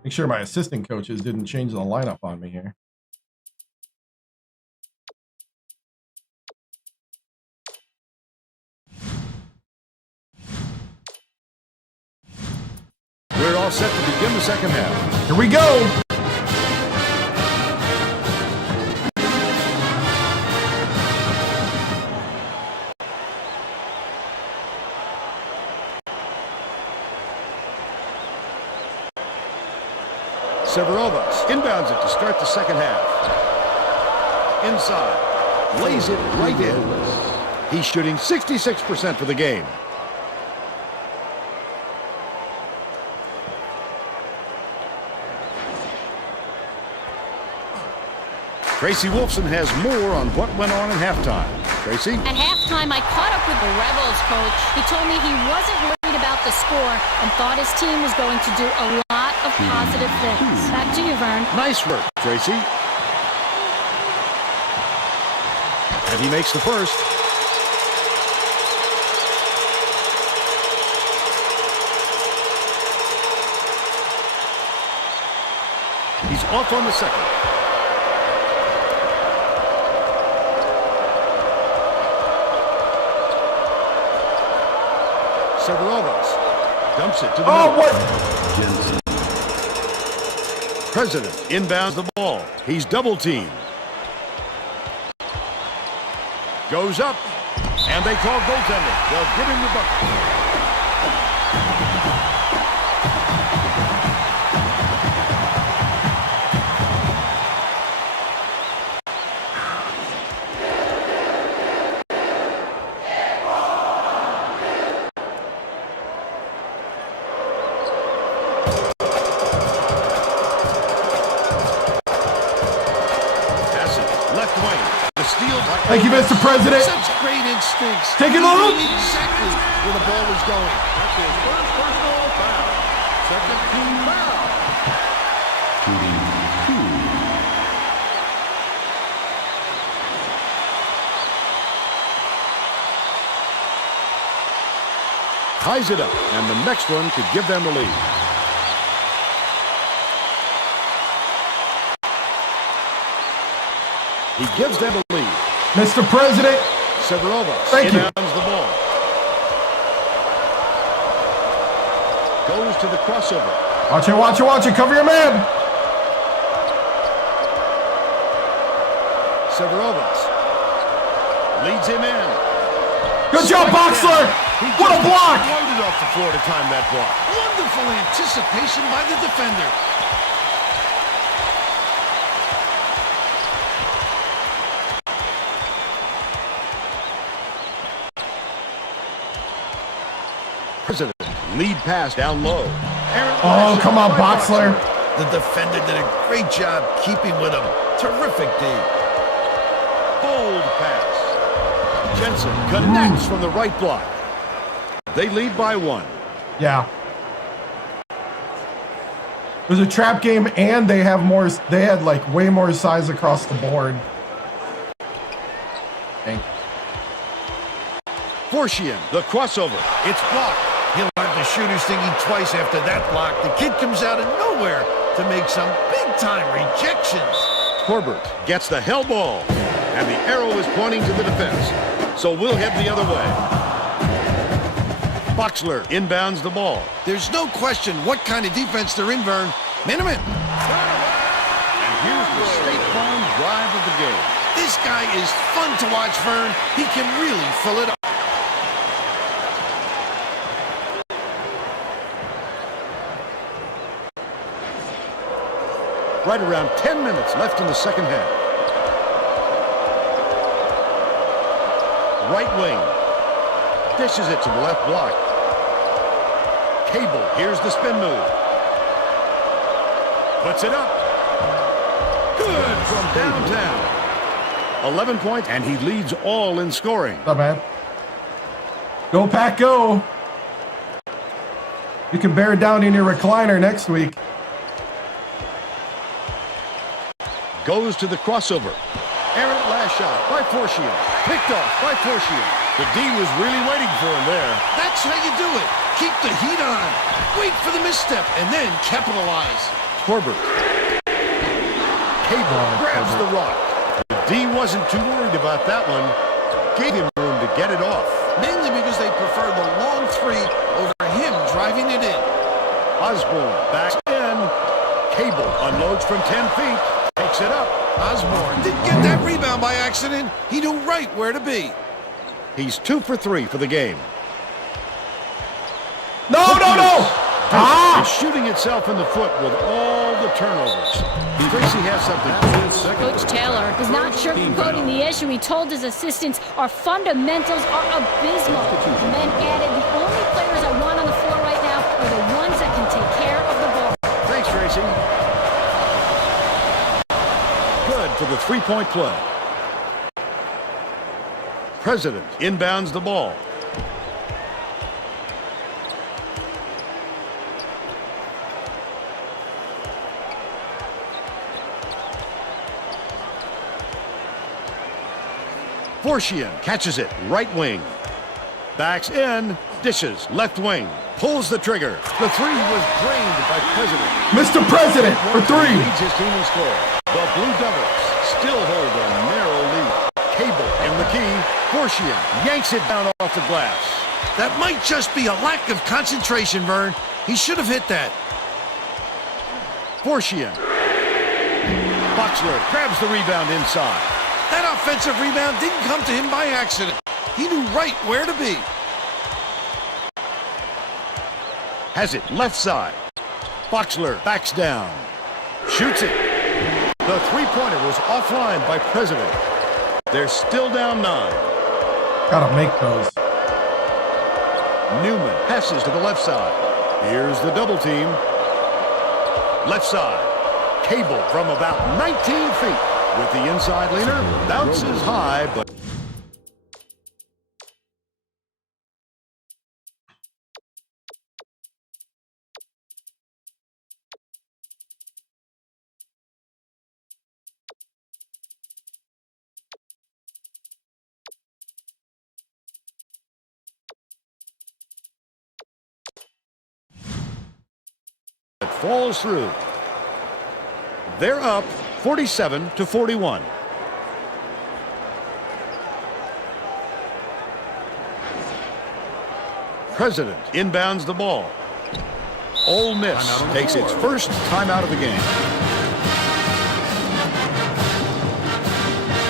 Make sure my assistant coaches didn't change the lineup on me here. We're all set to begin the second half. Here we go. Severovas inbounds it to start the second half. Inside. Lays it right in. He's shooting 66% for the game. Tracy Wolfson has more on what went on at halftime. Tracy? At halftime, I caught up with the Rebels coach. He told me he wasn't worried about the score and thought his team was going to do a lot of positive things. Back to you, Vern. Nice work, Tracy. And he makes the first. He's off on the second. Severovas dumps it to the middle. What? President inbounds the ball. He's double teamed. Goes up, and they call goaltending. They'll give him the bucket. Left wing. Thank you, Mr. President. Such great instincts. Take it He on. knew exactly where the ball was going. That's his first personal foul. Second team foul. Shooting 2. Ties it up, and the next one could give them the lead. He gives them the lead. Mr. President. Severovas Thank you. inbounds the ball. Goes to the crossover. Watch it, watch it, watch it. Cover your man. Severovas leads him in. Good job, Boxler. What a block. Loaded off the floor to time that block. Wonderful anticipation by the defender. President, lead pass down low. Oh, come on, Boxler. The defender did a great job keeping with him. Terrific D. Bold pass. Jensen connects from the right block. They lead by 1. Yeah. It was a trap game, and they have more. They had like way more size across the board. Thank you. Forcian, the crossover. It's blocked. He'll learn the shooter's thinking twice after that block. The kid comes out of nowhere to make some big-time rejections. Corbett gets the hell ball, and the arrow is pointing to the defense. So we'll head the other way. Boxler inbounds the ball. There's no question what kind of defense they're in, Vern. Minimum. And here's the State Farm drive of the game. This guy is fun to watch, Vern. He can really fill it up. Right around 10 minutes left in the second half. Right wing. Dishes it to the left block. Cable, here's the spin move. Puts it up. Good from downtown. 11 points, and he leads all in scoring. What's up, man? Go, Pack, go. You can bear down in your recliner next week. Goes to the crossover. Errant last shot by Forcian. Picked off by Forcian. The D was really waiting for him there. That's how you do it. Keep the heat on. Wait for the misstep and then capitalize. Corbett. Cable grabs the rock. The D wasn't too worried about that one. Gave him room to get it off. Mainly because they prefer the long three over him driving it in. Osborne backs in. Cable unloads from 10 feet. Takes it up. Osborne didn't get that rebound by accident. He knew right where to be. He's 2 for 3 for the game. No, no, no! Ah! He's shooting itself in the foot with all the turnovers. Tracy has something. Coach Taylor is not sugarcoating the issue. He told his assistants, our fundamentals are abysmal. The men added, the only players I want on the floor right now are the ones that can take care of the ball. Thanks, Tracy. Good for the three-point play. President inbounds the ball. Forcian catches it, right wing. Backs in, dishes, left wing. Pulls the trigger. The three was drained by President. Mr. President for 3. Leads his team in score. The Blue Devils still hold a narrow lead. Cable in the key. Forcian yanks it down off the glass. That might just be a lack of concentration, Vern. He should have hit that. Forcian. Boxler grabs the rebound inside. That offensive rebound didn't come to him by accident. He knew right where to be. Has it left side. Boxler backs down. Shoots it. The three-pointer was offline by President. They're still down 9. Gotta make those. Newman passes to the left side. Here's the double team. Left side. Cable from about 19 feet. With the inside leaner, bounces high, but falls through. They're up 47-41. President inbounds the ball. Ole Miss takes its first timeout of the game.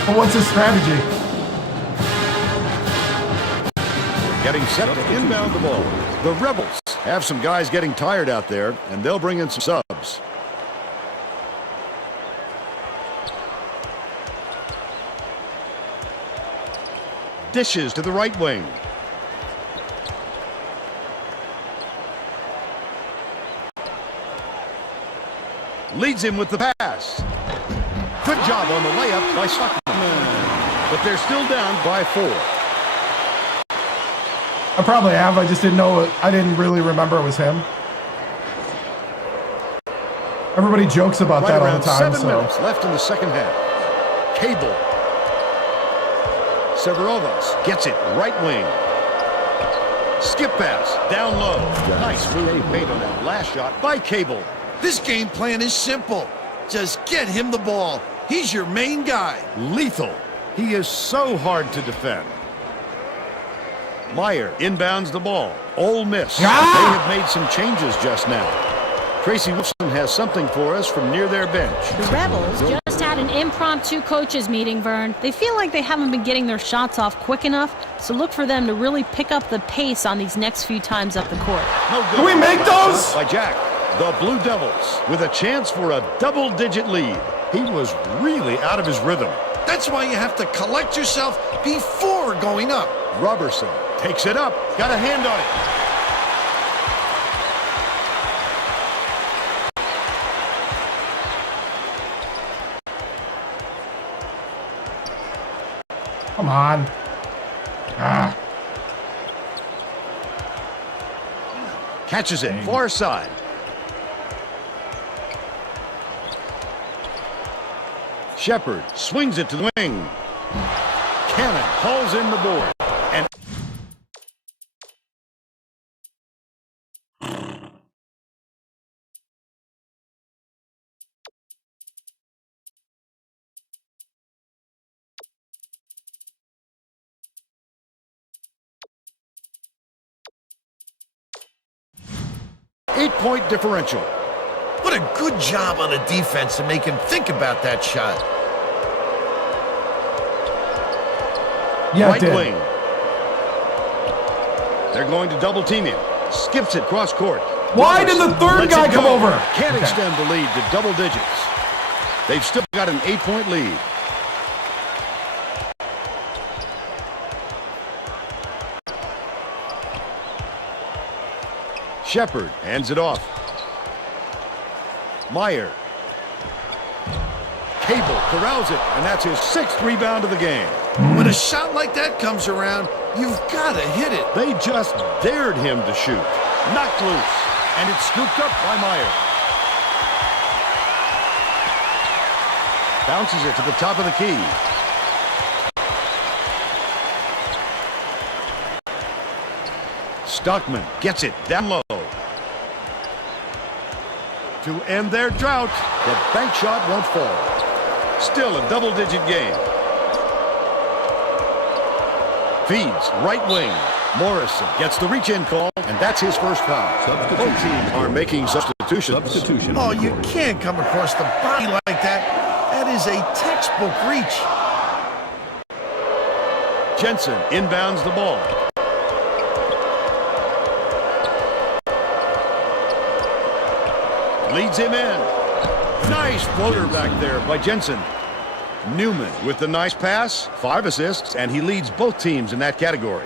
Well, what's his strategy? Getting set to inbound the ball. The Rebels have some guys getting tired out there, and they'll bring in some subs. Dishes to the right wing. Leads him with the pass. Good job on the layup by Stockman. But they're still down by 4. I probably have. I just didn't know it. I didn't really remember it was him. Everybody jokes about that all the time. 7 minutes left in the second half. Cable. Severovas gets it right wing. Skip pass down low. Nice move made on that last shot by Cable. This game plan is simple. Just get him the ball. He's your main guy. Lethal. He is so hard to defend. Meyer inbounds the ball. Ole Miss. They have made some changes just now. Tracy Wilson has something for us from near their bench. The Rebels just had an impromptu coaches meeting, Vern. They feel like they haven't been getting their shots off quick enough, so look for them to really pick up the pace on these next few times up the court. No good. Can we make those? By Jack. The Blue Devils with a chance for a double-digit lead. He was really out of his rhythm. That's why you have to collect yourself before going up. Robertson takes it up. Got a hand on it. Come on. Catches it. Far side. Shepard swings it to the wing. Cannon hauls in the board. And eight-point differential. What a good job on the defense to make him think about that shot. Yeah, right wing. They're going to double team him. Skips it cross court. Why did the third guy come over? Can't extend the lead to double digits. They've still got an 8-point lead. Shepard hands it off. Meyer. Cable corrals it, and that's his 6th rebound of the game. When a shot like that comes around, you've got to hit it. They just dared him to shoot. Knocked loose, and it's scooped up by Meyer. Bounces it to the top of the key. Stockman gets it down low. To end their drought, the bank shot won't fall. Still a double-digit game. Feeds right wing. Morrison gets the reach-in call, and that's his first foul. Both teams are making substitutions. Oh, you can't come across the body like that. That is a textbook reach. Jensen inbounds the ball. Leads him in. Nice floater back there by Jensen. Newman with the nice pass, 5 assists, and he leads both teams in that category.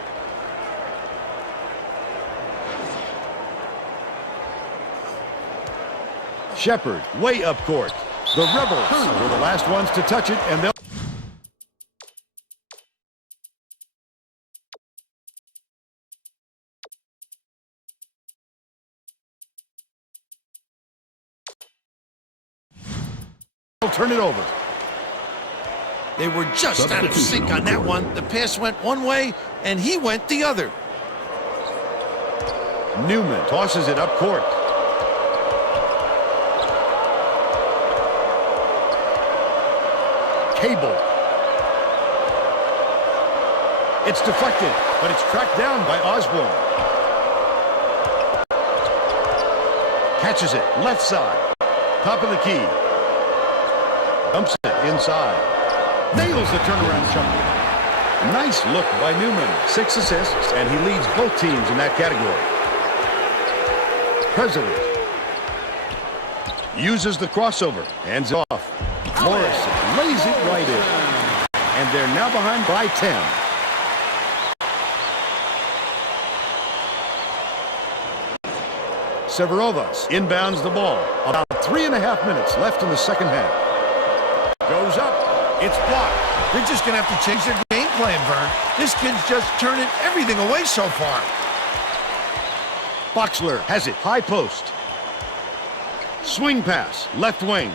Shepard way up court. The Rebels were the last ones to touch it, and they'll turn it over. They were just out of sync on that one. The pass went one way, and he went the other. Newman tosses it up court. Cable. It's deflected, but it's tracked down by Osborne. Catches it, left side. Top of the key. Dumps it inside. Nails the turnaround jumper. Nice look by Newman. 6 assists, and he leads both teams in that category. President uses the crossover. Hands off. Morrison lays it right in. And they're now behind by 10. Severovas inbounds the ball. About 3.5 minutes left in the second half. Goes up. It's blocked. They're just going to have to change their game plan, Vern. This kid's just turning everything away so far. Boxler has it. High post. Swing pass. Left wing.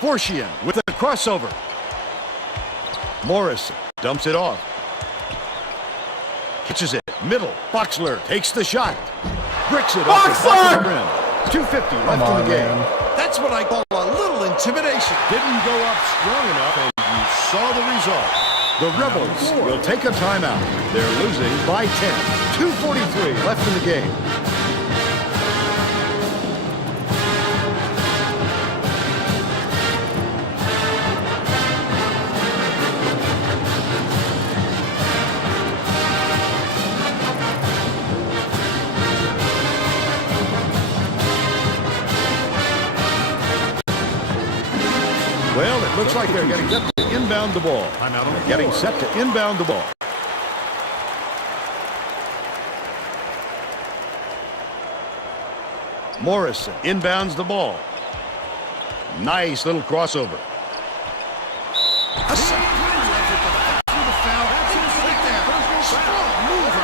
Forcian with the crossover. Morris dumps it off. Catches it. Middle. Boxler takes the shot. Bricks it off the top of the rim. 2:50 left in the game. That's what I call a little intimidation. Didn't go up strong enough, and you saw the result. The Rebels will take a timeout. They're losing by 10. 2:43 left in the game. Well, it looks like they're getting set to inbound the ball. They're getting set to inbound the ball. Morrison inbounds the ball. Nice little crossover. A second through the foul. Strong move.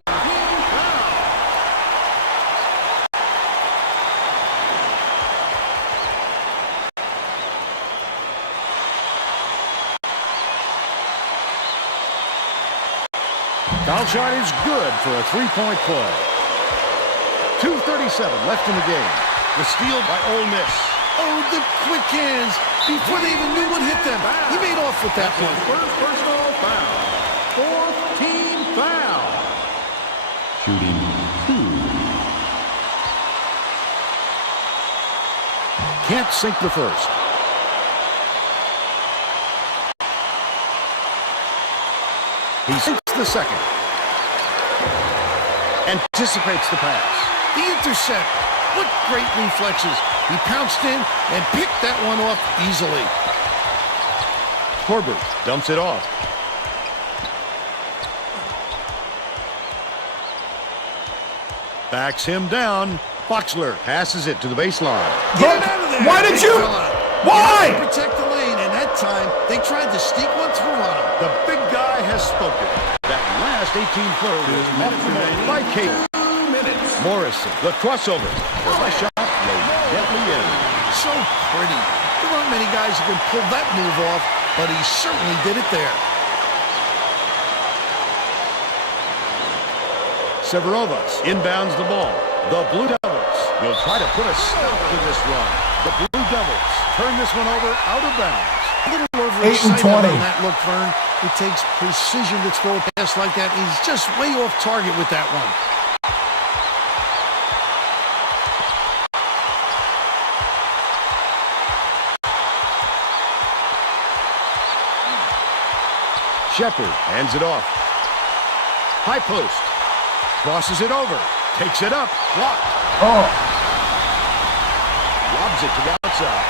Foul shot is good for a three-point play. 2:37 left in the game. The steal by Ole Miss. Oh, the quick hands. Before they even knew what hit them. He made off with that one. First personal foul. Fourth team foul. Shooting 2. Can't sink the first. He sinks the second. Anticipates the pass. The intercept. What great reflexes. He pounced in and picked that one off easily. Corbett dumps it off. Backs him down. Boxler passes it to the baseline. Get it out of there. Why did you? Why? Protect the lane, and that time they tried to sneak one through on him. The big guy has spoken. That last 18-footer is off the mark by Cable. Morrison, the crossover. The shot laid gently in. So pretty. There aren't many guys who can pull that move off, but he certainly did it there. Severovas inbounds the ball. The Blue Devils will try to put a stop to this run. The Blue Devils turn this one over out of bounds. A little overexcited on that look, Vern. It takes precision to throw a pass like that. He's just way off target with that one. Shepard hands it off. High post. Crosses it over. Takes it up. Blocked. Oh. Lobs it to the outside.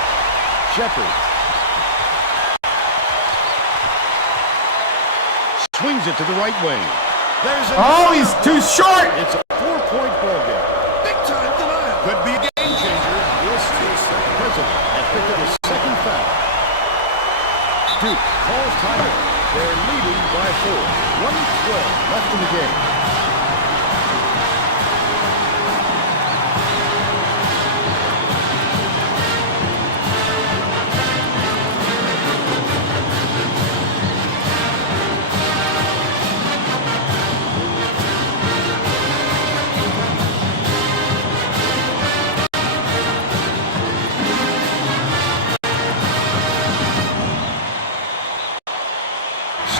Shepard. Swings it to the right wing. There's a he's too short. It's a 4-point ball game. Big time denial. Could be a game changer. We'll see. President has picked up his second foul. Duke calls timeout. They're leading by 4. 1:12 left in the game.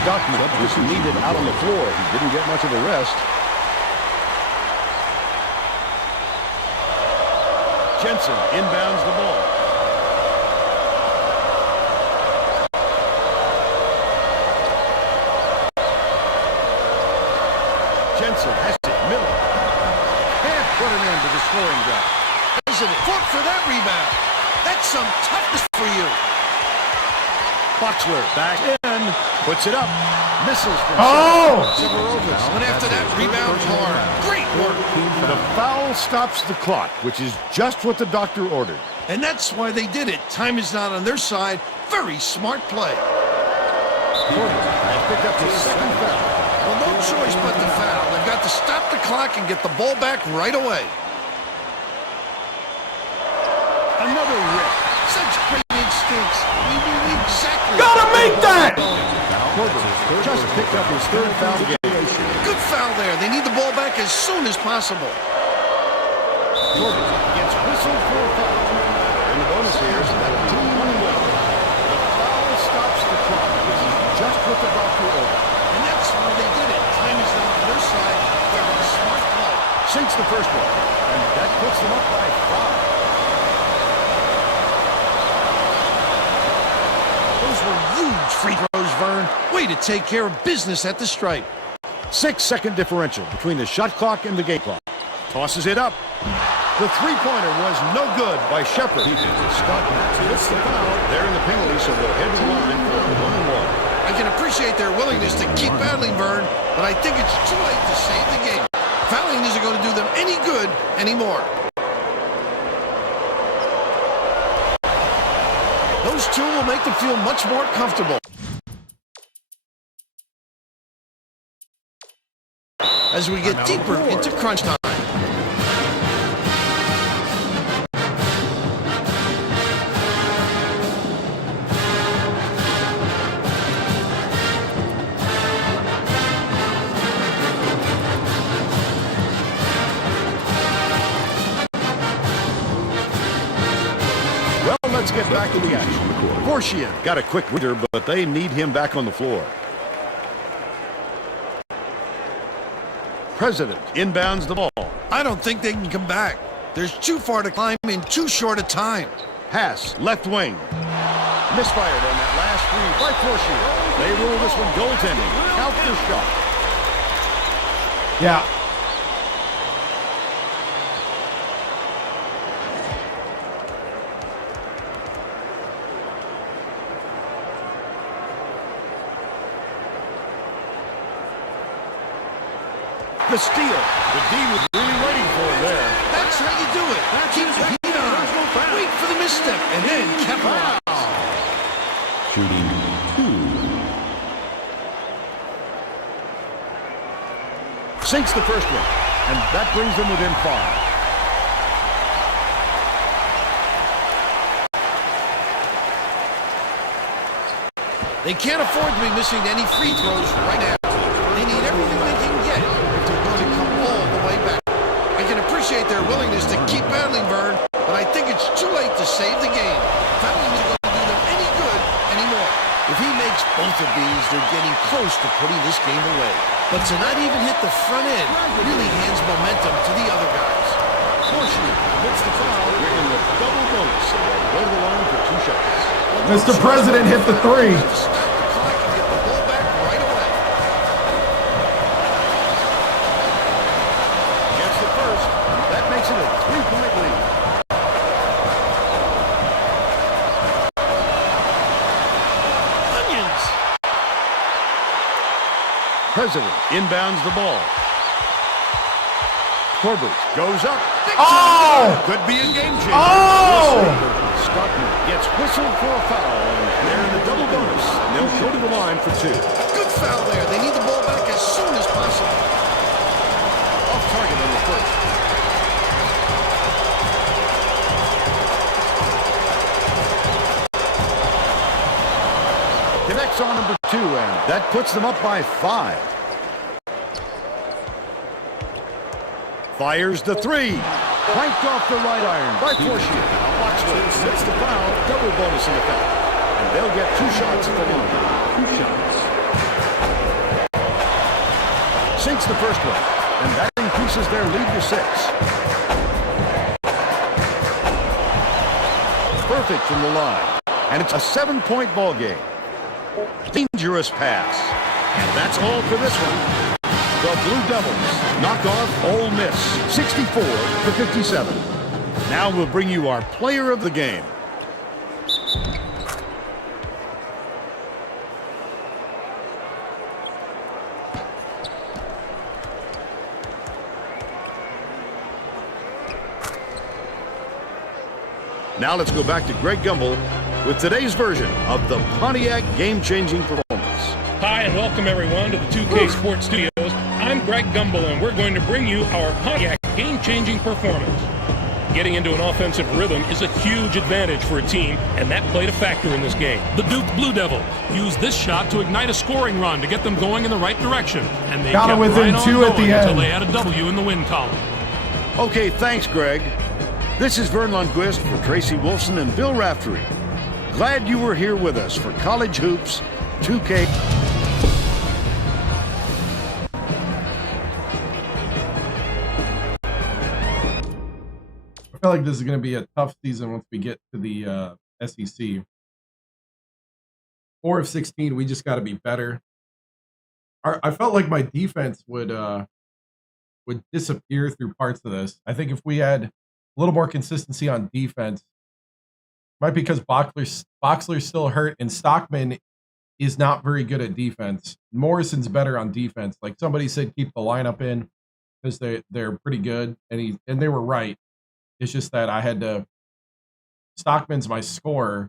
Stockman was needed out on the floor. He didn't get much of a rest. Jensen inbounds the ball. Jensen has it, middle. Can't put an end to the scoring drive. President, fought for that rebound. That's some toughness for you. Boxler back in, puts it up, misses from Severovich. Went after that rebound hard. Great work. The foul stops the clock, which is just what the doctor ordered. And that's why they did it. Time is not on their side. Very smart play. Porter has picked up his second foul. Well, no choice but to foul. They've got to stop the clock and get the ball back right away. Another rip. Such great instincts. We knew exactly. Gotta make that! Porter just picked up his third foul of the game. Good foul there. They need the ball back as soon as possible. Porter gets whistled for a foul. And the bonus here is that team running well. The foul stops the clock, which is just what the doctor ordered. And that's why they did it. Time is not on their side. Very smart play. Sinks the first one, and that puts them up by 5. Those were huge free throws, Vern. Way to take care of business at the stripe. 6-second differential between the shot clock and the game clock. Tosses it up. The three-pointer was no good by Shepard. Stockman hits the foul. They're in the penalty, so they'll head to the line for a 1-and-1. I can appreciate their willingness to keep battling, Vern, but I think it's too late to save the game. Fouling isn't going to do them any good anymore. Those two will make them feel much more comfortable. As we get deeper into crunch time. Let's get back to the action. Fortier got a quick reader, but they need him back on the floor. President inbounds the ball. I don't think they can come back. There's too far to climb in too short a time. Pass, left wing. Misfired on that last three by Fortier. They rule this one goaltending. Count the shot. Yeah. The steal. The D was really waiting for it there. That's how you do it. Keep the heat on. Wait for the misstep and then capitalize. Shooting 2. Sinks the first one, and that brings them within 5. They can't afford to be missing any free throws right now. They need everything they can get if they're going to come all the way back. I can appreciate their willingness to keep battling, Vern, but I think it's too late to save the game. Fouling isn't going to do them any good anymore. If he makes both of these, they're getting close to putting this game away. But to not even hit the front end really hands momentum to the other guys. Fortier hits the foul. We're in the double bonus, so they'll go to the line for 2 shots. Mr. President hit the 3. To stop the clock and get the ball back right away. Gets the first. That makes it a 3-point lead. Onions. President inbounds the ball. Corbett goes up. Oh! Could be a game changer. Oh! Stockman gets whistled for a foul. They're in the double bonus. They'll go to the line for 2. Good foul there. They need the ball back as soon as possible. Off target on the first. Connects on number 2, and that puts them up by 5. Fires the 3. Planked off the right iron by Fortier. Boxler sets the foul. Double bonus in effect. And they'll get 2 shots at the line. 2 shots. sinks the first one, and that increases their lead to 6. Perfect from the line, and it's a 7-point ball game. Dangerous pass, and that's all for this one. The Blue Devils knock off Ole Miss 64-57. Now we'll bring you our player of the game. Now let's go back to Greg Gumbel with today's version of the Pontiac game-changing performance. Hi, and welcome everyone to the 2K Sports Studios. I'm Greg Gumbel, and we're going to bring you our Pontiac game-changing performance. Getting into an offensive rhythm is a huge advantage for a team, and that played a factor in this game. The Duke Blue Devils used this shot to ignite a scoring run to get them going in the right direction, and they got it within right 2 at the end until they had a W in the win column. Okay, thanks, Greg. This is Vern Lundquist for Tracy Wilson and Bill Raftery. Glad you were here with us for College Hoops 2K. I feel like this is going to be a tough season once we get to the SEC. 4 of 16, we just got to be better. I felt like my defense would disappear through parts of this. I think if we had a little more consistency on defense, might be because Boxler's still hurt and Stockman is not very good at defense. Morrison's better on defense. Like somebody said, keep the lineup in because they're pretty good, and they were right. It's just that I had to. Stockman's my scorer.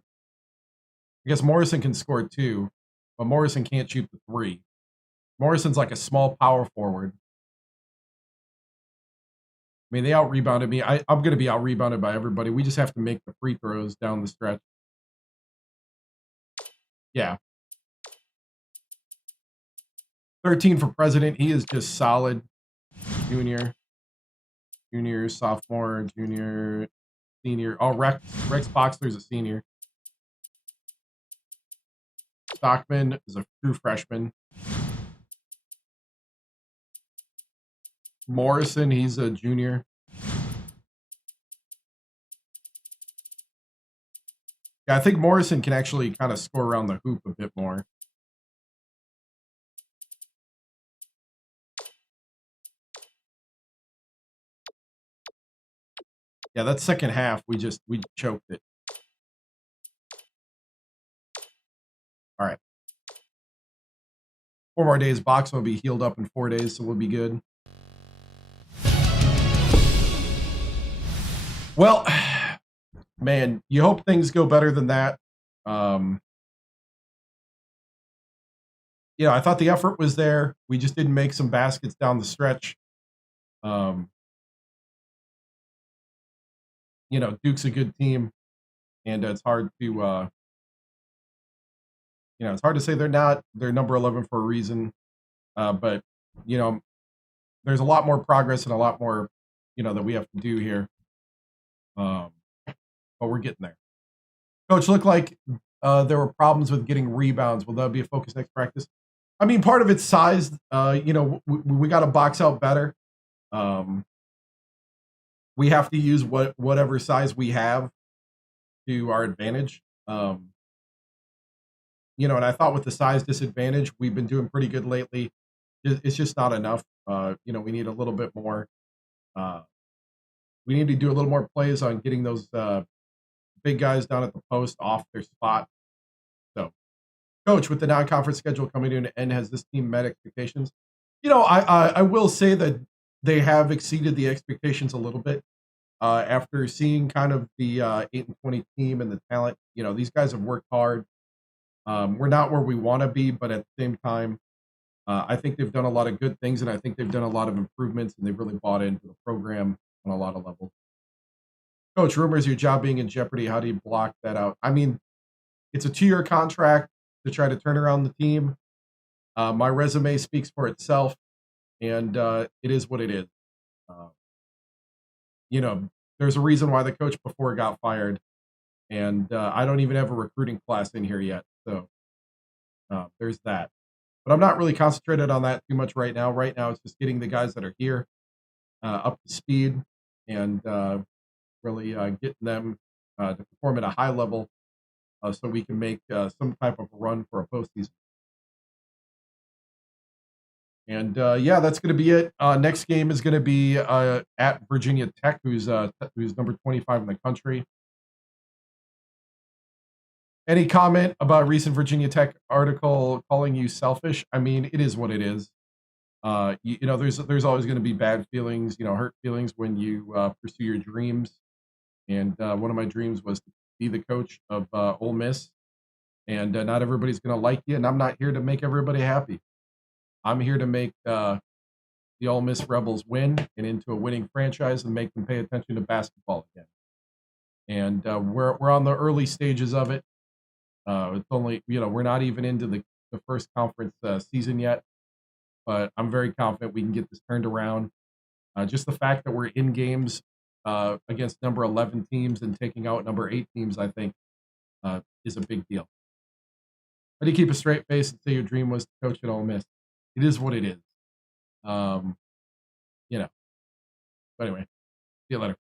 I guess Morrison can score 2, but Morrison can't shoot the 3. Morrison's like a small power forward. I mean, they out-rebounded me. I'm going to be out-rebounded by everybody. We just have to make the free throws down the stretch. Yeah. 13 for president. He is just solid. Junior, sophomore, junior, senior. Oh, Rex Boxler's a senior. Stockman is a true freshman. Morrison, he's a junior. Yeah, I think Morrison can actually kind of score around the hoop a bit more. Yeah, that second half, we choked it. All right. 4 more days. Box will be healed up in 4 days, so we'll be good. Well, man, you hope things go better than that. I thought the effort was there. We just didn't make some baskets down the stretch. Duke's a good team, and it's hard to, it's hard to say they're number 11 for a reason. But there's a lot more progress and a lot more, that we have to do here. But we're getting there. Coach, looked like there were problems with getting rebounds. Will that be a focus next practice? I mean, part of it's size. We got to box out better. We have to use whatever size we have to our advantage. And I thought with the size disadvantage, we've been doing pretty good lately. It's just not enough. We need a little bit more. We need to do a little more plays on getting those big guys down at the post off their spot. So, Coach, with the non-conference schedule coming to an end, has this team met expectations? I will say that they have exceeded the expectations a little bit after seeing kind of the 8-20 team and the talent. These guys have worked hard. We're not where we want to be, but at the same time, I think they've done a lot of good things, and I think they've done a lot of improvements, and they've really bought into the program on a lot of levels. Coach, rumors your job being in jeopardy. How do you block that out? I mean, it's a 2-year contract to try to turn around the team. My resume speaks for itself, and it is what it is. There's a reason why the coach before got fired, and I don't even have a recruiting class in here yet. So there's that. But I'm not really concentrated on that too much right now. Right now, it's just getting the guys that are here up to speed and really getting them to perform at a high level so we can make some type of a run for a postseason. And yeah, that's going to be it. Next game is going to be at Virginia Tech, who's number 25 in the country. Any comment about a recent Virginia Tech article calling you selfish? I mean, it is what it is. You know, there's always going to be bad feelings, you know, hurt feelings when you pursue your dreams. And one of my dreams was to be the coach of Ole Miss. And not everybody's going to like you, and I'm not here to make everybody happy. I'm here to make the Ole Miss Rebels win and into a winning franchise and make them pay attention to basketball again. And we're on the early stages of it. It's only, you know, we're not even into the first conference season yet, but I'm very confident we can get this turned around. Just the fact that we're in games against number 11 teams and taking out number 8 teams, I think, is a big deal. But you keep a straight face and say your dream was to coach at Ole Miss. It is what it is. You know. But anyway, see you later.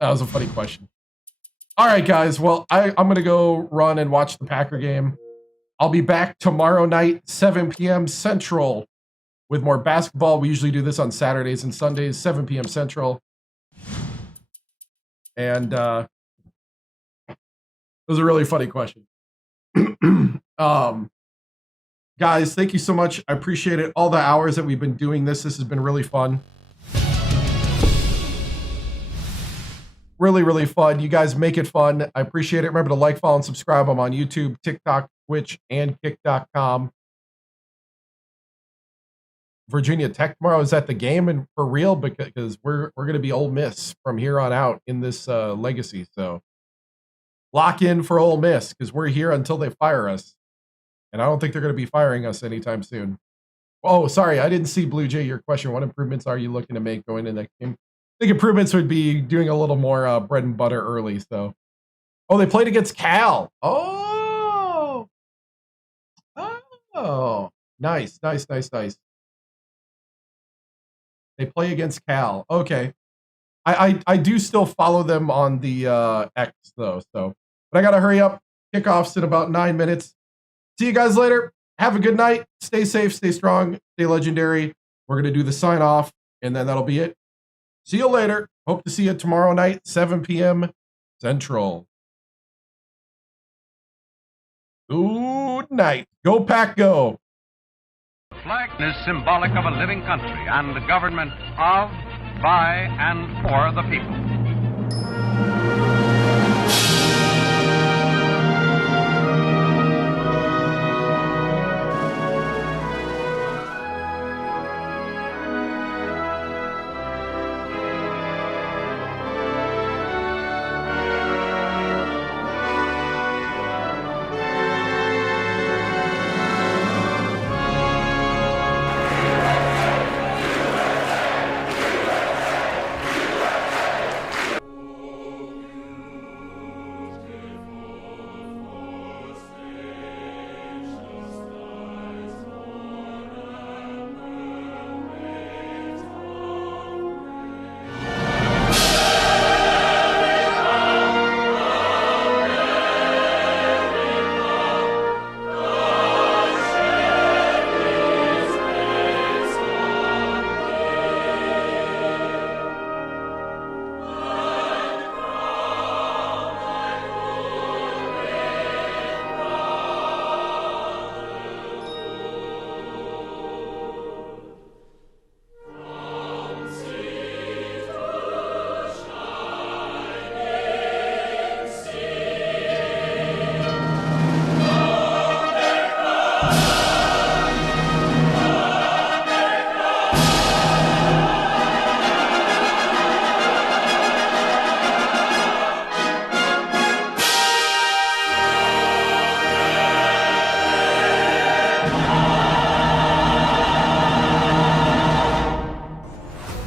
That was a funny question. All right, guys. Well, I'm going to go run and watch the Packer game. I'll be back tomorrow night, 7 p.m. Central, with more basketball. We usually do this on Saturdays and Sundays, 7 p.m. Central. And it was a really funny question. Guys, thank you so much. I appreciate it. All the hours that we've been doing this has been really fun. Really, really fun. You guys make it fun. I appreciate it. Remember to like, follow, and subscribe. I'm on YouTube, TikTok, Twitch, and Kick.com. Virginia Tech tomorrow. Is that the game and for real? Because we're going to be Ole Miss from here on out in this legacy. So lock in for Ole Miss because we're here until they fire us. And I don't think they're going to be firing us anytime soon. Oh, sorry. I didn't see Blue Jay. Your question. What improvements are you looking to make going into the next game? I think improvements would be doing a little more bread and butter early. So, oh, they played against Cal. Oh, nice. They play against Cal. Okay, I do still follow them on the X though. So, but I gotta hurry up. Kickoff's in about 9 minutes. See you guys later. Have a good night. Stay safe. Stay strong. Stay legendary. We're gonna do the sign off, and then that'll be it. See you later. Hope to see you tomorrow night, 7 p.m. Central. Good night. Go Pack, go. The flag is symbolic of a living country and the government of, by, and for the people.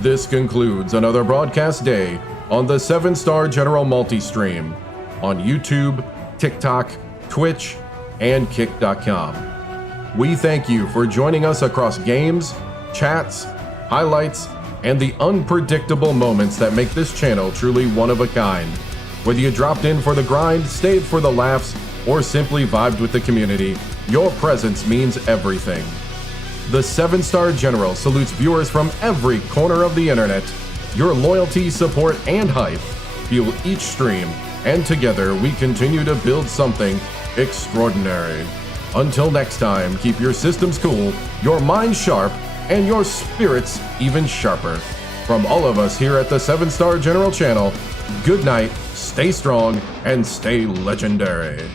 This concludes another broadcast day on the 7-Star General Multi-Stream. on YouTube, TikTok, Twitch, and Kick.com. We thank you for joining us across games, chats, highlights, and the unpredictable moments that make this channel truly one of a kind. Whether you dropped in for the grind, stayed for the laughs, or simply vibed with the community, your presence means everything. The 7-Star General salutes viewers from every corner of the internet. Your loyalty, support, and hype fuel each stream, and together we continue to build something extraordinary. Until next time, keep your systems cool, your minds sharp, and your spirits even sharper. From all of us here at the 7-Star General channel, good night, stay strong, and stay legendary.